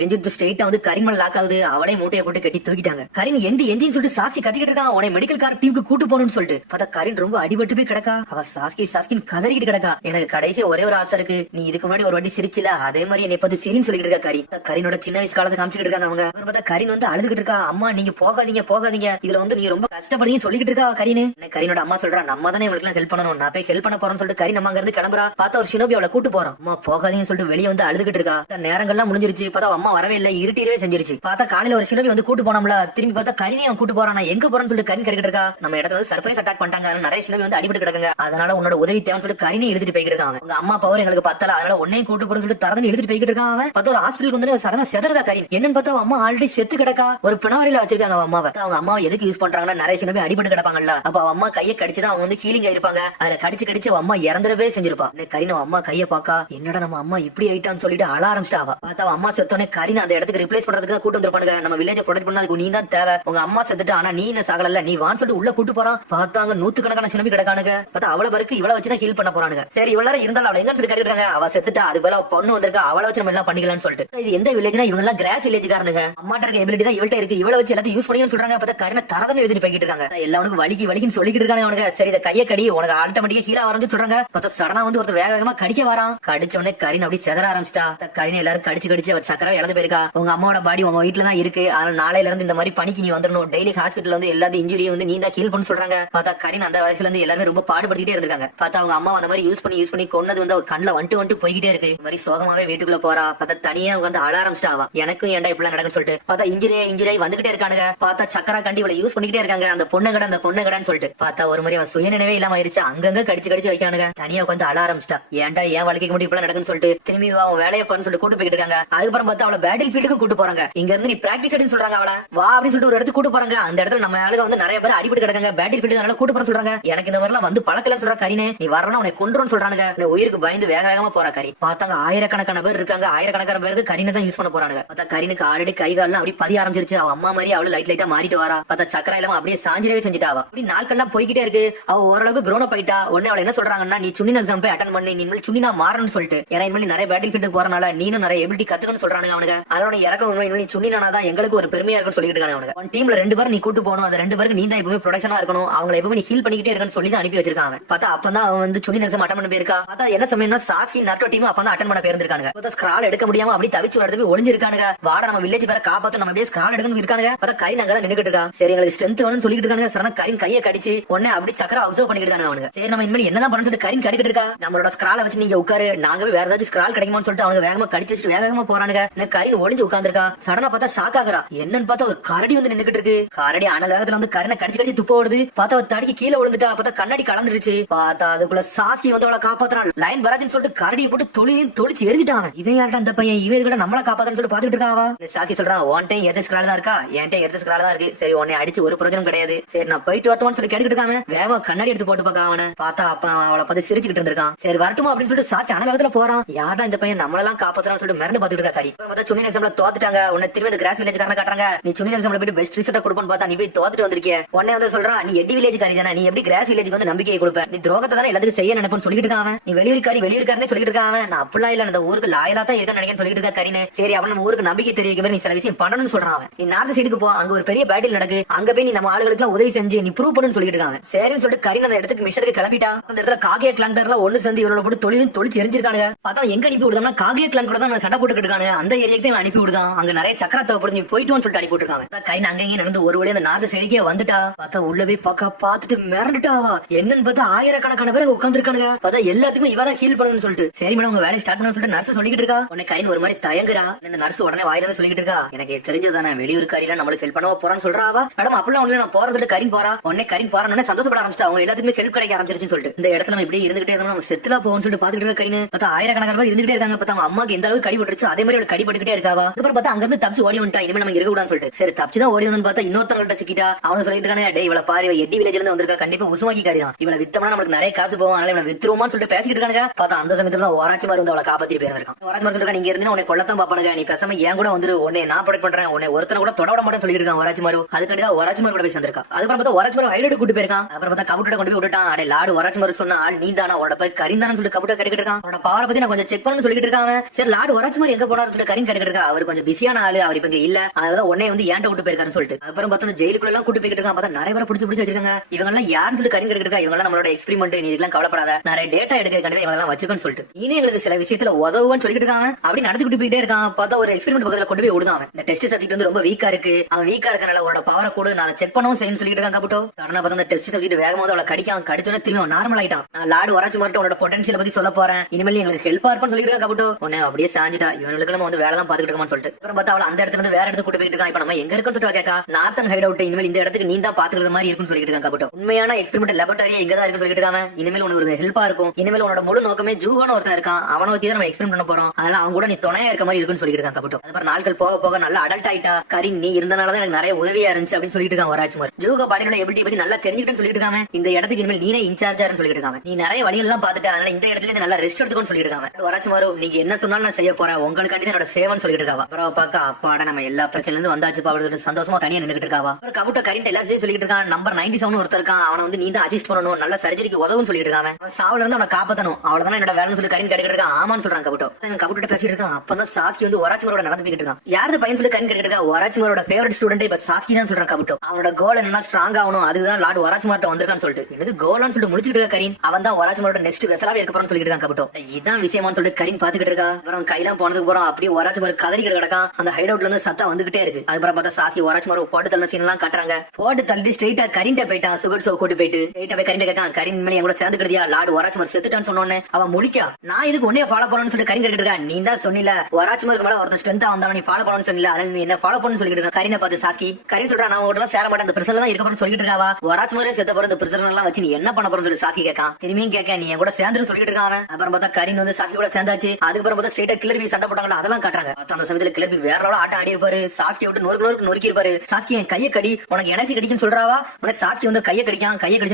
கெஞ்சி ஸ்ட்ரெயிட்டா வந்து கரிமன் லாக் ஆகுது. அவளே மூட்டையை போட்டு கட்டி தூக்கிட்டாங்க. கரின் எந்தின்னு சொல்லிட்டு சாஸ்கி கத்திக்கிட்டு இருக்கான். உன்னை மெடிக்கல் கார் டீமுக்கு கூட்டு போகணும்னு சொல்லிட்டு பார்த்தா கரின் ரொம்ப அடிபட்டு போய் கிடக்கா. அவ சாஸ்கின்னு கதறிக்கிட்டு கிடக்கா. எனக்கு கடைசி ஒரே ஒரு ஆசை இருக்கு, நீ இதுக்கு முன்னாடி ஒரு வாட்டி சிரிச்சில அதே மாதிரி என்னை பார்த்து சிரின்னு சொல்லிட்டு இருக்கா கரின். கரினோட சின்ன வயசு காலத்தை காமிச்சிட்டு இருக்காங்க அவங்க. பார்த்தா கரின் வந்து அழுதுகிட்டு இருக்கா. அம்மா நீங்க போகாதீங்க போகாதீங்க, இதுல வந்து நீங்க ரொம்ப கஷ்டப்படுறீங்க சொல்லிட்டு இருக்கா கரின். கரினோட அம்மா சொல்றா நம்ம தானே இவங்களுக்கு ஹெல்ப் பண்ணணும், நான் போய் ஹெல்ப் பண்ண போறேன்னு சொல்லிட்டு கரின் அம்மா இருந்து கிளம்புறா. பார்த்தா ஒரு ஷினோபி அவளை கூட்டு போறோம். அம்மா போகாதீங்கன்னு சொல்லிட்டு வெளியே வந்து அழுதுகிட்டு இருக்கா. நேரங்கள்லாம் முடிஞ்சிருச்சு. பார்த்தா அம்மா வரவே இல்லை, இருட்டிலே செஞ்சிருச்சு. பார்த்தா காலையில ஒரு ஷினோபி வந்து கூட்டு போனோம்ல, திரும்பி பார்த்தா கரினே அவன் கூட்டு போறான். எங்க போறான்னு சொல்லிட்டு கரின் கிடைக்கிட்டு இருக்கா. நம்ம இடத்துல வந்து சர்ப்ரைஸ் அட்டாக் பண்ணிட்டாங்க, நிறைய ஷினோபி வந்து அடிபட்டு கிடக்குங்க. அதனால உன்னோட உதவி தேவைன்னு சொல்லிட்டு கரினே எழுதிட்டு போய்கிட்டு இருக்கான். உங்க அம்மா பவர் எங்களுக்கு பத்தல, அதனால உன்னையும் கூட்டு போறேன்னு சொல்லிட்டு தரந்து எழுதிட்டு போய்கிட்டு இருக்கான். அவன் பார்த்தா ஒரு ஹாஸ்பிட்டலுக்கு வந்து சடனா செதறதா கரின். என்னன்னு பார்த்தா அம்மா ஆல்ரெடி செத்து கிடக்கா. ஒரு பிணவரையில வச்சிருக்காங்க அம்மாவை. அவங்க அம்மாவை எதுக்கு யூஸ் பண்றாங்கன்னா நிறைய ஷினோபி அடிபட்டு கிடப்பாங்கல்ல, அப்ப அம்மா கையை கடிச்சுதான் அவங்க வந்து ஹீலிங் ஆயிருப்பாங்க. அதுல கடிச்சு அம்மா இறந்துடவே செஞ்சிருப்பா. கரின் அம்மா கையை பாக்கா, என்னடா நம்ம அம்மா இப்படி ஆயிட்டான்னு சொல்லிட்டு அழ ஆரம்பிச்சிட்டா. பார்த்தா அம்மா செத்தோனே கரின் அந்த இடத்துக்கு ரிப்ளேஸ் பண்றதுக்கு கூட்டு வந்துருப்பாங்க. நம்ம வில்லேஜ் ப்ரொடெக்ட் பண்ண அதுக்கு நீ தான் தேவை. உங்க அம்மா செத்துட்டு ஆனா நீ என்ன சாகல, நீ வான்னு சொல்லிட்டு உள்ள கூட்டு போறான். பார்த்தாங்க நூத்துக்கணக்கான ஷினோபி கிடக்கானுங்க. பார்த்தா அவளை பருக்கு இவளை வச்சுதான் ஹீல் பண்ண போறானுங்க. சரி இவ்வளவு இருந்தாலும் அவளை எங்க சொல்லி கட்டிருக்காங்க. அவ செத்துட்டா, அது போல பொண்ணு வந்திருக்கா, அவளை வச்சு நம்ம எல்லாம் பண்ணிக்கலாம்னு சொல்லிட்டு. இது எந்த வில்லேஜ்னா இவங்க எல்லாம் கிராஸ் வில்லேஜ் காரனுங்க. அம்மாட்ட இருக்க எபிலிட்டி தான் இவள்ட்ட இருக்கு, இவளை வச்சு எல்லாத்தையும் யூஸ் பண்ணிக்கணும்னு சொல்றாங்க. பார்த்தா கரினை தரதன்னு எழுதிட்டு போய்கிட்டு இருக்காங்க. எல்லாருக்கும் வலிக்குன்னு சொல்லிக்கிட்டு இருக்காங்க அவனுக்கு. சரி இதை கையை கடி, உனக்கு ஆட்டோமேட்டிக்கா ஹீலா வரணும்னு சொல்றாங்க. பார்த்தா சடனா வந்து ஒருத்தர் வேக வேகமா கடிக்க வரான். கடிச்ச உடனே கரின் அப்படி செதற ஆரம்பிச்சிட்டா. கரினை எல்லாரும் கடிச்சு அவ சக்கரை இழந்து போயிருக்கா. உங்க அம்மாவோட பாடி உங்க வீட்டுல தான் இருக்கு, அதனால நாளையில இருந்து இந்த மாதிரி பணிக்கு நீ வந்துடணும், டெய்லி ஹாஸ்பிட்டல் வந்து எல்லாத்தையும் இன்ஜுரியை வந்து நீ தான் ஹீல் பண்ணு சொல்றாங்க. பார்த்தா கரின் அந்த வயசுல இருந்து எல்லாருமே ரொம்ப பாடுபடுத்திட்டே இருக்காங்க. பார்த்தா அவங்க அம்மா அந்த மாதிரி யூஸ் பண்ணி கொன்னது வந்து அவ கண்ணுல வந்துட்டு போய்கிட்டே இருக்கு. இந்த மாதிரி சோகமாவே வீட்டுக்குள்ள போறா. பார்த்தா தனியா வந்து அழ ஆரம்பிச்சிட்டா. எனக்கும் ஏன்டா இப்பெல்லாம் நடக்குன்னு சொல்லிட்டு பார்த்தா இன்ஜுரி வந்துகிட்டே இருக்கானுங்க. பார்த்தா சக்கரா கண்டி இவளை யூஸ் பண்ணிக்கிட்டே இருக்காங்க. அந்த பொண்ணு கடன் சொல்லிட்டு பார்த்தா ஒரு மாதிரி அவன் சுயநினைவே இல்லாம ஆயிருச்சு. அங்கங்க கடிச்சு வைக்கானுங்க. தனியா உட்காந்து அழ ஆரம்பிச்சிட்டா. ஏன்டா ஏன் வாழ்க்கைக்கு மட்டும் இப்பெல்லாம் நடக்குன்னு சொல்லிட்டு திரும்பி அவன் வேலையை போறன்னு சொல்லிட்டு கூட்டு போயிட்டு இருக்காங்க. அதுக்கப்புறம் பார்த்தா அவளை பேட்டில் ஃபீல்டுக்கு கூட்டு போறாங்க. இங்க இருந்து நீ பிராக்டிஸ் எடுன்னு சொல்றாங்க. அவளை வா அப்படின்னு சொல்லிட்டு ஒரு இடத்துக்கு கூட்டு போறாங்க. அந்த இடத்துல நம்ம ஆளுங்க வந்து நிறைய பேர் அடிபட்டு கிடக்காங்க. பேட்டில் ஃபீல்டு அதனால கூட்டு போறன்னு சொல்றாங்க. எனக்கு இந்த மாதிரிலாம் வந்து பழக்கலன்னு சொல்ற கரினே, நீ வரணும் உன்னை கொன்றுன்னு சொல்றானுங்க. உயிருக்கு பயந்து வேக வேகமா போற கரி. பார்த்தாங்க ஆயிரக்கணக்கான பேர் இருக்காங்க. ஆயிரக்கணக்கான பேருக்கு கரினை தான் யூஸ் பண்ண போறாங்க. பார்த்தா கரினுக்கு ஆல்ரெடி கை கால்லாம் அப்படி பதிய ஆரம்பிச்சிருச்சு. அவ அம்மா மாதிரி அவளு லைட்டா மாறிட்டு வரா. பார்த்தா சக்கரா இல்லாம அப்படியே சாஞ்சிரவே செஞ்சுட்டா. அப்படி நாட்கள்லாம் போய்கிட்டே இருக்கு. அவ ஓரளவுக்கு க்ரோன் அப் ஆயிட்டா. உடனே அவளை என்ன சொல்றாங்கன்னா, நீ சுன்னி எக்ஸாம் போய் அட்டன் பண்ணி, நீ இனிமேல் சுன்னி நான் மாறணும்னு சொல்லிட்டு. ஏன்னா இனிமேல் நிறைய பேட்டில் ஃபீல்டுக்கு போறனால நீனும் நிறைய எபிலிட்டி கத்துக்கணும்னு சொல்றாங்க அவனுக்கு. அதனால இறக்க நீ சுன்னி நானா எங்களுக்கு ஒரு பெருமையா இருக்குன்னு சொல்லிட்டு இருக்காங்க அவனுக்கு. உன் டீம்ல 2 பேர் நீ கூட்டு போகணும், அந்த 2 பேருக்கு நீ தான் எப்பவுமே ப்ரொடக்ஷனா இருக்கணும், அவங்களை எப்பவுமே நீ ஹீல் பண்ணிக்கிட்டே இருக்கணும்னு சொல்லி தான் அனுப்பி வச்சிருக்காங்க. பார்த்தா அப்பதான் அவன் வந்து சுன்னி எக்ஸாம் அட்டன் பண்ண போயிருக்கா. பார்த்தா என்ன சமயம்னா சாஸ்கி நர்டோ டீம் அப்பதான் அட்டன் பண்ண போயிருக்காங்க. பார்த்தா ஸ்கிரால் எடுக்க முடியாம அப்படி தவிச்சு வரது போய் ஒளிஞ்சிருக்கானுங்க. வாட நம்ம வில்லேஜ் பேர காப்பாத்த நம்ம அப்படியே ஸ்கிரால் எடுக்கணும் இருக்காங்க. பார்த்தா கரின் அங்க தான் நின்னுக்கிட்டு இருக்கா. சரி எங்களுக்கு ஸ்ட்ரென்த் வேணும்னு சொல்லிட்டு இருக்காங்க. சரண கரின் கையை கடிச்சு உடனே அப்படி சக்கரை அப்சர்வ் பண்ணிட்டு இருக்காங்க அவனுங்க. சரி நம்ம இனிமேல் என்னதான் பண்ணு சொல்லிட்டு கரின் கடிக்கிட்டு இருக்கா. நம்மளோட ஸ்கிரால வச்சு நீங்க உட்காரு, நாங்க வேற ஏதாச்சும் ஸ்கிரால் கிடைக்குமான்னு சொல்லிட்டு அவங்க வேகமா கடிச்சு வச்சுட்டு வேகமா போறானுங்க. கரின் ஒளிஞ்சு உட்கார்ந்துருக்கா. சடனா பார்த்தா ஷாக் ஆகுறா. என்னன்னு பார்த்தா ஒரு கரடி வந்து நின்னுக்கிட்டு இருக்கு. கரடி அனல் வேகத்துல வந்து கரினை கடிச்சு துப்ப ஓடுது. பார்த்தா அவ தடிக்கு கீழே விழுந்துட்டா. பார்த்தா கண்ணாடி கலந்துருச்சு. பார்த்தா அதுக்குள்ள சாஸ்கி வந்து அவளை காப்பாத்துறான். லைன் வராஜ்னு சொல்லிட்டு கரடியை போட்டு தொழிச்சு எரிஞ்சிட்டான். இவன் யார்டா அந்த பையன், இவன் கூட நம்மள காப்பாத்துன்னு சொல்லிட்டு பாத்துட்டு இருக்காவா. சாஸ்கி சொல்றான், ஒன் டைம் எது ஸ்கிரால் தான் இருக்கா, என் டைம் எது ஸ்கிரால் தான் இருக்கு. சரி உன்னை அடிச்சு ஒரு பிரயோஜனம் கிடையாது, சரி நான் போயிட்டு வரட்டும்னு சொல்லி கேட்டுக்கிட்டு இருக்காங்க. வேகமா கண்ணாடி எடுத்து போட்டு பாக்க அவனை. பார்த்தா அப்ப அவளை பார்த்து சிரிச்சுக்கிட்டு இருந்திருக்கான். சரி வரட்டுமா அப்படின்னு சொல்லிட்டு சாஸ்கி அனல் வேகத்துல போறான். யார்டா இந்த பையன் நம்மளெல்லாம் காப்பாத்துறான்னு சொல்லிட்டு மிரண்டு பாத்துட்டு இருக்கா கரி. சுன்னி எக்ஸாம்ல தோத்துட்டாங்க. உன்னை திரும்பி அந்த கிராஸ் வில்லேஜ் காரன காட்டுறாங்க. நீ சுன்னி எக்ஸாம்ல போய் பெஸ்ட் ரிசல்ட் கொடுப்பன்னு பார்த்தா நீ போய் தோத்துட்டு வந்திருக்கிய. உடனே வந்து சொல்றான், நீ எட்டி வில்லேஜ் காரி தானே, நீ எப்படி கிராஸ் வில்லேஜ் வந்து நம்பிக்கை கொடுப்ப, நீ துரோகத்தை தானே எல்லாத்துக்கும் செய்ய நினைப்பன்னு சொல்லிட்டு இருக்கான். நீ வெளியூர்காரனே சொல்லிட்டு இருக்கான். நான் அப்படிலாம் இல்ல, அந்த ஊருக்கு லாயலா தான் இருக்கேன்னு நினைக்கிறேன்னு சொல்லிட்டு இருக்கா கரினு. சரி அவன் நம்ம ஊருக்கு நம்பிக்கை தெரிவிக்க நீ சில விஷயம் பண்ணணும்னு சொல்றான். நீ நார்த் சைடுக்கு போ, அங்க ஒரு பெரிய பேட்டில் நடக்கு, அங்க போய் நீ நம்ம ஆளுகளுக்கு எல்லாம் உதவி செஞ்சு நீ ப்ரூவ் பண்ணு சொல்லிட்டு இருக்காங்க. சரின்னு சொல்லிட்டு கரின் அந்த இடத்துக்கு மிஷனுக்கு கிளம்பிட்டா. அந்த இடத்துல காகிய கிளண்டர்ல ஒண்ணு சேர்ந்து இவரோட போட்டு தொழிச்சு எரிஞ்சிருக்காங்க. பார்த்தா எங்க அனுப்பி விடுதான்னா காகிய கிளண்ட் கூட தான் சண்டை போட்டுக்கிட்டு இருக்காங்க. அந்த ஏரியாக்கு தான் அனுப்பி விடுதான். அங்க நிறைய சக்கரா தேவைப்படுது, நீ போயிட்டு சொல்லிட்டு அனுப்பி விட்டுருக்காங்க. கரின் அங்கேயே நடந்து ஒரு வழி அந்த நார்த் சைடுக்கே வந்துட்டா. பார்த்தா உள்ளவே பார்த்துட்டு மிரண்டுட்டாவா. என்னன்னு பார்த்தா ஆயிரக்கணக்கான பேர் உட்கார்ந்து இருக்காங்க. பார்த்தா எல்லாத்துக்குமே இவதான் ஹீல் பண்ணணும்னு சொல்லிட்டு. சரி மேடம் உங்க வேலையை ஸ்டார்ட் பண்ணு சொல்லிட்டு நர்ஸ் சொல்லிட்டு இருக்கா. உடனே கரின் ஒரு மாதிரி தயங்குறா. இந்த நர்ஸ் உடனே வாயில சொல்லிட்டு இருக்கா, எனக்கு தெரிஞ்சதானே வெளியூர்காரில நம்மளுக்கு ஹெல்ப் பண்ணவா போறான்னு சொல்றாவா. மேடம் அப்படிலாம் ஒண்ணு நான் போறேன்னு சொல்லிட்டு கரின் போறா. உடனே கரின் போறான்னு சந்தோஷப்பட ஆரம்பிச்சா. அவங்க எல்லாத்துக்குமே ஹெல்ப் கிடைக்க ஆரம்பிச்சிருச்சுன்னு சொல்லிட்டு இந்த இடத்துல நம்ம இப்படியே இருந்துகிட்டே இருக்கோம், நம்ம செத்துலா போவோம்னு சொல்லிட்டு பாத்துட்டு இருக்க கரின். பார்த்தா ஆயிரக்கணக்கான பேர் இருந்துகிட்டே இருக்காங்க. பார்த்தா அவங்க அம்மாக்கு எந்த அளவுக்கு கடிபட்டுருச்சு அதே மாதிரி அவளுக்கு கடிபட்டுக்கிட்டே இருக்காவா. அப்புறம் பார்த்தா அங்க இருந்து தப்பிச்சு ஓடி வந்துட்டா. இனிமே நம்ம இருக்க கூடாதுன்னு சொல்லிட்டு. சரி தப்பிச்சு தான் ஓடி வந்து பார்த்தா இன்னொருத்தவங்கள்ட்ட சிக்கிட்டா. அவனு சொல்லிட்டு இருக்கானே, டே இவளை பாரு, எட்டி வில்லேஜ்ல இருந்து வந்திருக்கா, கண்டிப்பா உசுமாக்கி காரி தான், இவளை வித்தோம்னா நமக்கு நிறைய காசு போவோம், அதனால இவளை வித்துருவோமான்னு சொல்லிட்டு பேசிக்கிட்டு இருக்காங்க. பார்த்தா அந்த சமயத்துல ஓராட்சி மாதிரி வந்து அவளை காப்பாத்திட்டு போயிருக்கான். ஓராட்சி மாதிரி சொல்லிருக்கா, நீங்க இருந்து உன்னை கொள்ளத்தான் பாப்பானுங்க, நீ பேசாம ஏன் கூட வந்துரு, உன்னை நான் ப்ரொடெக்ட் பண்றேன், உன்னை ஒருத்தனை கூட தொட விட மாட்டேன்னு சொல்லிட்டு இருக்கான் ஓராட்சி மாரு. அதுக்காண்டி தான் ஓராட்சி மாரு கூட போய் சேர்ந்திருக்கா. அதுக்கப்புறம் பார்த்தா ஓராட்சி மாரு ஹைலைட் கூட்டு போயிருக்கான். அப்புறம் பார்த்தா கபுட்டை கொண்டு போய் விட்டுட்டான். அடே லாடு ஓராட்சி மாரு சொன்னா ஆள் நீ தானா, உன்னோட பேர் கரிந்தானு சொல்லிட்டு கபுட்டை கேட்டுக்கிட்டு இருக்கான். அவனோட பவரை பத்தி நான் கொஞ்சம் செக் பண்ணு சொல்லிட்டு இருக்கான். சரி லாடு ஓராட்சி மாரு எங்க போனா போனாரு சொல்லிட்டு கரீன் கேட்டுட்டு இருக்கா. அவர் கொஞ்சம் பிஸியான ஆளு, அவர் இப்ப இல்ல, அதனால உடனே வந்து ஏன்ட்ட விட்டு போயிருக்காருன்னு சொல்லிட்டு. அப்புறம் பார்த்தா ஜெயிலுக்குள்ள எல்லாம் கூட்டு போயிட்டு இருக்கான். பார்த்தா நிறைய பேர் பிடிச்சு வச்சிருக்காங்க. இவங்க எல்லாம் யாருன்னு சொல்லி கரீன் கேட்டுட்டு இருக்கா. இவங்க எல்லாம் நம்மளோட எக்ஸ்பெரிமெண்ட், நீ இதெல்லாம் கவலைப்படாத, நிறைய டேட்டா எடுக்க இவங்க எல்லாம் வச்சிருக்கேன்னு சொல்லிட்டு இனி எங்களுக்கு சில விஷயத்துல உதவுன்னு சொல்லிட்டு இருக்காங்க. அப்படி நடத்திட்டு போயிட்டே இருக்கான். பார்த்தா ஒரு எக்ஸ்பெரிமெண்ட் பக்கத்துல கொண்டு போய் விடுதான். இந்த டெஸ்ட் சப்ஜெக்ட் வந்து ரொம்ப வீக்கா இருக்கு, அவன் வீக்கா இருக்கனால உன்னோட பவரை கூட நான் செக் பண்ணவும் செய்யணும் சொல்லிட்டு இருக்கான். கபுட்டோ உடனே பார்த்தா அந்த டெஸ்ட் சப்ஜெக்ட் வேகமா அவளை கடிச்சோன்னே திரும்பி அவன் நார்மல் ஆயிட்டான். நான் லார்டு வராச்சு மட்டும் உன்னோட பொட்டன்ஷியல் பத்தி சொல்ல போறேன், இனிமேல் எங்களுக்கு ஹெல்ப்பா இருப்பான்னு சொல்லிட்டு இருக்கா. கபுட்டோ உடனே அப்படியே சாஞ்சிட்டா. இவனுக்கு நம்ம வந்து வேலை தான் பாத்துக்கிட்டு இருக்கோம்னு சொல்லிட்டு அப்புறம் பார்த்தா அவளை அந்த இடத்துல இருந்து வேற இடத்துக்கு கூட்டு போயிட்டு இருக்கான். இப்ப நம்ம எங்க இருக்குன்னு சொல்லிட்டு கேட்கா. நார்த்தன் ஹைட் அவுட், இனிமேல் இந்த இடத்துக்கு நீ தான் பாத்துக்கிற மாதிரி இருக்குன்னு சொல்லிட்டு இருக்கான். கபுட்டோ உண்மையான எக்ஸ்பெரிமெண்ட் லேபரட்டரி எங்க தான் இருக்குன்னு சொல்லிட்டு இருக்காங்க. இனிமேல் உனக்கு ஒரு ஹெல்ப்பா இருக்கும், இனிமேல் உன்னோட முழு நோக்கமே ஜூவான ஒருத்தன் இருக்கான், அவனை வச்சு நம்ம எக்ஸ்பெரிமெண்ட் பண்ண போறோம், அதனால அவங்க கூட நீ துணையா இருக்க மாதிரி இருக்குன்னு சொல்லிட்டு இருக்கான். கபுட்டோ அதுக்கப்புறம் நாட்கள் போக போக நல்லா அடல்ட் ஆயிட்டா. கரீன் நீ இருந்தனாலதான் எனக்கு நிறைய உதவியா இருந்துச்சு அப்படின்னு சொல்லிட்டு இருக்கான். வராச்சு மாதிரி ஜூக பாடியோட எபிலிட்டி பத்தி நல்லா தெரிஞ்சுக்கிட்டேன்னு சொல்லிட்டு இருக்காங்க. இந்த இடத்துக்கு இனிமேல் நீனே இன்சார்ஜா சொல்லிட்டு இருக்காங்க. நீ நிறைய வழிகள் எல்லாம் பாத்துட்டு அதனால இந்த இடத்துல இருந்து நல்லா ரெஸ்ட் எடுத்துக்கோன்னு சொல்லிட்டு இருக்காங்க. வராச்சு மாதிரி நீங்க என்ன சொன்னாலும் நான் செய்ய போறேன், உங்களுக்காண்டி என்னோட சேவன் சொல்லிட்டு இருக்காவா. அப்புறம் பாக்க அப்பாட நம்ம எல்லா பிரச்சனையில இருந்து வந்தாச்சு அப்படின்னு சந்தோஷமா தனியா நின்னுட்டு இருக்காவா. அப்புறம் கபுட்டோ கரீன் எல்லாத்தையும் சொல்லிட்டு இருக்கான். நம்பர் 97 ஒருத்தர் இருக்கான், அவனை வந்து நீ தான் அசிஸ்ட் பண்ணணும், நல்ல சர்ஜரிக்கு உதவும் சொல்லிட்டு இருக்காங்க. அவன் சாவுல இருந்து அவனை காப்பாத்தணும், அவ்வளவுதான் என்னோட வேலைன்னு சொல்லி கரீன் கேட்டுட்டு இருக்கான். ஆமான்னு சொல்றான் கபுட்டோ. அவன் கபுட்டோ பேசிட்டு இருக்கான். அப்பதான் சாஸ்கி வந்து ஒராச்சிமரோட நடந்து போயிட்டு இருக்கான். யாரு பையன் சொல்லி கரீன் கேட்டுட்டு இருக்கா. ஒராச்சிமரோட ஃபேவரட் ஸ்டூடெண்ட் இப்ப சாஸ்கி தான் சொல்றான் கபுட்டோ. அவனோட கோல் என்னன்னா ஸ்ட்ராங் ஆகணும், அதுதான் லார்டு ஒராச்சிமர்ட்ட வந்திருக்கான்னு சொல்லிட்டு. என்னது கோல்னு சொல்லிட்டு முடிச்சிட்டு இருக்க கரீன். அவன் தான் ஒராச்சிமரோட நெக்ஸ்ட் வெசலாவே இருக்க போறான்னு சொல்லிட்டு இருக்கான் கபுட்டோ. இதான் விஷயமான்னு சொல்லிட்டு கரீன் பாத்துக்கிட்டு இருக்கா. அப்புறம் கையெல்லாம் போனதுக்கு போறோம் அப்படியே ஒராச்சிமர் கதறிக்கிட்டு கிடக்கான். அந்த ஹைட் அவுட்ல இருந்து சத்தம் வந்துகிட்டே இருக்கு. அதுக்கப்புறம் பார்த்தா சாஸ்கி ஒராச்சிமர் போட்டு தள்ள சீன் எல்லாம் காட்டுறாங்க. போட்டு தள்ளிட்டு ஸ்ட்ரெயிட்டா கரீன்ட்ட போயிட்டான். சுகர் சோ கூட்டு போயிட்டு ஸ்ட்ரெயிட்டா போய் கரீன்ட்ட கேட்கான். கரீன் மேல எங்கூட சேர்ந்துக்கிட்டியா, லார்டு ஒராச்சிமர் செத்துட்டான்னு சொன்னோன்னே அவன் முழிக்கா. நான் இதுக்கு உன்னைய ஃபாலோ பண்ணணும்னு சொல்லிட்டு கரீன் கேட்டுட்டு இருக்கா. நீ தான் சொன்னில ஒராச்சிமருக்கு மேல ஒருத்தர் ஸ்ட்ரென்த்தா வந்தா நீ ஃபாலோ பண்ணணும்னு சொன்னில, அதனால நீ என்ன ஃபாலோ பண்ணணும்னு சொல்லிட்டு இருக்க. கரீனை பார்த்து சாஸ்கி கரீன் சொல்றா நான் உங்கள்ட்ட சேர மாட்டேன், அந்த பிரச்சனை தான் இருக்க போறேன்னு சொல்லிட்டு இருக்காவா. ஒராச்சிமரே செத்த போற இந்த பிரச்சனை எல்லாம் வச்சு நீ என்ன பண்ண போறன்னு சொல்லி சாஸ்கி கேட்கான். திரும்பியும் கேட்க நீ என் கூட சேர்ந்துன்னு சொல்லிட்டு இருக்கான். அப்புறம் பார்த்தா கரீன் வந்து சாஸ்கி கூட சேர்ந்தாச்சு. அதுக்கப்புறம் பார்த்தா ஸ்ட்ரெயிட்டா கிளர்பி சண்டை போட்டாங்களா அதெல்லாம் காட்டுறாங்க. அந்த சமயத்துல கிளர்பி வேற லெவல்ல ஆட்டம் ஆடி இருப்பாரு. சாஸ்கி விட்டு நொறுக்கி இருப்பாரு. சாஸ்கி என் கையை கடி உனக்கு எனர்ஜி கிடைக்கும் சொல்றாவா. உனக்கு சாஸ்கி வந்து கையை கடிச்சா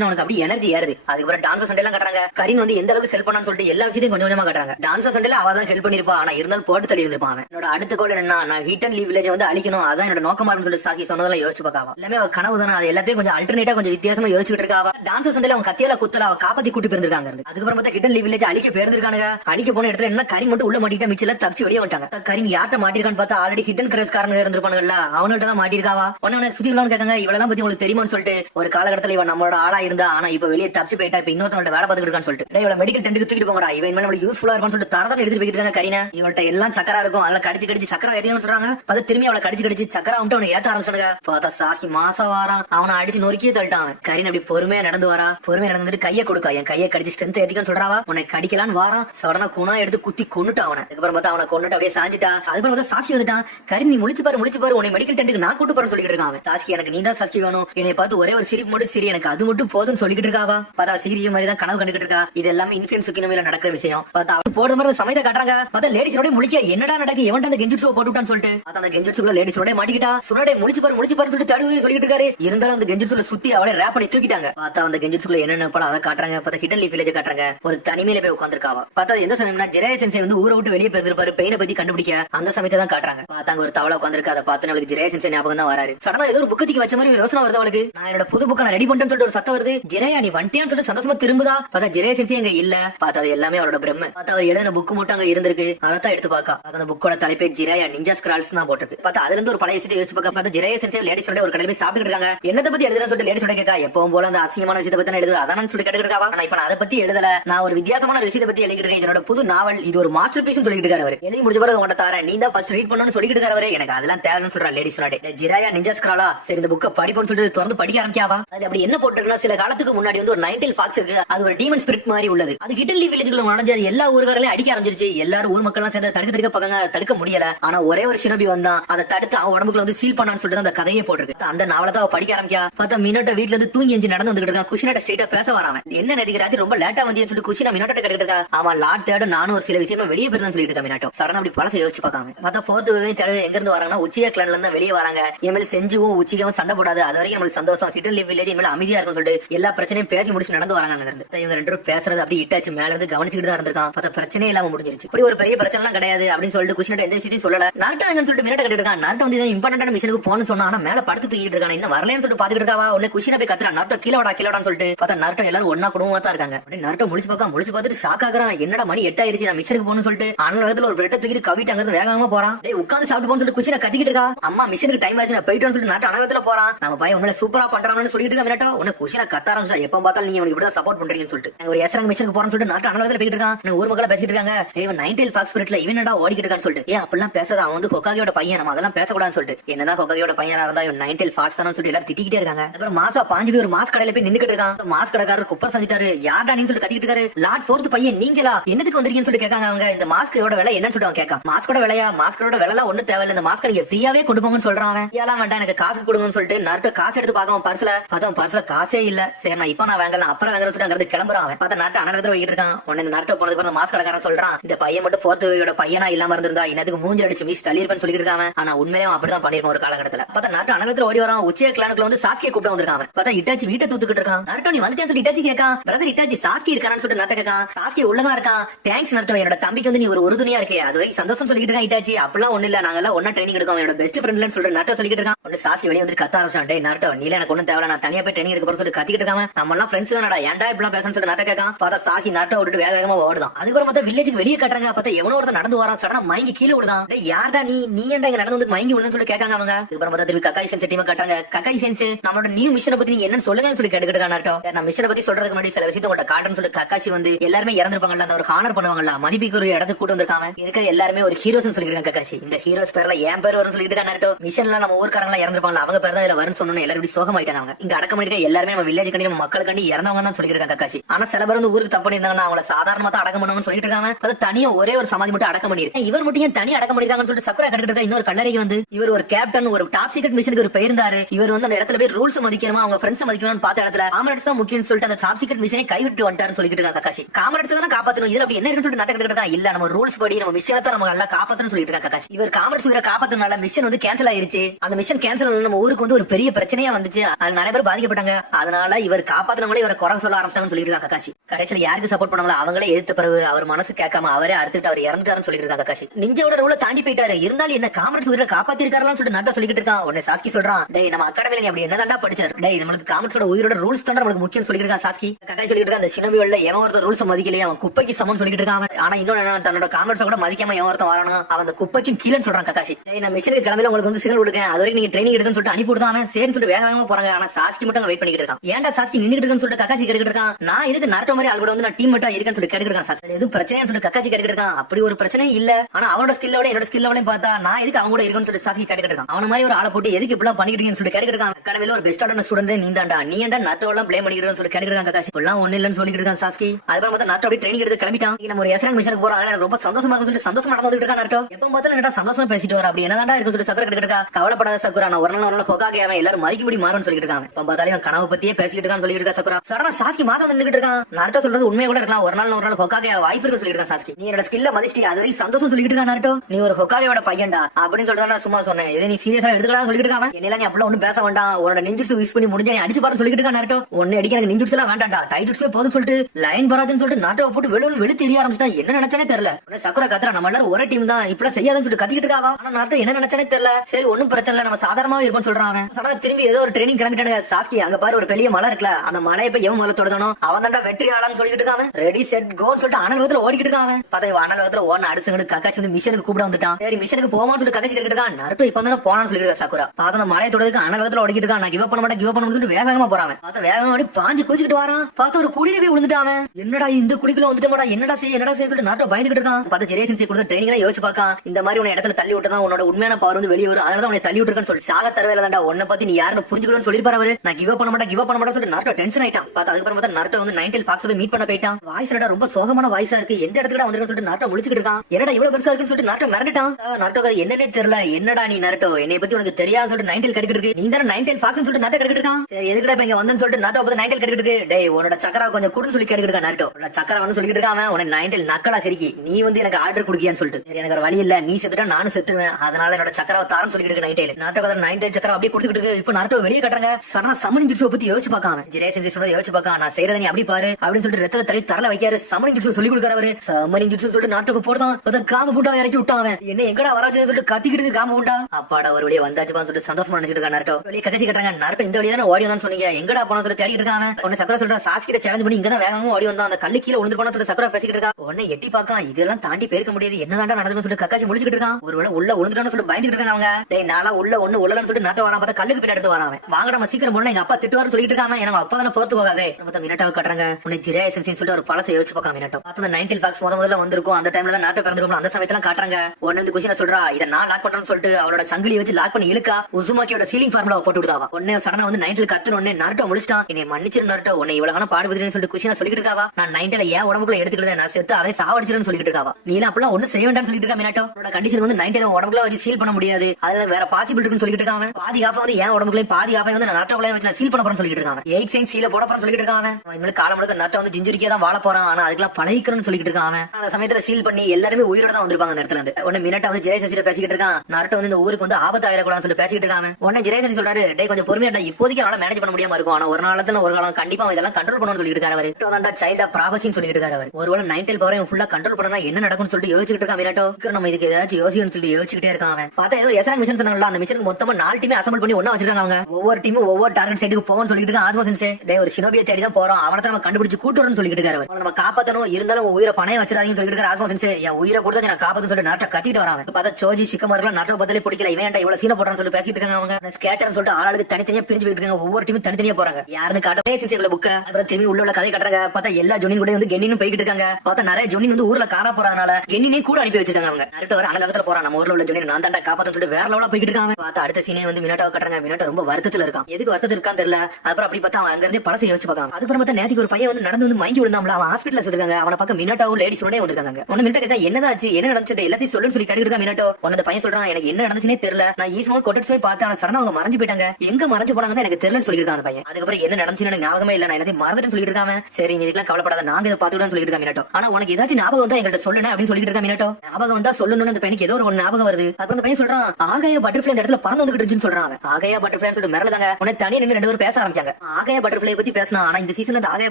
உனக்கு அப்படி எனர்ஜி ஏறுது. அதுக்கப்புறம் டான்ஸ் சண்டை எல்லாம் காட்டுறாங்க. கரீன் வந்து எந்த அளவுக்கு ஹெல்ப் பண்ணான்னு சொல்லிட்டு எல்லா விஷயத்தையும் கொஞ்சம் கொஞ்சமா காட்டுறாங்க. டான்ஸ் சண்டையில அவ தான் ஹெல்ப் பண்ணிருப்பா, ஆனா இருந்தாலும் போட்டு தள்ளி இருந்திருப்பான். என்னோட அடுத்த கோல் என்னன்னா நான் ஹிட் அண்ட் லீவ் வில்லேஜ் வந்து அழிக்கணும், அதான் என்னோட நோக்கமா இருக்குன்னு சொல்லிட்டு சாஸ்கி சொன்னதெல்லாம் யோசிச்சு பார்க்காவா. எல்லாமே அவ கனவு தானே, அது எல்லாத்தையும் கொஞ்சம் அல்டர்னேட்டா கொஞ்சம் வித்தியாசமா யோசிச்சுட்டு இருக்காவா. டான்ஸ் சண்டையில அவன் கத்தியால குத்தல அவ காப்பாத்தி கூட்டி போயிருந்திருக்காங்க. அதுக்கப்புறம் பார்த்தா ஹிட் அண்ட் லீவ் வில்லேஜ் அழிக்க போயிருந்திருக்காங்க. அழிக்க போன இடத்துல என்ன கரீன் மட்டும் உள்ள மாட்டிட்டா, மிச்சல தப்பிச்சு வெளியே வந்துட்டாங்க. கரீன் யார்ட்ட மாட்டிருக்கான்னு பார்த்தா ஆல்ரெடி ஹிட் அண்ட் கிரஸ் காரங்க இருந்திருப்பாங்கல்ல, அவங்கள்ட்ட தான் மாட்டிருக்காவா. உடனே சுத்தி உள்ளவங்க கேட்காங்க இவளெல்லாம் பத்தி உங்களுக்கு தெரியுமான்னு சொல்லிட்டு. ஒரு காலகட்டத்துல இவன் நம்மளோட ஆளா இருந்தா, ஆனா இப்ப வெளியே தப்பிச்சு போயிட்டா, இப்ப இன்னொருத்தவங்க வேலை பார்த்துட்டு இருக்கான்னு சொல்லிட்டு இவள மெடிக்கல் டென்ட்டுக்கு தூக்கிட்டு போங்கடா, இவன் நம்மளுக்கு யூஸ்ஃபுல்லா இருப்பான்னு சொல்லிட்டு தரதான் எடுத்துட்டு போயிட்டு இருக்காங்க. கரீனா இவள்கிட்ட எல்லாம் சக்கரா இருக்கும், அதனால கடிச்சு சக்கரா எதையும் சொல்றாங்க. பார்த்தா திரும்பி அவளை கடிச்சு சக்கரா வந்துட்டு அவனை ஏத்த ஆரம்பிச்சானுங்க. பார்த்தா சாஸ்கி மாசம் வாரான், அவனை அடிச்சு நொறுக்கியே தள்ளிட்டான். கரீன் அப்படி பொறுமையா நடந்து வரா. பொறுமையா நடந்துட்டு கையை கொடுக்கா, என் கையை கடிச்சு ஸ்ட்ரென்த் ஏத்திக்கன்னு சொல்றாவா. உன்னை கடிக்கலான்னு வாரான். சடனா குணா எடுத்து குத்தி கொண்டுட்டா அவனை. அதுக்கப்புறம் பார்த்தா அவனை கொண்டுட்டு அப்படியே சாஞ்சிட்டா. அதுக்கப்புறம் பார்த்தா சாஸ்கி வந்துட்டான். கரீன் நீ முழிச்சு பாரு உன்னை மெடிக்கல் டென்ட்டுக்கு நான் கூட்டு போறேன்னு சொல்லிட்டு இருக்கான். சாஸ்கி எனக்கு நீ தான் சாஸ்கி வேணும், என்னை பார்த்து ஒரே ஒரு சிரிப்பு மட்டும் சிரி, எனக்கு அது மட்டும் போதும்னு சொல்லிட்டு இருக்காவா. பார்த்தா சீரிய மாதிரி தான் கனவு கண்டுகிட்டு இருக்கா. இது எல்லாமே இன்ஃபுளுன்ஸ் சுக்கினமையில நடக்கிற விஷயம். பார்த்தா அவன் போட மாதிரி சமயத்தை காட்டுறாங்க. பார்த்தா லேடிஸோட முழிக்க என்னடா நடக்கு, எவன்டா அந்த கெஞ்சுட்ஸோ போட்டு விட்டான்னு சொல்லிட்டு அந்த கெஞ்சுட்ஸுக்குள்ள லேடிஸோட மாட்டிக்கிட்டா. சுனடே முழிச்சு பாரு சொல்லிட்டு தடுவே சொல்லிட்டு இருக்காரு. இருந்தாலும் அந்த கெஞ்சுட்ஸ்ல சுத்தி அவளை ரேப் பண்ணி தூக்கிட்டாங்க. பார்த்தா அந்த கெஞ்சுட்ஸ்குள்ள என்னென்ன படம் அதை காட்டுறாங்க. பார்த்தா ஹிடன் லீஃப் வில்லேஜ் காட்டுறாங்க. ஒரு தனிமையில போய் உட்கார்ந்திருக்காவா. பார்த்தா எந்த சமயம்னா ஜிராயா சென்சை வந்து ஊரை விட்டு வெளியே போயிருப்பாரு பெயினை பத்தி கண்டுபிடிக்க. அந்த சமயத்தை தான் காட்டுறாங்க. பார்த்தாங்க ஒரு தவளை உட்கார்ந்திருக்கு. அதை பார்த்து அவளுக்கு ஜிராயா சென்சை ஞாபகம் தான் வராரு. சடனா ஏதோ ஒரு புக்கத்துக்கு வச்ச மாதிரி யோசனை வருது அவளுக்கு. நான் என்னோட புது புக்கை ரெடி பண்ணிட்டேன்னு சொல்லிட்டு ஒரு சத்தம் வருது. ஜிராயா நீ வண்டியான்னு சொல்லிட்டு சந்தோஷமா திரும்புதா. பார்த்தா ஜிராயா சென்சை அங்க இல்ல. பார்த்தா அது எல்லாமே அவரோட பிரம்ம. பார்த்தா அவர் எழுதின புக்கு மட்டும் அங்க இருந்திருக்கு. அதான் எடுத்து பாக்கா. அந்த புக்கோட தலைப்பே ஜிராயா நிஞ்சா ஸ்கிரால்ஸ் தான் போட்டிருக்கு. பார்த்தா அதுல இருந்து ஒரு பழைய விஷயத்தை யோசிச்சு பார்க்க. பார்த்தா ஜிராயா சென்சை லேடிஸோட ஒரு கடையில போய் சாப்பிட்டு இருக்காங்க. என்னத்தை பத்தி எழுதுறேன்னு சொல்லிட்டு லேடிஸோட கேட்கா. எப்பவும் போல அந்த அசிங்கமான விஷயத்தை பத்தி எழுதுது அதான் சொல்லி கேட்டுருக்காவா. ஆனா இப்ப நான் அதை பத்தி எழுதல, நான் ஒரு வித்தியாசமான விஷயத்தை பத்தி எழுதிட்டு இருக்கேன். என்னோட புது நாவல், இது ஒரு மாஸ்டர் பீஸ் சொல்லிட்டு இருக்காரு. அவர் எழுதி முடிஞ்ச பிறகு உங்கள்ட்ட தாரேன், நீ தான் ஃபர்ஸ்ட் ரீட் பண்ணணும்னு சொல்லிட்டு இருக்காரு. எனக்கு அதெல்லாம் தேவைன்னு சொல்றா லேடிஸ். ஜிராயா நிஞ்சா ஸ்கிராலா சரி இந்த புக்கை படிப்போம்னு சொல்லிட்டு திறந்து படிக்க ஆரம்பிக்காவா. அதுல அப்படி என்ன போட்டுருக்குன்னா சில காலத்துக்கு முன்னாடி வந்து ஒரு நைன்டெல் ஃபாக்ஸ் இருக்கு. அது ஒரு டீமன் ஸ்பிரிட் மாதிரி உள்ளது. அது ஹிடன் லீஃப் வில்லேஜ்க்குள்ள நுழைஞ்சு அது எல்லா ஊர்களையும் அடிக்க ஆரம்பிச்சிருச்சு. எல்லாரும் ஊர் மக்கள் எல்லாம் சேர்ந்து தடுக்க பார்க்காங்க, தடுக்க முடியல. ஆனா ஒரே ஒரு ஷினோபி வந்தான், அதை தடுத்து அவன் உடம்புக்குள்ள வந்து சீல் பண்ணான்னு சொல்லிட்டு அந்த கதையே போட்டுருக்கு. அந்த நாவலை தான் படிக்க ஆரம்பிக்கா. பார்த்தா மினோட்ட வீட்டுல இருந்து தூங்கி எஞ்சி நடந்து வந்துட்டு இருக்கான். குஷினாட்ட ஸ்ட்ரெயிட்டா பேச வராம என்ன நதிக்கிறாரு ரொம்ப லேட்டா வந்து சொல்லிட்டு குஷினா மினோட்ட கேட்டுட்டு இருக்கா. அவன் லாட் தேட நானும் ஒரு சில விஷயமா வெளியே போயிருந்தேன் சொல்லிட்டு இருக்கா. மினாட்டோ சடனா அப்படி பழச யோசிச்சு பார்க்காம பார்த்தா ஃபோர்த் தேவை எங்க இருந்து வராங்கன்னா உச்சிகா கிளான்ல இருந்து வெளியே வராங்க. இனிமேல் செஞ்சுவும் உச்சிகாவும் சண்டை போடாது, அது வரைக்கும் நமக்கு சந்தோஷம். ஹிடன் லீஃப் வில்லேஜ் இனிமேல் அமைதியா இருக்கும்னு சொல்லிட்டு எல்லா பிரச்சனையும் பேசி முடிச்சு நடந்து வராங்க. அங்க இருந்து இவங்க ரெண்டு பேரும் பேசுறது அப்படி இட்டாச்சு மேல இருந்து கவனிச்சுட்டு தான் இருந்திருக்கான். பார்த்தா பிரச்சனையே இல்லாம முடிஞ்சிருச்சு. இப்படி ஒரு பெரிய பிரச்சனை எல்லாம் கிடையாது அப்படின்னு சொல்லிட்டு குஷினாட்ட எந்த விஷயத்தையும் சொல்லல. நார்ட்டோ எங்கன்னு சொல்லிட்டு மினோட்ட கேட்டு இருக்கான். நார்ட்டோ வந்து இம்பார்ட்டன்டான மிஷனுக்கு போன்னு சொன்னா ஆனா மேல படுத்து தூங்கிட்டு இருக்கான். இன்னும் வரலன்னு சொல்லிட்டு பாத்துட்டு இருக்காவா. உடனே குஷினா போய் கத்துறான், நார்ட்டோ கீழவாடான்னு சொல்லிட்டு. பார்த்தா நார்ட்டோ எல்லாரும் ஒன்னா குடும்பமா தான் இருக்காங்க. நார்ட்டோ முழிச்சு பார்க்க முழிச்சு பார்த்துட்டு ஷாக் ஆகுறான். என்னடா மணி 8 ஆயிருச்சு, நான் மிஷனுக்கு போகணும்னு சொல்லிட்டு அண்ணன் ஒரு பிரெட்டை தூக்கி சொல்லிட்டு கவிட்டு அங்க இருந்து வேகமா போறான். டேய் உட்கார்ந்து சாப்பிட்டு போன்னு சொல்லிட்டு குச்சின கத்திக்கிட்டு இருக்கா. அம்மா மிஷனுக்கு டைம் ஆச்சு நான் போயிட்டு சொல்லிட்டு நாட்டு அனகத்துல போறான். நம்ம பையன் உண்மையில சூப்பரா பண்றான்னு சொல்லிட்டு இருக்க மினட்டோ உன்ன குச்சின கத்த ஆரம்பிச்சா எப்ப பார்த்தாலும் நீங்க இவனுக்கு இப்படி சப்போர்ட் பண்றீங்கன்னு சொல்லிட்டு நாங்க ஒரு எஸ்ரங்க மிஷனுக்கு போறோம்னு சொல்லிட்டு நாட்டு அனகத்துல போயிட்டு இருக்கான். ஊர் மக்கள பேசிட்டு இருக்காங்க. இவன் நைன்டெயில் ஃபாக்ஸ் ஸ்பிரிட்ல இவன் என்னடா ஓடிக்கிட்டு இருக்கான்னு சொல்லிட்டு ஏன் அப்படிலாம் பேசாத அவன் வந்து ஹொகாகியோட பையன் நம்ம அதெல்லாம் பேசக்கூடாதுன்னு சொல்லிட்டு என்னதான் ஹொகாகியோட பையனா இருந்தா இவன் நைன்டெயில் ஃபாக்ஸ் தானு சொல்லிட்டு எல்லாரும் திட்டிக்கிட்டே இருக்காங்க. அப்புறம் மாசா பாஞ்சு போய் ஒரு மாஸ் கடையில போய் நின்னுக்கிட்டு இருக்கான். மாஸ் கடைக்காரர் குப்பர் செஞ்சிட்டாரு. யாரா நீங்க சொல்லிட்டு கத்திக்கிட்டு இருக்காரு. லார்ட் ஃபோர்த் பையன் நீங்களா என்னதுக்கு வந்திருக்கீங்கன்னு சொல்லிட்டு கேட்காங்க. அவங்க இந்த மாஸ்கோட விலை என்னன்னு சொல்லிட்டு அவன் கேட்கான். மாஸ்கோட விலையா மாஸ்கோட விலை எல்லாம் ஒண்ணு தேவையில்ல. இந்த மாஸ்க் நீங்க ஃப்ரீயாவே கொண்டு போங்கன்னு சொல்றான். அவன் ஏலாம் வேண்டாம் எனக்கு காசு கொடுங்கன்னு சொல்லிட்டு நருட்டோ காசு எடுத்து பார்க்க பர்ஸ்ல பார்த்தா பர்ஸ்ல காசே இல்ல. சரி நான் இப்ப நான் வாங்கலாம் அப்புறம் வாங்கறேன்னு சொல்லிட்டு அங்க கிளம்புறான். அவன் பார்த்தா நாட்டு அனகத்துல போயிட்டு இருக்கான். உடனே இந்த நருட்டோ போனதுக்கு அப்புறம் மாஸ்க் கடைக்காரன் சொல்றான் இந்த பையன் மட்டும் ஃபோர்த்தோட பையனா இல்லாம இருந்திருந்தா இன்னதுக்கு மூஞ்சி அடிச்சு மீஸ் தள்ளிருப்பேன்னு சொல்லிட்டு இருக்கான். ஆனா உண்மையிலே அப்படிதான் பண்ணிருப்பான் ஒரு காலகட்டத்துல. பார்த்தா நாட்டு அனகத்துல ஓடி வரான். உச்சிய கிளானுக்குள்ள வந்து சாஸ்கியை கூப்பிட்டு வந்திருக்கான். பார்த்தா இட்டாச்சி வீட்டை தூத்துக்கிட்டு இருக்கான். நருட்டோ நீ வந்துட்டேன்னு சொல்லி இட்டாச்சி கேட்கான். பிரதர் இட்டாச்சி சாஸ்கி இருக்கான்னு சொல்லிட்டு நாட்ட கேட்கான். சாஸ்கி உள்ளதான் இருக்கான். தேங்க்ஸ் நருட்டோ என்னோட தம்பிக்கு வந்து நீ ஒரு உறுதுணையா இருக்கே அது வரைக்கும் சந்தோஷம் சொல்லிட்டு இருக்கான். இட்டாச்சி அப்பெல்லாம் ஒண்ணு இல்ல நாங்க எல்லாம் ஒன்னா ட்ரைனிங் எடுக்கோம் என்னோட பெஸ்ட் ஃப்ரெண்ட்லன்னு சொல்லிட்டு நருட்டோ சொல்லிட்டு இருக்கான். உடனே சாஸ்கி வெளியே வந்து கத்த ஆரம்பிச்சான். டேய் நருட்டோ நீல எனக்கு ஒண்ணும் தேவையில்ல நான் தனியா போய் ட்ரைனிங் எடுக்க போறேன்னு சொல்லிட்டு கத்திக்கிட்டு இருக்கான். நம்ம எல்லாம் ஃப்ரெண்ட்ஸ் தானடா ஏன்டா இப்படிலாம் பேசணும்னு சொல்லிட்டு நாட்ட கேட்கான். பார்த்தா சாஸ்கி நருட்டோ விட்டுட்டு வேக வேகமா ஓடுதான். அதுக்கப்புறம் பார்த்தா வில்லேஜுக்கு வெளியே கட்டுறாங்க. பார்த்தா எவனோ ஒருத்தர் நடந்து வரான். சடனா மயங்கி கீழே விடுதான். டேய் யாரடா நீ ஏன்டா இங்க நடந்து வந்து மயங்கி விழுன்னு சொல்லிட்டு கேட்காங்க அவங்க. அதுக்கப்புறம் பார்த்தா திருப்பி கக்காய் சென்ஸ் டீம் கட்டுறாங்க. கக்காய் சென்ஸ் நம்மளோட நியூ மிஷனை பத்தி நீங்க என்னன்னு சொல்லுங்கன்னு சொல்லி கேட்டுக்கிட்டு இருக்கான். நான் மிஷனை பத்தி சொல்றதுக்கு முன்னாடி சில விஷயத்தை உங்கள்ட்ட காட்டுன்னு சொல்லிட்டு கக்காச்சி வந்து எல்லாருமே இறந்துருப்பாங்கல்ல அந்த ஒரு ஹானர் பண்ணுவாங்கல்ல மதிப்புக்கு ஒரு இடத்துக்கு கூட்டு வந்திருக்காங்க. இருக்க எல்லாருமே ஒரு ஹீரோஸ் சொல்லிருக்காங்க. கக்காச்சி இந்த ஹீரோஸ் பேர்ல என் பேர் வரும்னு சொல்லிட்டு இருக்கான். மிஷன்ல நம்ம ஊர்க்காரங்க இறந்துருப்பாங்க அவங்க பேர் தான் இதுல வரும்னு சொன்னோம். எல்லாரும் இப்படி சோகமாயிட்டாங்க. இங்க அடக்கம் பண்ணிட்டு எல்லாருமே நம்ம வில்லேஜ் கண்டி நம்ம மக்களுக்காண்டி இறந்தவங்க தான் சொல்லிட்டு இருக்காங்க கக்காச்சி. ஆனா சில பேர் வந்து ஊருக்கு தப்பு பண்ணிருந்தாங்கன்னா அவங்கள சாதாரணமா தான் அடக்கம் பண்ணுவாங்கன்னு சொல்லிட்டு இருக்காங்க. அது தனியா ஒரே ஒரு சமாதி மட்டும் அடக்கம் பண்ணிருக்கேன். இவர் மட்டும் ஏன் தனி அடக்கம் பண்ணிருக்காங்கன்னு சொல்லிட்டு சக்குரா கட்டுக்கிட்டு இருக்க இன்னொரு கல்லறைக்கு வந்து இவர் ஒரு கேப்டன் ஒரு டாப் சீக்ரெட் மிஷனுக்கு ஒரு போயிருந்தாரு. இவர் வந்து அந்த இடத்துல போய் ரூல்ஸ் மதிக்கணுமா அவங்க ஃப்ரெண்ட்ஸ் மதிக்கணும்னு பார்த்த இடத்துல காமரேட்ஸ் தான் முக்கியம்னு சொல்லிட்டு அந்த டாப் சீக்ரெட் மிஷனை கைவிட்டு வந்துட்டாருன்னு சொல்லிட்டு இருக்காங்க கக்காச்சி. காமரேட்ஸ் தான் காப்பாத்தணும் இதுல அப்படி என்ன இருக்குன்னு சொல்லிட்டு நாட்டக்கிட்டு இருக்கா. இல்ல நம்ம ரூல்ஸ் படி நம்ம மிஷனை தான் நம்ம நல்லா காப்பாத்தணும்னு சொல்லிட்டு இருக்காங்க கக்காச்சி. இவர் காமரேட்ஸ் இவரை காப்பாத்தனால மிஷன் வந்து கேன்சல் ஆயிருச்சு. அந்த மிஷன் கேன்சல் ஆன நம்ம ஊருக்கு வந்து ஒரு பெரிய பிரச்சனையா வந்துச்சு. அது நிறைய பேர் பாதிக்கப்பட்டாங்க. அதனால இவர் காப்பாத்தினவங்களே இவரை குறை சொல்ல ஆரம்பிச்சாங்கன்னு சொல்லிட்டு இருக்காங்க கக்காச்சி. கடைசியில யாருக்கு சப்போர்ட் பண்ணாங்களோ அவங்களே எதிர்த்த பிறகு அவர் மனசு கேட்காம அவரே அறுத்துட்டு அவர் இறந்துட்டாருன்னு சொல்லிட்டு இருக்காங்க கக்காச்சி. நிஞ்சோட ரூல தாண்டி போயிட்டாரு. இருந்தாலும் என்ன காமரேட்ஸ் உயிரை காப்பாத்திருக்காருன்னு சொல்லிட்டு நாட்டா சொல்லிட்டு இருக்கான். உடனே சாஸ்கி சொல்றான் டேய் நம்ம அகாடமில நீ அப்படி என்னதான்டா படிச்சாரு. டேய் நம்மளுக்கு காமரேட்ஸோட உயிரோட ரூல்ஸ் தான் நம்மளுக்கு முக்கியம் சொல்லிட்டு இருக்கான் சாஸ்கி. கக்காய் சொல்லிட்டு இருக்கான் அந்த சினபியோட எவன் ஒருத்தர் ரூல்ஸ் மதிக்கலையே அவன் குப்பைக்கு சமம் சொல்லிட்டு இருக்கான். ஆனா இன்னொன்னு தன்னோட காமரேட்ஸ் கூட மதிக்காம எவன் ஒருத்தன் வரானோ அவன் அந்த குப்பைக்கும் கீழன்னு சொல்றான் கக்காச்சி. டேய் நான் மிஷனுக்கு கிளம்பில உங்களுக்கு வந்து சிக்னல் கொடுக்கேன் அது வரைக்கும் நீங்க ட்ரைனிங் எடுக்கணும்னு சொல்லிட்டு அனுப்பி விடுதான். அவன் சரின்னு சொல்லிட்டு வேக வேகமா போறாங்க. ஆனா சாஸ்கி மட்டும் வெயிட் பண்ணிட்டு இருக்கான். ஏன்டா சாஸ்கி நின்னுட்டு இருக்குன்னு சொல்லிட்டு கக்காச்சி கேட்டுட்டு இருக்கான். நான் இதுக்கு நருட்டோ மாதிரி ஆள் கூட வந்து நான் டீம் மட்டும் இருக்கேன்னு சொல்லி கேட்டுட்டு இருக்கான். சாஸ்கி எதுவும் பிரச்சனைன்னு சொல்லிட்டு கக்காச்சி கேட்டுட்டு இருக்கான். அப்படி ஒரு பிரச்சனை இல்ல. ஆனா அவனோட ஸ்கில்லோட என்னோட ஸ்கில்லோட பார்த்தா நான் எதுக்கு அவங்க கூட இருக்கணும்னு சொல்லிட்டு சாஸ்கி கேட்டுட்டு இருக்கான். அவன மாதிரி ஒரு ஆளை போட்டு எதுக்கு இப்படிலாம் பண்ணிட்டு இருக்கீங்கன்னு சொல்லிட்டு கேட்டுட்டு இருக்கான். அகாடமில ஒரு பெஸ்டான ஸ்டூடெண்ட் நீ தான்டா நீ ஏன்டா நருட்டோ எல்லாம் ப்ளே பண்ணிட்டு சொல்லி கேட்டுட்டு இருக்கான் கக்காச்சி. எல்லாம் ஒண்ணு இல்லன்னு சொல்லிட்டு இருக்கான் சாஸ்கி. அதுக்கப்புறம் பார்த்தா நருட்டோ அப்படியே ட்ரைனிங் எடுத்து கிளம்பிட்டான். நம்ம ஒரு எஸ்ரங் மிஷனுக்கு போறோம். ரொம்ப சந்தோஷமா இருக்குன்னு சொல்லிட்டு சந்தோஷமா நடந்துட்டு இருக்கான் நருட்டோ. எப்ப பார்த்தாலும் என்னடா சந்தோஷமா பேசிட்டு வர அப்படி என்னதான்டா இருக்குன்னு சொல்லிட்டு சக்குரா கேட்டுட்டு இருக்கா. கவலைப்படாத சக்குரா நான் ஒரு நாள் ஹொகாகே அவன் எல்லாரும் மதிக்கும்படி மாறும்னு சொல்லிட்டு இருக்கான். இப்ப பார்த்தாலும் கனவை பத்தியே பேசிட்டு இருக்கான்னு சொல்லிட்டு இருக்கா சக்குரா. சடனா சாஸ்கி மாதம் நின்னுட்டு இருக்கான். நருட்டோ சொல்றது உண்மையா கூட இருக்கலாம். ஒரு நாள் ஹொகாகே வாய்ப்பு இருக்குன்னு சொல்லிட்டு இருக்கான் சாஸ்கி. நீ என்னோட ஸ்கில்ல மதிச்சிட்டி அது வரைக்கும் சந்தோஷம் சொல்லிட்டு இருக்கான் நருட்டோ. நீ ஒரு ஹொகாகேயோட பையன்டா அப்படின்னு சொல்லிட்டு நான் சும்மா சொன்னேன். இதை நீ சீரியஸா எடுத்துக்கலாம் சொல்லிட்டு இருக்கான். என்னல நீ அப்பலாம் ஒண்ணும் பேச வேண்டாம். உன்னோட நிஞ்சுட்சு யூஸ் பண்ணி முடிஞ்சா நீ அடிச்சு பாருன்னு சொல்லிட்டு இருக்கான் நருட்டோ. ஒன்னு அடிக்க எனக்கு நிஞ்சுட்சு எல்லாம் வேண்டாம்டா டைஜுட்சு போதும் சொல்லிட்டு லைன் பராஜ்னு சொல்லிட்டு நருட்டோ போட்டு வெளு தெரிய ஆரம்பிச்சிட்டா. என்ன நினைச்சானே தெரியல. உடனே சக்குரா கத்துறா நம்ம எல்லாரும் ஒரே டீம் தான் இப்பலாம் செய்யாதுன்னு சொல்லிட்டு கத்திக்கிட்டு இருக்காவா. ஆனா நருட்டோ என்ன நினைச்சானே தெரியல. சரி ஒண்ணும் பிரச்சனை இல்ல நம்ம சாதாரணமா இருப்போம்னு சொல்றான். சடனா திரும்பி ஏதோ ஒரு ட்ரைனிங் கிளம்பிட்டானுங்க. சாஸ்கி அங்க பாரு ஒரு பெரிய மலை இருக்குல்ல அந்த மலையை போய் எவன் முதல்ல தொடணும் அவன் தான்டா வெற்றி ஆளான்னு சொல்லிட்டு இருக்கான். ரெடி செட் கோன்னு சொல்லிட்டு அனல் வேகத்துல ஓடிக்கிட்டு இருக்கான். பார்த்தா அனல் வேகத்துல ஓன அடுத்து கக்காச்சி வந்து மிஷனுக்கு கூப்பிட வந்துட்டான். சரி மிஷனுக்கு போவான்னு சொல்லிட்டு கக்காச்சி கேட்டுட்டு இருக்கான். நருட்டோ இப்ப தானே போனான்னு சொல்லிட்டு சக்குரா. பார்த்தா அந்த மலையை தொடர்ந்து அனல் வேகத்துல ஓடிக்கிட்டு இருக்கான். நான் கிவ் பண்ண மாட்டேன் சொல்லிட்டு வேகமா போறான். பார்த்தா வேகமா ஓடி பாஞ்சு குதிச்சுட்டு வரான். பார்த்தா ஒரு குடியில போய் விழுந்துட்டான். என்னடா இந்த குடிக்குள்ள வந்துட்டா என்னடா செய்ய சொல்லிட்டு நருட்டோ பயந்துட்டு இருக்கான். பார்த்தா ஜெரேசன்சி கொடுத்த ட்ரைனிங் எல்லாம் யோசிச்சு பார்க்கான். இந்த மாதிரி உன்னை இடத்துல தள்ளி விட்டுதான் உன்னோட உண்மையான பவர் வந்து வெளியே வரும். அதனால உன்னை தள்ளி விட்டுருக்கான்னு சொல்லி சாக தரவே இல்லடா. உன்னை பத்தி நீ யாருன்னு புரிஞ்சுக்கணும்னு சொல்லிருப்பாரு அவரு. நான் கிவ் பண்ண மாட்டேன் சொல்லிட்டு நருட்டோ டென்ஷன் ஆயிட்டான். பார்த்தா அதுக்கப்புறம் பார்த்தா நருட்டோ வந்து நைன்டெயில் ஃபாக்ஸ் போய் மீட் பண்ண போயிட்டான். வாய்ஸ் ரொம்ப சோகமான வாய்ஸா இருக்கு. எந்த இடத்துல வந்துருன்னு சொல்லிட்டு நருட்டோ முழிச்சிட்டு இருக்கான். என்னடா இவ்வளவு பெருசா இருக்குன்னு சொல்லிட்டு நருட்டோ மிரண்டுட்டான். நருட்டோ என்னன்னே தெரியல. என்னடா நீ நருட்டோ என்னை பத்தி உனக்கு தெரியாது சொல்லிட்டு நைன்டெயில் கட்டிட்டு இருக்கு. நீ தானே நைன்டெயில் ஃபாக்ஸ் சொல்லிட்டு நருட்டோ கட்டிட்டு இருக்கான். சரி எதுக்குடா இப்ப இங்க வந்தேன்னு சொல்லிட்டு நருட்டோ பத்தி நைன்டெயில் கட்டிட்டு இருக்கு. டேய் உன்னோட சக்கரா கொஞ்சம் குடுன்னு சொல்லி கேட்டுட்டு இருக்கான் நருட்டோ. சக்கரா வந்து சொல்லிட்டு இருக்கான். உனக்கு நைன்டெயில் நக்கலா சரிக்கி நீ வந்து எனக்கு ஆர்டர் குடுக்கியான்னு சொல்லிட்டு. சரி எனக்கு ஒரு வழி இல்ல நீ செத்துட்டா நானும் செத்துவேன். அதனால என்னோட சக்கராவை தாரம் சொல்லிட்டு இருக்கு நைன்டெயில். நருட்டோ நைன்டெயில் சக்கரா அப்படியே கொடுத்துட்டு இருக்கு. இப்ப நருட்டோ வெளியே கட்டுறாங்க. சடனா சமனிங் ஜுட்ஸு பத்தி யோசிச்சு பார்க்காம ஜெரேசன்சி சொன்னதை யோசிச்சு பார்க்காம நான் செய்யறதை நீ அப்படி பாரு அப்படின்னு சொல்லிட்டு ரத்தத்தை தள்ளி தரல வைக்காரு. சமனிங் ஜுட்ஸு சொல்லி கொடுக்கறவரு. சமனிங் ஜுட்ஸு சொல்லிட்டு நாட்டுக்கு போடுதான். காம பூண்டா இறக்கி விட்டான். என்ன எங்கடா வராச்சுன்னு சொல்லிட்டு கத்திக்கிட்டு காம பூண்டா. அப்பாடா ஒரு வழியே வந்தாச்சுப்பான்னு சொல்லிட்டு சந்தோஷமா நினைச்சிட்டு இருக்கா நருட்டோ. வெளியே கக்கச்சி கட்டுறாங்க. நருட்டோ இந்த வழியா தானே ஓடி வந்தான்னு சொன்னீங்க எங்கடா போன சொல்லி தேடிட்டு இருக்காங்க. உடனே சக்கரா சொல்றான் சாஸ்கிட்ட சேலஞ்ச் பண்ணி இங்க தான் வேகமா ஓடி வந்தான். அந்த கல்லு கீழே விழுந்து போன சொல்லி சக்கரா பேசிக்கிட்டு இருக்கா. உடனே எட்டி பார்க்கான். இதெல்லாம் தாண்டி போயிருக்க முடியாது என்னதான்டா நடந்துன்னு சொல்லிட்டு கக்காச்சி முடிச்சுக்கிட்டு இருக்கான். ஒருவேளை உள்ள உழுந்துட்டான்னு சொல்லிட்டு பயந்துட்டு இருக்காங்க அவங்க. டேய் நாளா உள்ள ஒண்ணு உள்ளலன்னு சொல்லிட்டு நாட்ட வரான். பார்த்தா கல்லுக்கு பின்னாடி எடுத்து வரான். வாங்க நம்ம சீக்கிரம் போனா எங்க அப்பா திட்டுவாரு சொல்லிட்டு இருக்காங்க. எனக்கு அப்பா தானே போர்த்து போகாதே. நம்ம மினட்டாவை கட்டுறாங்க. உன்னை ஜிரே எசன்சின்னு சொல்லிட்டு ஒரு பழசை யோசிச்சு பார்க்க மினட்டோ. பார்த்தா நைன்டில் ஃபாக்ஸ் முதல்ல வந்திருக்கும். அந்த டைம்ல தான் நாட்டை பிறந்திருக்கும். அந்த சமயத்துல காட்டுறாங்க. ஒன்னு வந்து குஷினா சொல்றா இதை நான் லாக் பண்றேன்னு சொல்லிட்டு அவளோட சங்கிலியை வச்சு லாக் பண்ணி இழுக்கா உசுமாக்கியோட சீலிங் ஃபார்முலா போட்டு விடுதாவா. உடனே சடனா வந்து நைன்டில் கத்துன உடனே நருட்டோ முடிச்சிட்டான். என்னை மன்னிச்சிரு நருட்டோ, உன்னை இவ்வளவு பாடுபடுறேன்னு சொல்லிட்டு குஷினா சொல்லிட்டு இருக்காவா. நான் நைன்டில ஏன் உடம்புக்குள்ள எடுத்துக்கிட்டேன், நான் செத்து அதை சாவடிச்சிருன்னு சொல்லிட்டு இருக்காவா. நீ அப்பெல்லாம் ஒண்ணு செய்ய வேண்டாம்னு சொல்லிட்டு இருக்கா மினட்டோ. உன்னோட கண்டிஷன் வந்து நைன்டில உடம்புக்குள்ள வச்சு சீல் பண்ண முடியாது, அதுல வேற பாசிபிள் இருக்குன்னு சொல்லிட்டு இருக்காங்க. பாதுகாப்பா வந்து ஏன் உடம்புக்குள்ள பாதுகாப்பா வந்து நான் நருட்டோக்குள்ள வச்சு நான் சீல் பண்ண போறேன்னு சொல்லிட்டு இருக்காங்க. 8 சைன் சீல போட போறேன்னு சொல்லிட்டு இருக்காங்க. இனிமேல் காலம் முழுக்க நருட்டோ வந்து ஜிஞ்சுரிக்கே தான் வாழ போறான். ஆனா அதுக்கெல்லாம் பழகிக்கணும்னு சொல்லிட்டு இருக்காங்க. அந்த சமயத்துல சீல் பண்ணி எல்லாருமே உயிரோட தான் வந்திருப்பாங்க அந்த இடத்துல இருந்து. உடனே மினட்டோ வந்து ஜெரே சசில பேசிக்கிட்டு இருக்கான். நருட்டோ வந்து இந்த ஊருக்கு வந்து ஆபத்து ஆயிரக்கூடாதுன்னு சொல்லி பேசிக்கிட்டு இருக்காங்க. உடனே ஜெரே சசி சொல்றாரு, டேய் கொஞ்சம் பொறுமையா, இப்போதைக்கு அவனால மேனேஜ் பண்ண முடியாம இருக்கும், ஆனா ஒரு நாளத்துல ஒரு காலம் கண்டிப்பா இதெல்லாம் கண்ட்ரோல் பண்ணணும்னு சொல்லிட்டு இருக்காரு. அவரு தான்டா சைல்ட் ஆஃப் ப்ராபசின்னு சொல்லிட்டு இருக்காரு. அவர் ஒருவேளை நைன்டெல் பவரை ஃபுல்லா கண்ட்ரோல் பண்ணா என்ன நடக்கும்னு சொல்லிட்டு யோசிச்சுட்டு இருக்கான் மினட்டோ. நம்ம இதுக்கு ஏதாச்சும் யோசிக்கணும்னு சொல்லிட்டு யோசிச்சுட்டே இருக்கான். பார்த்தா ஏதோ எஸ்ஆர் மிஷன் சொன்னாங்கல்ல, அந்த மிஷனுக்கு மொத்தமா 4 டீமே அசம்பிள் பண்ணி ஒண்ணா வச்சிருக்காங்க. அவங்க ஒவ்வொரு டீமும் ஒவ்வொரு டார்கெட் சைடுக்கு போவோம்னு சொல்லிட்டு இருக்கான். ஆஸ்மோ சென்சே டேய் ஒரு ஷினோபியை தேடி தான் போறோம், அவனை நம்ம கண்டுபிடிச்சு கூட்டு வரணும்னு சொல்லிட்டு இருக்காரு. நம்ம காப்பாத்தணும், இருந்தாலும் உயிரை பணைய வச்சிடாதீங்கன்னு சொல்லிட்டு இருக்காரு ஆஸ்மோ சென்சே. என் உயிரை கொடுத்தா நான் காப்பாத்து சொல்லிட்டு நாட்டை கத்திட்டு வராங்க. பார்த்தா சோஜி சிக்கமர்லாம் நாட்டை பத்திலே பிடிக்கல, இவன் இவ்வளவு சீன போடுறான்னு சொல்லி பேசிட்டு இருக்காங்க. அவங்க ஸ்கேட்டர்னு சொல்லிட்டு ஆளுக்கு தனித்தனியா பிரிஞ்சு போயிட்டு இருக்காங்க. ஒவ்வொரு டீமும் தனித்தனியா போறாங்க. யாருன்னு காட்டவே சென்சேக்குள்ள புக்க அப்புறம் திரும்பி உள்ள கதை கட்டுறாங்க. பார்த்தா எல்லா ஜொனின் கூட வந்து கென்னின்னு போய்கிட்டு இருக்காங்க. பார்த்தா நிறைய ஜொனின் வந்து ஊர்ல காணா போறதுனால கென்னினே கூட அனுப்பி வச்சிருக்காங்க. அவங்க நருட்டோ வர அனலகத்துல போறான். நம்ம ஊர்ல உள்ள ஜொனின் நான் தாண்டா காப்பாத்த சொல்லிட்டு வேற லெவலா போய்கிட்டு இருக்காங்க. பார்த்தா அடுத்த சீனே வந்து மினட்டாவை கட்டுறாங்க. மினட்டோ ரொம்ப வருத்தத்துல இருக்கான். எதுக்கு வருத்தத்துல இருக்கான்னு தெரியல. அப்புறம் அப்படி பார்த்தா அவன் அங்க இருந்து பழசை யோசிச்சு பார்க்கலாம். அதுக்கப்புறம் பார்த்தா நேத்துக்கு ஒரு பையன் வந்து நடந்து வந்து மயங்கி விழுந்தாம்ல, அவன் ஹாஸ்பிட்டல்ல சேர்த்திருக்காங்க. அவனை பார்க்க மினட்டாவும் லேடிஸ் உடனே வந்திருக்காங்க. ஒன்னு மினட்டோ கேட்க என்னதாச்சு என்ன நடந்துச்சு எல்லாத்தையும் சொல்லுன்னு சொல்லி கேட்டுட்டு இருக்கா மினட்டோ. ஒன்னு பையன் சொல்றான், எனக்கு என்ன நடந்துச்சுனே தெரியல, நான் ஈஸியா கொட்டட்ஸ் போய் பார்த்தேன், ஆனா சடனா அவங்க மறைஞ்சு போயிட்டாங்க, எங்க மறைஞ்சு போனாங்க எனக்கு தெரியலன்னு சொல்லிட்டு இருக்கான் பையன். அதுக்கப்புறம் என்ன நடந்துச்சுன்னு எனக்கு ஞாபகமே இல்ல, நான் எல்லாத்தையும் மறந்துட்டு சொல்லிட்டு இருக்காங்க. சரி நீ இதுக்கெல்லாம் கவலைப்படாத, நாங்க இதை பார்த்துட்டு சொல்லிட்டு இருக்கா மினட்டோ. ஆனா உனக்கு ஏதாச்சும் ஞாபகம் வந்தா எங்கள்ட்ட சொல்லுங்க அப்படின்னு சொல்லிட்டு இருக்கா மினட்டோ. ஞாபகம் வந்தா சொல்லணும்னு அந்த பையனுக்கு ஏதோ ஒரு ஞாபகம் வருது. அப்புறம் அந்த பையன் சொல்றான், ஆகாய பட்டர்ஃப்ளை இந்த இடத்துல பறந்து வந்துட்டு இருந்துச்சுன்னு சொல்றான். ஆகாய பட்டர்ஃப்ளை சொல்லிட்டு மிரளதாங்க. உடனே தனியா நின்று 2 பேரும் பேச ஆரம்பிச்சாங்க. ஆகாய பட்டர்ஃப்ளை பத்தி பேசினா, ஆனா இந்த சீசன்ல அந்த ஆகாய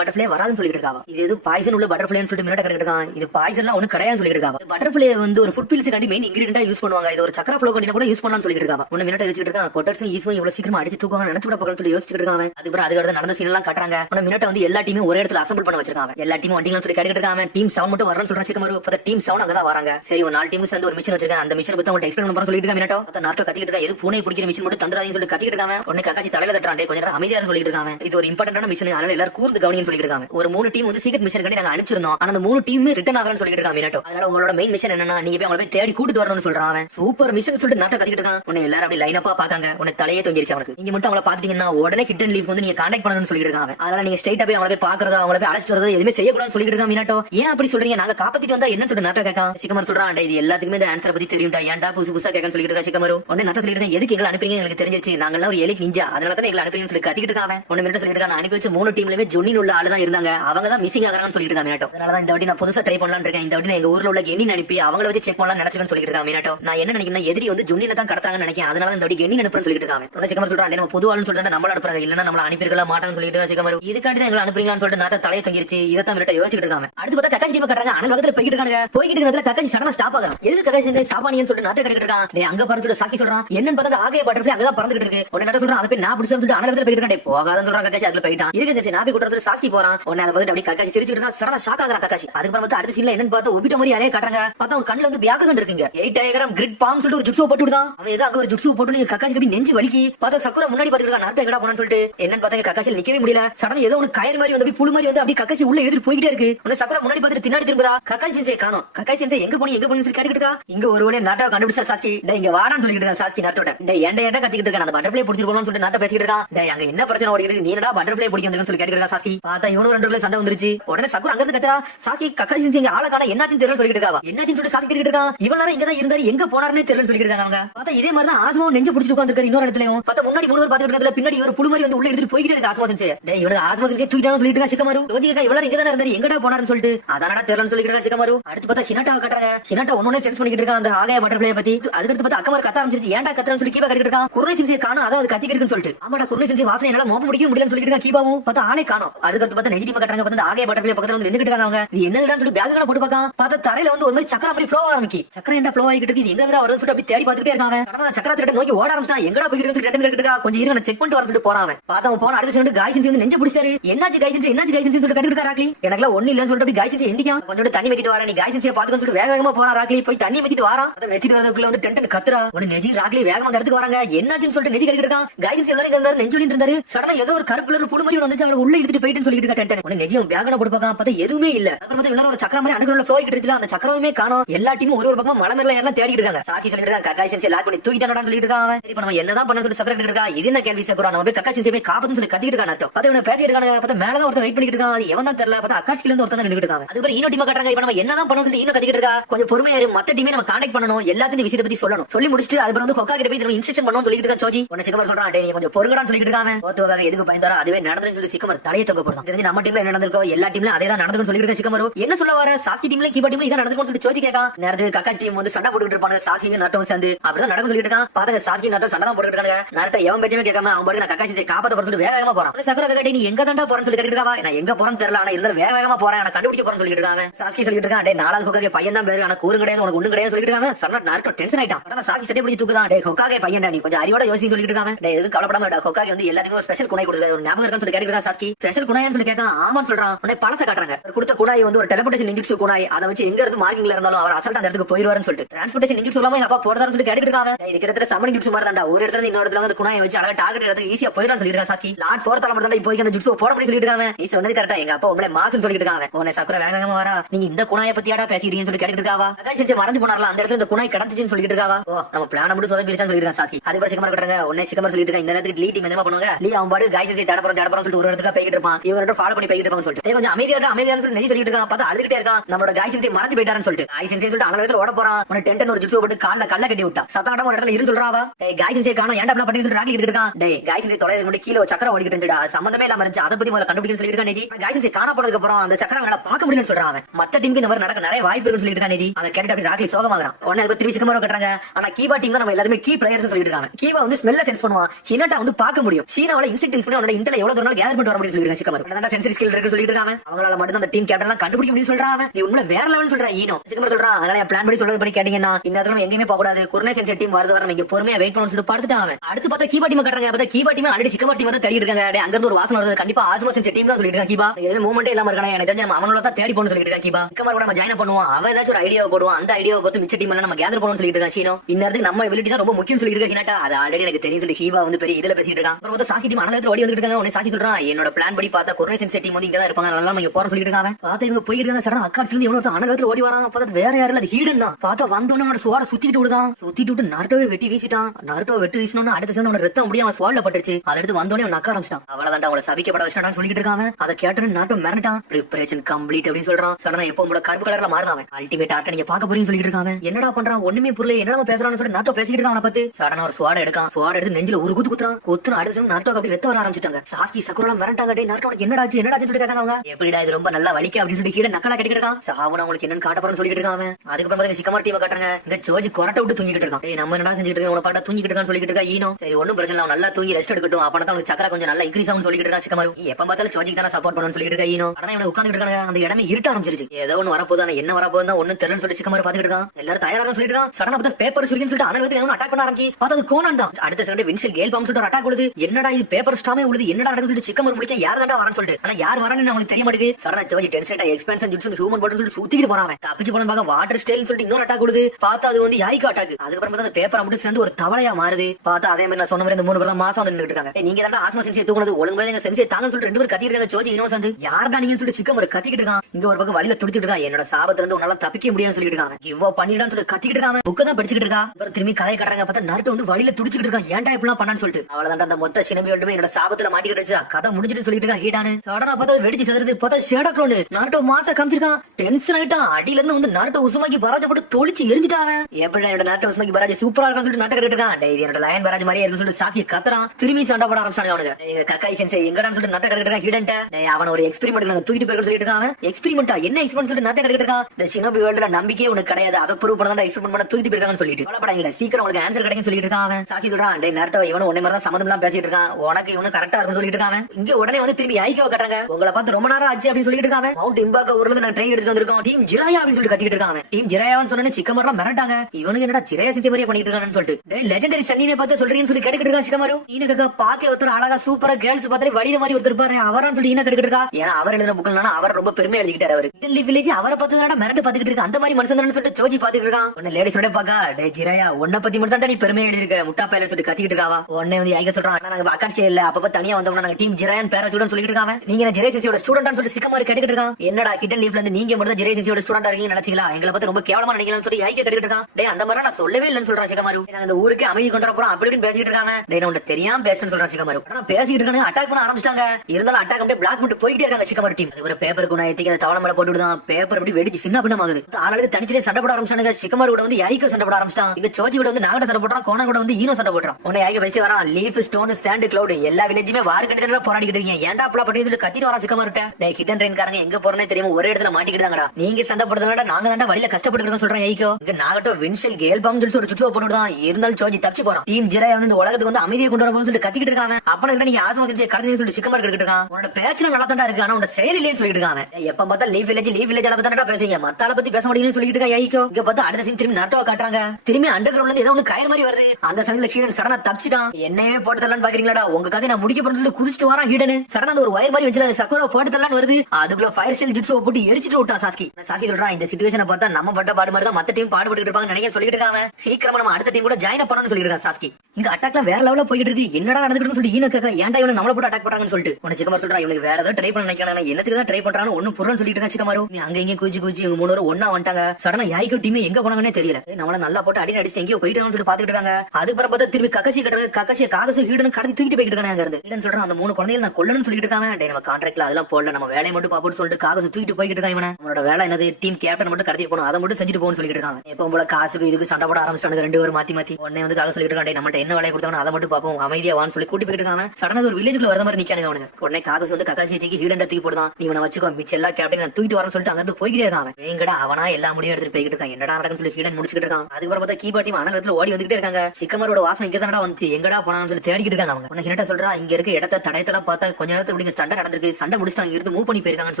பட்டர்ஃப்ளை வராதுன்னு சொல்லிட்டு இருக்காங்க. இது எது பாய்சன் உள்ள பட்டர்ஃப்ளைன்னு சொல்லிட்டு மினட்டோ கேட்டுட்டு இருக்கான். இது பாய்சன்லாம் ஒண்ணு கிடையாதுன்னு சொல்லிட்டு இருக்காங்க. பட்டர்ஃப்ளை வந்து ஒரு ஃபுட் பில்ஸ் காண்டி மெயின் இன்கிரிடியன்ட்டா யூஸ் பண்ணுவாங்க. இது ஒரு சக்கர ஃப்ளோ கண்டினா கூட யூஸ் பண்ணலாம்னு சொல்லிட்டு இருக்காங்க. ஒன்னு மினட்டோ யோசிச்சுட்டு இருக்கான், கொட்டட்ஸும் ஈஸும் இவ்வளவு சீக்கிரமா அடிச்சு தூக்குவாங்க நினைச்சு கூட போகணும்னு சொல்லி யோசிச்சுட்டு இருக்காங்க. அதுக்கப்புறம் அதுக்கு நடந்த சீன் எல்லாம் காட்டுறாங்க. உடனே மினட்டோ வந்து எல்லா டீமும் ஒரே இடத்துல அசம்பிள் பண்ண வச்சிருக்காங்க. எல்லா டீமும் வண்டிங்கன்னு சொல்லி கேட்டுட்டு இருக்காங்க. டீம் 7 மட்டும் வரணும்னு சொல்றாங்க. சிக்கமரு அப்ப டீம் 7 அங்க தான் வராங்க. சரி ஒரு 4 டீமும் சேர்ந்து ஒரு மிஷன் வச்சிருக்காங்க. அந்த மிஷன் பத்தி அவங்க எக்ஸ்பிளைன் பண்ண போறேன்னு சொல்லிட்டு இருக்காங்க மினட்டோ. அத நாட்டோ கத்திட்டு இருக்கா, எது பூனை பிடிக்கிற மிஷன் மட்டும் தந்துராதீங்கன்னு சொல்லி கத்திட்டு இருக்காங்க. உடனே கக்காச்சி தலையில தட்டுறான், கொஞ்சம் நேரம் அமைதியா சொல்லிட்டு இருக்காங்க. இது ஒரு இம்பார்ட்டன்டான மிஷன், அதனால எல்லாரும் கூர்ந்து கவனின்னு சொல்லிட்டு இருக்காங்க. ஒரு 3 டீம் வந்து சீக்ரெட் மிஷன் கண்டி நாங்க அனுப்பிச்சிருந்தோம், ஆனா அந்த 3 டீம் ரிட்டர்ன் ஆகறன்னு சொல்லிட்டு இருக்காங்க மினட்டோ. அதனால உங்களோட மெயின் மிஷன் என்னன்னா நீங்க போய் அவங்கள போய் தேடி கூட்டிட்டு வரணும்னு சொல்றான். சூப்பர் மிஷன் சொல்லிட்டு நாட்டோ கத்திட்டு இருக்கான். உடனே எல்லாரும் அப்படி லைன் அப்பா பாக்காங்க. உடனே தலையே தொங்கிருச்சு அவனுக்கு. நீங்க மட்டும் அவங்கள பாத்தீங்கன்னா உடனே ஹிட் அண்ட் லீவ் வந்து நீங்க கான்டாக்ட் பண்ணணும்னு சொல்லிட்டு இருக்காங்க. அதனால நீங்க ஸ்ட்ரைட்டா போய் அவங்கள போய் பாக்குறதோ அவங்கள போய் அழைச்சிட்டு வரதோ எதுவுமே செய்யக்கூடாதுன்னு சொல்லிட்டு இருக்காங்க மினட்டோ. ஏன் அப்படி சொல்றீங்க, நாங்க காப்பாத்திட்டு வந்தா என்ன சொல்லிட்டு நாட்டோ கேட்கான். சிக்கமர் சொல்றான், இது எல்லாத்துக்குமே இந்த ஆன்சர் பத்தி தெரியும்டா, ஏன்டா புதுசு புதுசா கேட்கன்னு சொல்லிட்டு இருக்கா சிக்கமரு. உடனே நாட்டோ சொல்லிட்டு இருக்கான், எதுக்கு எங்களை அனுப்புறீங்க எங்களுக்கு தெரிஞ்சிருச்சு, நாங்கெல்லாம் ஒரு எலிக் நிஞ்சா, அதனால தான் எங்களை அனுப்புறீங்கன்னு சொல்லி கத்திட்டு இருக்காங்க. ஒன்னு மினிட் சொல்லிட்டு இருக்கான், அனுப்பி வச்ச 3 டீம்லயுமே ஜொனின் உள்ள ஆளு தான் இருந்தாங்க, அவங்க தான் மிஸ்ஸிங் ஆகறாங்கன்னு சொல்லிட்டு இருக்காங்க மினட்டோ. அதனால தான் இந்த வாட்டி நான் புதுசா ட்ரை பண்ணலாம்னு இருக்கேன். இந்த வாட்டி எங்க ஊர்ல உள்ள கென்னின் அனுப்பி அவங்கள வச்சு செக் பண்ணலாம்னு நினைச்சேன்னு சொல்லிட்டு இருக்காங்க மினட்டோ. நான் என்ன நினைக்கிறேன், எதிரி வந்து ஜொனினை தான் கடத்துறாங்கன்னு நினைக்கிறேன், அதனால தான் இந்த வாட்டி கென்னின் அனுப்புறேன்னு சொல்லிட்டு இருக்காங்க. உடனே சிக்கமர் சொல்றான், நம்ம பொது ஆளுன்னு சொல்லிட்டு நம்மள அனுப்புறாங்க, இல்லன்னா நம்மள அனுப்பிருக்கலாம் மாட்டாங்கன்னு சொல்லிட்டு இருக்காங்க சிக்கமர். இதுக்காண்டி தான் எங்களை அனுப்புறீங்களான்னு சொல்லிட்டு நாட்டோ தலையை தொங்கிருச்சு. இதைத்தான் மினட்டோ யோசிச்சுட்டு இருக்காங்க. அடுத்து பார்த்தா கக்காச்சி டீம் கட்டுறாங்க. அனல் பக்கத்துல போய்கிட்டு இருக்காங்க. போய்கிட்டு இருக்கிறதுல கக்காச்சி சடனா ஸ்டாப் ஆகுறான். எதுக்கு கக்காச்சி இந்த சாபானியன்னு சொல்லிட்டு நாட்டோ கட்டிட்டு இருக்கான். டேய் அங்க பறந்து சாக்கி சொல்றான், என்னன்னு பார்த்தா ஆகாய பட்டர்ஃப்ளை அங்க தான் பறந்துட்டு இருக்கு. உடனே நாட்டோ சொல்றான், அதை போய் நான் பிடிச்சேன்னு சொல்லிட்டு அனல் பக்கத்துல போய்கிட்டு இருக்கான். போகாதன்னு சொல்றான் கக்காச்சி. அதுல போயிட்டான். இருக்கு சரி நான் போய் கூட்டறதுல சாக்கி போறான். உடனே அதை பார்த்து அப்படியே கக்காச்சி சிரிச்சுட்டு இருக்கான். சடனா ஷாக் ஆகுறான் கக்காச்சி. அதுக்கப்புறம் பார்த்தா அடுத்த சீன்ல என்னன்னு பார்த்தா ஒபிட்ட மாதிரி யாரையே காட்டுறாங்க. பார்த்தா அவன் கண்ணுல வந்து பியாக்கன் இருக்குங்க. 8 டயகிராம் கிரிட் பாம் சொல்லிட்டு ஒரு ஜுட்ஸோ போட்டு விடுதான். அவன் ஏதோ அங்க ஒரு ஜுட்ஸோ போட்டு நீங்க கக்காச்சி அப்படி நெஞ்சு வலிக்கி. பார்த்தா சக்குரா முன்னாடி பார்த்துட்டு இருக்கான், நாட்டோ எங்கடா போனான்னு சொல்லிட்டு. என்னன்னு பார்த்தா கக்காச்சி நிக்கவே முடியல. சடனா ஏதோ ஒரு கயிறு மாதிரி வந்து அப்படி புழு மாதிரி வந்து அப்படி கக்காச்சி உள்ள எடுத்துட்டு போயிட்டே இருக்கு. உடனே சக்குரா முன்னாடி பார்த்துட்டு தின்னாடி திரும்புதா. கக்காச்சி சென்சே காணோம். கக்காச்சி சென்சே எங்க போனீங்க சொல்லி கேட்டுட்டு இருக்கா. இங்க ஒருவனே நாட்டோ கண்டுபிடிச்சா சாஸ்கி. டேய் இங்க வாடான்னு சொல்லிட்டு இருக்கான் சாஸ்கி நாட்டோட. டேய் ஏன்டா கத்திக்கிட்டு இருக்கான், அந்த பட்டர்ஃப்ளை பிடிச்சிட்டு போகணும்னு சொல்லிட்டு நாட்டோ பேசிட்டு இருக்கான். டேய் அங்க என்ன பிரச்சனை ஓடிக்கிட்டு நீ என்னடா பட்டர்ஃப்ளை பிடிக்க வந்திருக்கன்னு சொல்லி கேட்டுட்டு இருக்கா சாஸ்கி. பார்த்தா இவனும் 2 பேரும் சண்டை வந்துருச்சு. உடனே சக்குரா அங்க இருந்து கத்துறா, சாஸ்கி கக்காச்சி சென்சே இங்க ஆள காணோம், என்னாச்சுன்னு தெரியல சொல்லிட்டு இருக்காவா. என்னாச்சுன்னு சொல்லிட்டு சாஸ்கி கேட்டுட்டு இருக்கான். இவன் நேரம் இங்க தான் இருந்தாரு, எங்க போனாருன்னு தெரியல சொல்லிட்டு இருக்காங்க அவங்க. பார்த்தா இதே மாதிரி தான் ஆஸ்மாவும் நெஞ்சு பிடிச்சிட்டு உட்கார்ந்திருக்காரு இன்னொரு இடத்துலயும். பார்த்தா முன்னாடி 3 பேர் பாத்துட்டு இருக்கறதுல பின்னாடி ஒரு புழு மாதிரி வந்து உள்ள எடுத்துட்டு போயிட்டே இருக்கு ஆஸ்மா சென்சே. டேய் இவனுக்கு ஆஸ்மா சென்சே தூக்கிட்டான்னு சொல்லிட்டு இருக்கா சிக்கமரு. யோசிக்கா இவள இங்க தான இருந்தாரு, எங்கடா போனாருன்னு சொல்லிட்டு அதானடா தெரியலன்னு சொல்லிட்டு இருக்கா சிக்கமரு. அடுத்து பார்த்தா ஹினாட்டாவை கட்டறாங்க. ஹினாட்டா ஒண்ணே சென்ஸ் பண்ணிட்டு இருக்கான் அந்த ஆகாய பட்டர்ஃப்ளை பத்தி. அதுக்கு பார்த்தா அக்கமர் கத்த ஆரம்பிச்சிருச்சு, ஏன்டா கத்தறன்னு சொல்லி கீபா கட்டிட்டு இருக்கான். குருணை சென்சே காணோம், அதாவது கத்திக்கிட்டு இருக்குன்னு சொல்லிட்டு. ஆமாடா குருணை சென்சே வாசனை என்னால மோப்ப முடியவே முடியலன்னு சொல்லிட்டு இருக்கா கீபாவும். பார்த்தா ஆளே காணோம். அதுக்கு பார்த்தா நெஜிடிமா கட்டறாங்க. பார்த்தா ஆகாய பட்டர்ஃப்ளை பக்கத்துல வந்து நின்னுட்டு இருக்காங்க அவங்க. இது என்னதுடான்னு சொல்லி பேக்ல போட்டு பார்க்கான். பார்த்தா தரையில வந்து ஒரு மாதிரி சக்கர மாதிரி ஃப்ளோ ஆரம்பிக்கி. சக்கர என்ன ஃப்ளோ ஆகிட்டு இருக்கு, இது எங்கடா வருது சொல்லிட்டு அப்படி தேடி பார்த்துட்டே இருக்கான். கடந்த சக்கர திட்ட நோக்கி ஓட ஆரம்பிச்சான். எங்கடா போயிட்டு சொல்லி ரிட்டர்ன் கேட்டுட்டு இருக்கா. கொஞ்சம் இருங்க நான் செக் பண்ணிட்டு வர சொல்லிட்டு போறான். பார்த்தா அவன் போன அடுத்த செகண்ட் காய் சென்சே வந்து நெஞ்ச பிடிச்சாரு. என்னாச்சு காய் சென்சே, என்னாச்சு காய் சென்சே சொல்லிட்டு கட்டிட்டு இருக்காராக்லி. எனக்குலாம் ஒண்ணு இல்லன்னு சொல்லிட்டு அப்படி காய் சென்சே எந்திக்கான். கொஞ்சம் தண்ணி வைக்கிட்டு வரேன், நீ காய் சென்சே பாத்துக்கன்னு சொல்லிட்டு வேக வேகமா போறா ராக்லி போய் தண்ணி வச்சிட்டு வாரா அதை வச்சிட்டு வரதுக்குள்ள வந்து டென்டன் கத்துறா உடனே நெஜி ராக்லி வேகமா அந்த இடத்துக்கு வராங்க என்னாச்சுன்னு சொல்லிட்டு நெஜி கட்டிட்டு இருக்கான் கைடன்ஸ் எல்லாரும் இருந்தாரு நெஞ்சு வலிட்டு இருந்தாரு சடனா ஏதோ ஒரு கருப்பு கலர் புழு மாதிரி வந்துச்சு அவர் உள்ள எடுத்துட்டு போயிட்டு சொல்லிட்டு இருக்கா டென்டன் உடனே நெஜி பேகன போட்டு பார்க்க பார்த்தா எதுவுமே இல்ல அப்புறம் வந்து இன்னொரு ஒரு சக்கரம் மாதிரி அண்டர்கிரவுண்ட்ல ஃப்ளோ ஆகிட்டு இருந்துச்சு அந்த சக்கரமே காணோம் எல்லா டீமும் ஒரு பக்கம் மலை மேல எல்லாம் தேடிட்டு இருக்காங்க சாசி சொல்லிட்டு இருக்காங்க கக்காய் சென்சே லாக் பண்ணி தூக்கிட்டானு சொல்லிட்டு இருக்காங்க சரி இப்ப நம்ம என்னதான் பண்ணணும் சொல்லி சக்கரம் இருக்கா இது என்ன கேள்வி சக்கரம் நம்ம போய் கக்காய் சென்சே போய் காப்பாத்துன்னு சொல்லி கத்திட்டு இருக்காங்க பார்த்தா இவனை பேசிட்டு இருக்காங்க பார்த்தா மேலதான் ஒருத்தர் வெயிட் பண்ணிட்டு இருக்காங்க அது எவன் தான் தெரியல பார்த்தா அக்காட்சில இருந்து ஒருத்தர் நின்னுட்டு இருக்காங்க அதுக்கு ஈனோ டீம் காட்டுறாங்க இப்ப நம்ம என்னதான் பண்ணணும் சொல்லி ஈனோ கத்திட்டு இருக்கா கொஞ்சம் பொறுமையா இரு மத்த டீமே நம்ம கான்டாக்ட் பண்ணணும் எல்லாத்தையும் விஷயத்தை பத்தி சொல்லணும் சொல்லி முடிச்சுட்டு அதுக்கு வந்து கொக்கா கிட்ட போய் நம்ம இன்ஸ்ட்ரக்ஷன் பண்ணணும் சொல்லிட்டு இருக்கான் சோஜி உடனே சிக்கமர் சொல்றான் நீ கொஞ்சம் பொறுங்கடான்னு சொல்லிட்டு இருக்காங்க ஒருத்தவங்க எதுக்கு பயந்தாரோ அதுவே நடந்துன்னு சொல்லி சிக்கமர் தலையை தொங்க போடுறான் தெரிஞ்சு நம்ம டீம்ல என்ன நடந்திருக்கோ எல்லா டீம்ல அதே தான் நடந்துன்னு சொல்லிட்டு இருக்க சிக்கமரு என்ன சொல்ல வர சாக்கி டீம்ல கீபா டீம்ல இதான் நடந்துன்னு சொல்லி சோஜி கேட்கான் நேரத்துக்கு கக்காஷ் டீம் வந்து சண்டை போட்டுட்டு இருப்பாங்க சாசியும் நட்டம் சேர்ந்து அப்படிதான் நடக்கும் சொல்லிட்டு இருக்கான் பாத்தா சாசி நட்டம் சண்டை தான் போட்டுட்டு இருக்காங்க நரட்ட எவன் பேச்சுமே கேட்காம அவன் பாட்டு நான் கக்காஷ் காப்பாத்த போறேன்னு சொல்லி வேக வேகமா போறான் சக்கர கட்டி நீ எங்க தாண்டா போறேன்னு சொல்லி கேட்டுட்டு இருக்கா நான் எங்க போறேன்னு தெரியல ஆனா இருந்தாலும் வேக வேகமா போறேன் நான் கண்டுபிடிக்க போறேன்னு சொல்லிட்டு இருக்காங்க சாசி சொல்லிட்டு இருக்கான் டே நாலாவது கொக்காக பையன் தான் பேரு ஆனா கூறு கிடையாது உனக்கு ஒண்ணு கிடையாது சொல்லிட்டு இருக்காங்க சண்டை நரட்ட டென்ஷன் ஆயிட்டான் ஆனா சாசி சட்டை பிடிச்சி தூக்குதான் டே கொக்காக பையன் நீ கொஞ்சம் அறிவோட யோசி சொல்லிட்டு இருக்காங்க டே எதுவும் கவலைப்படாம கொக்காக வந்து எல்லாத்துக்கும் ஒரு ஸ்பெஷல் குணாய் கொடுக்குறது ஒரு ஞாபகம் இருக்குன்னு சொல்லி கேட்டுருக்கா சாஸ்கி ஸ்பெஷல் குணாய்னு சொல்லி கேட்கான் ஆமான்னு சொல்றான் உடனே பழச காட்டுறாங்க கொடுத்த குணாய் வந்து ஒரு டெலிபோர்டேஷன் நிஞ்சிட்சு குணாய் அதை வச்சு எங்க இருந்து மார்க்கிங்ல இருந்தாலும் அவர் அசல்ட் அந்த இடத்துக்கு போயிடுவாருன்னு சொல்லிட்டு டிரான்ஸ்போர்டேஷன் நிஞ்சிட்சு சொல்லாம அப்பா போறதான்னு சொல்லி கேட்டுட்டு இருக்காங்க இது கிட்டத்தட்ட சமணி ஜுட்சு மாதிரி தான்டா ஒரு இடத்துல இன்னொரு இடத்துல வந்து குணாய் வச்சு அழகா டார்கெட் இடத்துக்கு ஈஸியா போயிடலாம் சொல்லிட்டு சாஸ்கி லாட் ஃபோர்த் தலைமுறை தான் இப்போ அந்த ஜுட்சு போட முடியும் சொல்லிட்டு இருக்காங்க நீ சொன்னது கரெக்டா எங்க அப்பா உங்களை மாசம் சொல்லிட்டு இருக்காங்க உடனே சக்கர வேக வேகமா வரா நீங்க இந்த குணாயை பத்தியாடா பேசிட்டீங்கன்னு சொல்லி கேட்டுட்டு இருக்காவா அதான் செஞ்சு மறந்து போனார்ல அந்த இடத்துல இந்த குணாய் கிடைச்சிச்சுன்னு சொல்லிட்டு இருக்காவா ஓ நம்ம பிளான மட்டும் சொதப்பிடுச்சான்னு சொல்லிட்டு இருக்காங்க சாஸ்கி அதுக்கு சிக்கமர் கட்டுறாங்க உடனே சிக்கமர் சொல்லிட்டு இருக்காங்க இந்த நேரத்துக்கு லீ டீம் என்ன பண்ணுவாங்க லீ அவன் பாடு காய் செஞ்சு தடப்பறம் சொல்லிட்டு ஒரு இடத்துக்கு போயிட்டு இருப்பான் இவங்க ஃபாலோ பண்ணி போயிட்டு இருப்பாங்க சொல்லிட்டு கொஞ்சம் அமைதியான சொல்லி நெறி சொல்லிட்டு இருக்கான் பார்த்தா அழுதுட்டே இருக்கான் நம்மளோட காய் செஞ்சு மறந்து போயிட்டாருன்னு சொல்லிட்டு காய் செஞ்சு சொல்லிட்டு அங்க இடத்துல ஓட போறான் உடனே டென்டன் ஒரு ஜிப்ஸோ போட்டு கால்ல கல்ல கட்டி விட்டா சத்தாட்டம் ஒரு இடத்துல இரு சொல்றாவா டேய் காய் செஞ்சு காணோம் ஏன்டா அப்படி பண்ணி சொல்லி ராக்கி கிட்ட இருக்கான் டேய் காய் செஞ்சு தொலைது முன்னாடி கீழ சக்கரம் ஓடிக்கிட்டு இருந்துடா சம்பந்தமே இல்லாம இருந்துச்சு அதை பத்தி முதல்ல கண்டுபிடிக்கன்னு சொல்லிட்டு இருக்கான் நெஜி காய் செஞ்சு காண போனதுக்கு அப்புறம் அந்த சக்கரம் வேலை பார்க்க முடியும்னு சொல்றான் மத்த டீமுக்கு இந்த மாதிரி நடக்க நிறைய வாய்ப்பு இருக்குன்னு சொல்லிட்டு இருக்கான் நெஜி அதை கேட்டு அப்படி ராக்கி சோகமாகறான் உடனே அதுக்கு திரும்பி சிக்கமரோ கட்டுறாங்க ஆனா கீபா டீம் தான் நம்ம எல்லாருமே கீ பிளேயர்ஸ் சொல்லிட்டு இருக்காங்க கீபா வந்து ஸ்மெல்ல சென்ஸ் பண்ணுவான் ஹினட்டா வந்து பார்க்க முடியும் சீனாவால இன்செக்ட் யூஸ் பண்ணி அவனோட இன்டெல எவ்வளவு தூரம் கேதர் பண்ணிட்டு வர முடியும் சொல்லிட்டு சிக்கமர் அதான் சென்சரி ஸ்கில் இருக்கு சொல்லிட்டு இருக்காங்க அவங்களால மட்டும் அந்த டீம் கேப்டன் எல்லாம் கண்டுபிடிக்க முடியும் சொல்றாங்க நீ உண்மையில வேற லெவல் சொல்ற ஈனோ சிக்கமர் சொல்றான் அதனால பிளான் பண்ணி சொல்றது படி கேட்டீங்கன்னா இந்த இடத்துல எங்கேயுமே போக கூடாது குர்னே சென்சரி டீம் வரது வர நீங்க பொறுமையா வெயிட் பண்ணணும்னு சொல்லிட்டு பார்த்துட்டான் அவன் அடுத்து பார்த்தா கீபா டீம் கட்டுறாங்க பார்த்தா கீபா டீம் ஆல்ரெடி சிக்கமர் டீம் தான் தேடி இருக்காங்க அங்க இருந்து ஒரு வாசனை வருது கண்டிப்பா ஆசுமா சென்சரி டீம் தான் சொல்லிட்டு இருக்காங்க கீபா எதுவும் மூவ்மெண்டே இல்லாம இருக்காங்க எனக்கு தெரிஞ்ச அவனோட தான் தேடி போகணும்னு சொல்லிட்டு இருக்காங்க கீபா சிக்கமர் கூட நம்ம ஜாயின் பண்ணுவோம் அவன் ஏதாச்சும் ஒரு ஐடியா போடுவோம் அந்த ஐடியாவை பார்த்து மிச்ச டீம் எல்லாம் நம்ம கேதர் பண்ணணும்னு சொல்லிட்டு இருக்காங்க சீனோ இந்த நம்ம எபிலிட்டி தான் ரொம்ப முக்கியம் சொல்லிட்டு இருக்காங்க ஹினட்டா அது ஆல்ரெடி எனக்கு தெரியும் சொல்லி ஹீபா வந்து பெரிய இதுல பேசிட்டு இருக்கான் அப்புறம் சாக்கி டீம் அனலத்துல ஓடி வந்துட்டு இருக்காங்க உடனே சாக்கி சொல்றான் என்னோட பிளான் படி பார்த்தா குர்னே சென்சரி டீம் வந்து இங்க தான் இருப்பாங்க அதனால நம்ம இங்க போறோம் சொல்லிட்டு இருக்காங்க பார்த்தா இவங்க போயிட்டு இருக்காங்க சடனா அக்காட்ஸ்ல இருந்து எவ்வளவு அனலத்துல ஓடி வராங்க பார்த்தா வேற யாரும் இல்ல அது ஹீடன் தான் பார்த்தா வந்தோன்னு அவனோட சுவாட சுத்திட்டு விடுதான் சுத்திட்டு விட்டு நருட்டோவை வெட்டி வீசிட்டான் நருட்டோ வெட்டி வீசினோன்னு அடுத்த செகண்ட் அவனோட ரத்தம் முடியாம சுவால்ல பட்டுச்சு அதை எடுத்து வந்தோடனே அவன் நக்க ஆரம்பிச்சிட்டான் அவ்வளவுதான் அவளை சபிக்கப்பட வச்சிட்டான்னு சொல்லிட்டு இருக்காங்க அதை கேட்டோன்னு நருட்டோ மிரட்டான் ப்ரிப்பரேஷன் கம்ப்ளீட் அப்படின்னு சொல்றான் சடனா எப்போ உங்களோட கருப்பு கலர்ல மாறுதான் அல்டிமேட் ஆர்ட்ட நீங்க பாக்க போறீங்கன்னு சொல்லிட்டு இருக்காங்க என்னடா பண்றான் ஒண்ணுமே புரியல என்னடா பேசுறான்னு சொல்லி நருட்டோ பேசிட்டு இருக்கான் அவனை பார்த்து சடனா ஒரு சுவாட எடுக்கான் சுவாட எடுத்து நெஞ்சில ஒரு குத்துறான் குத்துன அடுத்து நருட்டோ அப்படி ரத்தம் வர ஆரம்பிச்சிட்டாங்க சாஸ்கி சக்குரலாம் மிரட்டாங்க டேய் நருட்டோ உனக்கு என்னடாச்சு சொல்லிட்டு இருக்காங்க அவங்க எப்படிடா இது ரொம்ப நல்லா வலிக்க அப்படின்னு சொல்லி கீழே நக்கலா கட்டிட்டு இருக்கான் சாவன உங்களுக்கு என்னன்னு காட்ட போறேன்னு சொல்லிட்டு இருக்காங்க அதுக்கப்புறம் பாத்தீங்க சிக்கமார் டீம் காட்டுறாங்க இந்த ஜோஜி கொரட்டை விட்டு தூங்கிட்டு இருக்கான் டேய் நம்ம என்னடா செஞ்சுட்டு இருக்கோம் உன பாட்டா தூங்கிட்டு இருக்கான்னு சொல்லிட்டு இருக்கா ஈனோ சரி ஒண்ணும் பிரச்சனை இல்ல நல்லா தூங்கி ரெஸ்ட் எடுக்கட்டும் அப்பனா தான் உங்களுக்கு சக்கர கொஞ்சம் நல்லா இன்க்ரீஸ் ஆகும் சொல்லிட்டு இருக்கா சிக்கமார் எப்ப பார்த்தாலும் ஜோஜிக்கு தான சப்போர்ட் பண்ணனும்னு சொல்லிட்டு இருக்கா ஈனோ ஆனா இவனை உட்கார்ந்துட்டு இருக்காங்க அந்த இடமே இருட்ட ஆரம்பிச்சிருச்சு ஏதோ ஒன்னு வரப்போகுது ஆனா என்ன வரப்போகுதுன்னா ஒண்ணு தெரியலன்னு சொல்லி சிக்கமார் பாத்துட்டு இருக்கான் எல்லாரும் தயாரான்னு சொல்லிட்டு இருக்கான் சடனா பார்த்தா பேப்பர் சுரின்னு சொல்லிட்டு அனலத்துக்கு அட்டாக் பண்ண ஆரம்பிச்சு பார்த்தா அது கோனான் தான் அடுத்த செகண்ட் வின்சல் கேல் பாம் சொல்லிட்டு அட்டாக் கொடுது என்னடா இது பேப்பர் ஸ்டாமே உழுது என்னடா நடக்குது சொல்லிட்டு சிக்கமார் முடிச்சா யார் தாண்டா வரன்னு சொல்லிட்டு ஆனா யார் வரன்னு அவங்களுக்கு தெரிய மாட்டேங்குது சடனா ஜோஜி டென்ஷன் எக்ஸ்பென்ஷன் ஜுட்ஸ் ஹியூமன் பாடி சொல்லிட்டு சுத்திட்டு போறான் தப்பிச்சு போன பாக்க வாட்டர் ஸ்டைல் சொல்லிட்டு இன்னொரு அட்டாக் கொடுது பார்த்தா அது வந்து யாய்க்கு அட்டாக் அதுக்கப்புறம் பார்த்தா அந்த பேப்பர் மட்டும் சேர்ந்து ஒரு தவளையா மாறுது பார்த்தா அதே மாதிரி நான் சொன்ன மாதிரி இந்த 3 பேர் மாசம் வந்து நின்னுட்டு இருக்காங்க நீங்க தான் ஆஸ்மா சென்சே தூக்குனது ஒழுங்கு எங்க சென்சே தாங்கன்னு சொல்லிட்டு 2 பேர் கத்திட்டு இருக்காங்க ஜோஜி இனோ வந்து யார்டா நீங்கன்னு சொல்லிட்டு சிக்கமார் கத்திக்கிட்டு இருக்கான் இங்க ஒரு பக்கம் வழியில துடிச்சிட்டு இருக்கான் என்னோட சாபத்துல இருந்து உன்னால தப்பிக்க முடியாதுன்னு சொல்லிட்டு இருக்காங்க இவ்வளோ பண்ணிடான்னு சொல்லி கத்திக்கிட்டு இருக்காங்க புக்க தான் படிச்சுட்டு இருக்கா அப்புறம் திரும்பி கதை கட்டுறாங்க பார்த்தா நருட்டோ வந்து வழியில துடிச்சிட்டு இருக்கான் ஏன்டா இப்படிலாம் பண்ணான்னு சொல்லிட்டு அவ்வளவுதான் அந்த மொத்த சினமியோடுமே என்னோட சாபத்துல மாட்டிக்கிட்டு கதை முடிஞ்சிட்டு சொல்லிட்டு இருக்கான் ஹீடானு சடனா பார்த்தா வெடிச்சு செதறது பார்த்தா ஷேடா க்ளோன் நருட்டோ மாச காமிச்சிருக்கான் டென்ஷன் ஆயிட்டான் அடியில இருந்து வந்து நருட்டோ உசுமாக்கி பராஜ போட்டு தொளிச்சு எரிஞ்சிட்டாங்க எப்படி என்னோட நருட்டோ உசுமாக்கி பராஜ் சூப்பரா இருக்குன்னு சொல்லிட்டு நாட்டை கட்டிட்டு இருக்கான் டேய் என்னோட லயன் பராஜ் மாதிரியே இருக்குன்னு சொல்லிட்டு சாக்கி கத்துறான் திரும்பி சண்டை போட ஆரம்பிச்சாங்க அவனுக்கு எங்க கக்காய் சென்சே எங்கடான்னு சொல்லிட்டு நாட்டை கட்டிட்டு இருக்கான் ஹீடன்ட்ட டேய் அவன் ஒரு எக்ஸ்பெரிமெண்ட் நாங்க தூக்கிட்டு போய் சொல்லிட்டு இருக்கான் எக்ஸ்பெரிமெண்டா என்ன எக்ஸ்பெரிமெண்ட் சொல்லிட்டு நாட்டை கட்டிட்டு இருக்கான் இந்த சினோபி வேர்ல்ட்ல நம்பிக்கையே உனக்கு கிடையாது அதை ப்ரூவ் பண்ணா எக்ஸ்பெரிமெண்ட் பண்ண தூக்கிட்டு போயிருக்காங்கன்னு சொல்லிட்டு கவலைப்படாதீங்க சீக்கிரம் உங்களுக்கு ஆன்சர் கிடைக்கும் சொல்லிட்டு இருக்கான் சாக்கி சொல்றான் டேய் நருட்டோ இவனும் ஒன்னே மாதிரி தான் சம்மந்தம் எல்லாம் பேசிட்டு இருக்கான் உனக்கு இவனு கரெக்டா இருக்குன்னு சொல்லிட்டு இருக்கான் இங்க உடனே வந்து திரும்பி ஐக்கியோ கட்டுறாங்க உங்களை பார்த்து ரொம்ப நேரம் ஆச்சு அப்படின்னு சொல்லிட்டு இருக்காங்க மவுண்ட் இம்பாக்க ஊர்ல இருந்து நான் ட்ரெயின் எடுத்து வந்திருக்கோம் டீம் ஜிராயா அப்படின்னு சொல்லி கத்திட்டு இருக்காங்க டீம் ஜிராயான்னு சொன்னே சிக்கமர்லாம் மிரட்டாங்க இவனுக்கு என்னடா ஜிராயா செஞ்ச மாதிரியே பண்ணிட்டு இருக்கான்னு சொல்லிட்டு டேய் லெஜெண்டரி சன்னியை பார்த்து சொல்றீங்கன்னு சொல்லி கேட்டுக்கிட்டு இருக்கான் சிக்கமரு ஈனக்கா பாக்க ஒருத்தர் அழகா சூப்பரா கேர்ள்ஸ் பார்த்து வடித மாதிரி ஒருத்தர் பாரு அவரான்னு சொல்லி ஈன கேட்டுக்கிட்டு இருக்கா ஏன்னா அவர் எழுதுன புக்லாம் அவர் ரொம்ப பெருமை எழுதிக்கிட்டாரு அவரு டெல்லி வில்லேஜ் அவரை பார்த்து மிரண்டு பாத்துக்கிட்டு பாத்துக்கிட்டு இருக்க அந்த மாதிரி மனுஷன் தானே சொல்லிட்டு ஜோஜி பாத்துக்கிட்டு இருக்கான். உன்னை லேடிஸோட பாக்கா டே ஜிரையா உன்னை பத்தி மட்டும் தான் நீ பெருமையா எழுதிருக்க முட்டா பையில சொல்லிட்டு கத்திக்கிட்டு இருக்காவா. உடனே வந்து ஐயா சொல்றான் நாங்க அக்காட்சி இல்ல அப்ப தனியா வந்தோம்னா நாங்க டீம் ஜிரையான் பேர சொல்லிட்டு சொல்லிட்டு இருக்காங்க. நீங்க ஜிரை சிசியோட ஸ்டூடெண்ட் சொல்லி சிக்கமாரி கேட்டுக்கிட்டு இருக்கான். என்னடா கிட்டன் லீவ்ல இருந்து நீங்க மட்டும் ஜிரை சிசியோட ஸ்டூடெண்டா இருக்கீங்க நினைச்சீங்களா எங்களை பத்தி ரொம்ப கேவலமா நினைக்கலன்னு சொல்லி ஐயா கேட்டுக்கிட்டு இருக்கான். டே அந்த மாதிரி நான் சொல்லவே இல்லைன்னு சொல்றான் சிக்கமாரு. நாங்க அந்த ஊருக்கு அமைதி கொண்டு வர போறோம் அப்படி இப்படின்னு பேசிக்கிட்டு இருக்காங்க. டே நான் தெரியாம பேசுன்னு சொல்றான் சிக்கமாரு. ஆனா பேசிக்கிட்டு இருக்காங்க அட்டாக் பண்ண ஆரம்பிச்சிட்டாங்க. இருந்தாலும் அட்டாக் அப்படியே பிளாக் பண்ணிட்டு போயிட்டே இருக்காங்க சிக்கமாரு டீம். அது ஒரு பேப்பருக்கு நான் ஏத்தி தவளை மேல போட்டு விடுதான் பேப்பர் அப்படி வெடிச்சு சின்ன பின்னமாகுது. ஆளுக்கு தனித்தனியே சண்டை போட ஆரம்பிச்சாங்க. சிக்கமாரு கூட வந்து ஐக்கோ சண்டை போட ஆரம்பிச்சிட்டான். இங்க சோஜி கூட வந்து நாகட சண்டை போடுறான். கோணன் கூட வந்து ஈனோ சண்டை போடுறான். உன்னை ஐக்கோ பேசிட்டு வரான். லீஃப் ஸ்டோன் சாண்ட் கிளவுட் எல்லா வில்லேஜுமே வார் கட்டி போராடிக்கிட்டு இருக்கீங்க. ஏன்டா அப்பளா பண்ணி சொல்லி கத்திட்டு வரான் சிக்கமாருட்ட. டே ஹிட் அண்ட் ரேன்காரங்க எங்க போறனே தெரியாம ஒரே இடத்துல மாட்டிக்கிட்டாங்கடா. நீங்க சண்டை போடுறதுனால நாங்க தாண்டா வழியில கஷ்டப்பட்டு சொல்றேன் ஐக்கோ. இங்க நாகட்டோ வின்ஷல் கேல்பாம் சொல்லி ஒரு சுற்றுவா போட்டுதான் இருந்தாலும் சோஜி தப்பிச்சு போறான். டீம் ஜிரையா வந்து இந்த உலகத்துக்கு வந்து அமைதியை கொண்டு வரப்போது சொல்லி கத்திக்கிட்டு இருக்காங்க. அப்ப நீ ஆசமா செஞ்சு கடந்து சொல்லி சிக்கமாரு கிட்டு இருக்கான். உன்னோட பேச்சுல நல்லா தாண்டா இருக்கு ஆனா உன்னோட செயல் இல்லைன்னு சொல்லிட்டு இருக்காங்க. எப்ப பார்த்தா லீவ் வில்லேஜ் அளவு பேசுறீங்க மத்தால பத்தி பேச முடியும்னு சொல்லிட்டு இருக்கா ஐக்கோ. இங்க பார்த்தா அடுத்த சீன் திரும்பி நட்டோ காட்டுறாங்க. திரும்பி அண்டர் கிரவுண்ட்ல இருந்து ஏதோ ஒண்ணு கயர் மாதிரி வருது. அந்த சமயத்துல ஹீடன் சடனா தப்பிச்சிட்டான். என்னையே போட்டு தரலான்னு பாக்குறீங்களா உங்க கதை நான் முடிக்க போறேன்னு சொல்லி குதிச்சிட்டு வரான் ஹீடன். சடனா ஒரு வயர் மாதிரி வச்சு சக்கரோ போட்டு தரலான்னு வருது. அதுக்குள்ள ஃபயர் ஷெல் ஜிட்ஸோ போட்டு எரிச்சிட்டு விட்டான் சாஸ்கி. சாஸ்கி சொல்றான் இந்த சிச்சுவேஷனை பார்த்தா நம்ம பட்ட பாடு மாதிரி தான் மத்த டீம் பாடுபட்டு இருப்பாங்க நினைக்க சொல்லிட்டு இருக்காங்க. சீக்கிரமா நம்ம அடுத்த டீம் கூட ஜாயின் பண்ணணும்னு சொல்லிட்டு இருக்கான் சாஸ்கி. இங்க அட்டாக்லாம் வேற லெவல்ல போயிட்டு இருக்கு. என்னடா நடந்துட்டு சொல்லி ஈனோ கேட்க ஏன்டா இவனை நம்மள போட்டு அட்டாக் பண்றாங்கன்னு சொல்லிட்டு உன சிக்கமார் சொல்றான். இவனுக்கு வேற ஏதாவது ட்ரை பண்ண நினைக்கிறாங்க என்னத்துக்கு தான் ட்ரை பண்றான்னு ஒன்னும் புறன்னு சொல்லிட்டு இருக்கா சிக்கமாரு. நீ அங்க இங்க குச்சி இவங்க 3 பேரும் ஒண்ணா வந்துட்டாங்க. சடனா யாய்க்கோ டீம் எங்க போனாங்கன்னே தெரியல. நம்மள நல்லா போட்டு அடி அடிச்சு எங்கேயோ போயிட்டாங்கன்னு சொல்லி பாத்துட்டு இருக்காங்க. அதுக்கப்புறம் பார்த்தா திரும்பி கக்கசி கட்டுறது கக்கசிய காகசு ஹீடன் கடத்தி தூக்கிட்டு போயிட்டு இருக்காங்க. அங்க இருந்து இல்லன்னு சொல்றான் அந்த 3 குழந்தைகள் நான் கொல்லணும்னு சொல்லிட்டு இருக்காங்க. டே நம்ம கான்ட்ராக்ட்ல அதெல்லாம் போடல நம்ம வேலையை மட்டும் பாப்போம்னு சொல்லிட்டு காகசு தூக்கிட்டு போயிட்டு இருக்காங்க. இவன அவனோட வேலை என்னது டீம் கேப்டன் மட்டும் கடத்திட்டு போகணும் அதை மட்டும் செஞ்சுட்டு போகணும்னு சொல்லிட்டு இருக்காங்க. எப்போ போல காசுக்கு இதுக்கு சண்டை போட ஆரம்பிச்சாங்க 2 பேரும் மாத்தி உடனே வந்து காக சொல்லிட்டு இருக்காங்க நம்மகிட்ட என்ன வேலையை கொடுத்தாங்க அதை மட்டும் பாப்போம் அமைதியா வான்னு சொல்லி கூட்டி போயிட்டு இருக்காங்க. சடனா ஒரு வில்லேஜ்ல வர மாதிரி நிக்கானுங்க அவனுங்க. உடனே காகசு வந்து கக்காசி தூக்கி ஹீடன் தூக்கி போடுதான். நீ இவனை வச்சுக்கோ மிச்ச எல்லா கேப்டன் நான் தூக்கிட்டு வரேன்னு சொல்லிட்டு அங்க போய்கிட்டே இருக்காங்க. எங்கடா அவனா எல்லா முடியும் எடுத்துட்டு போய்கிட்டு இருக்கான். என்னடா நடக்குன்னு சொல்லி ஹீடன் முடிச்சுட்டு இருக்கான். அதுக்கப்புறம் பார்த்தா கீபா டீம் அனலத்துல ஓடி வந்துட்டே இருக்காங்க. சிக்கமாரோட வாசனை இங்க தானடா வந்துச்சு எங்கடா போனான்னு சொல்லி தேடிக்கிட்டு இருக்காங்க. அவங்க உனக்கு என்ன சொல்றா இங்க இருக்க இடத்த தடயத்தெல்லாம் பார்த்தா கொஞ்ச நேரத்துக்கு இப்படி சண்டை நடந்திருக்கு. சண்டை முடிச்சுட்டாங்க இருந்து மூவ் பண்ணி போயிருக்காங்கன்னு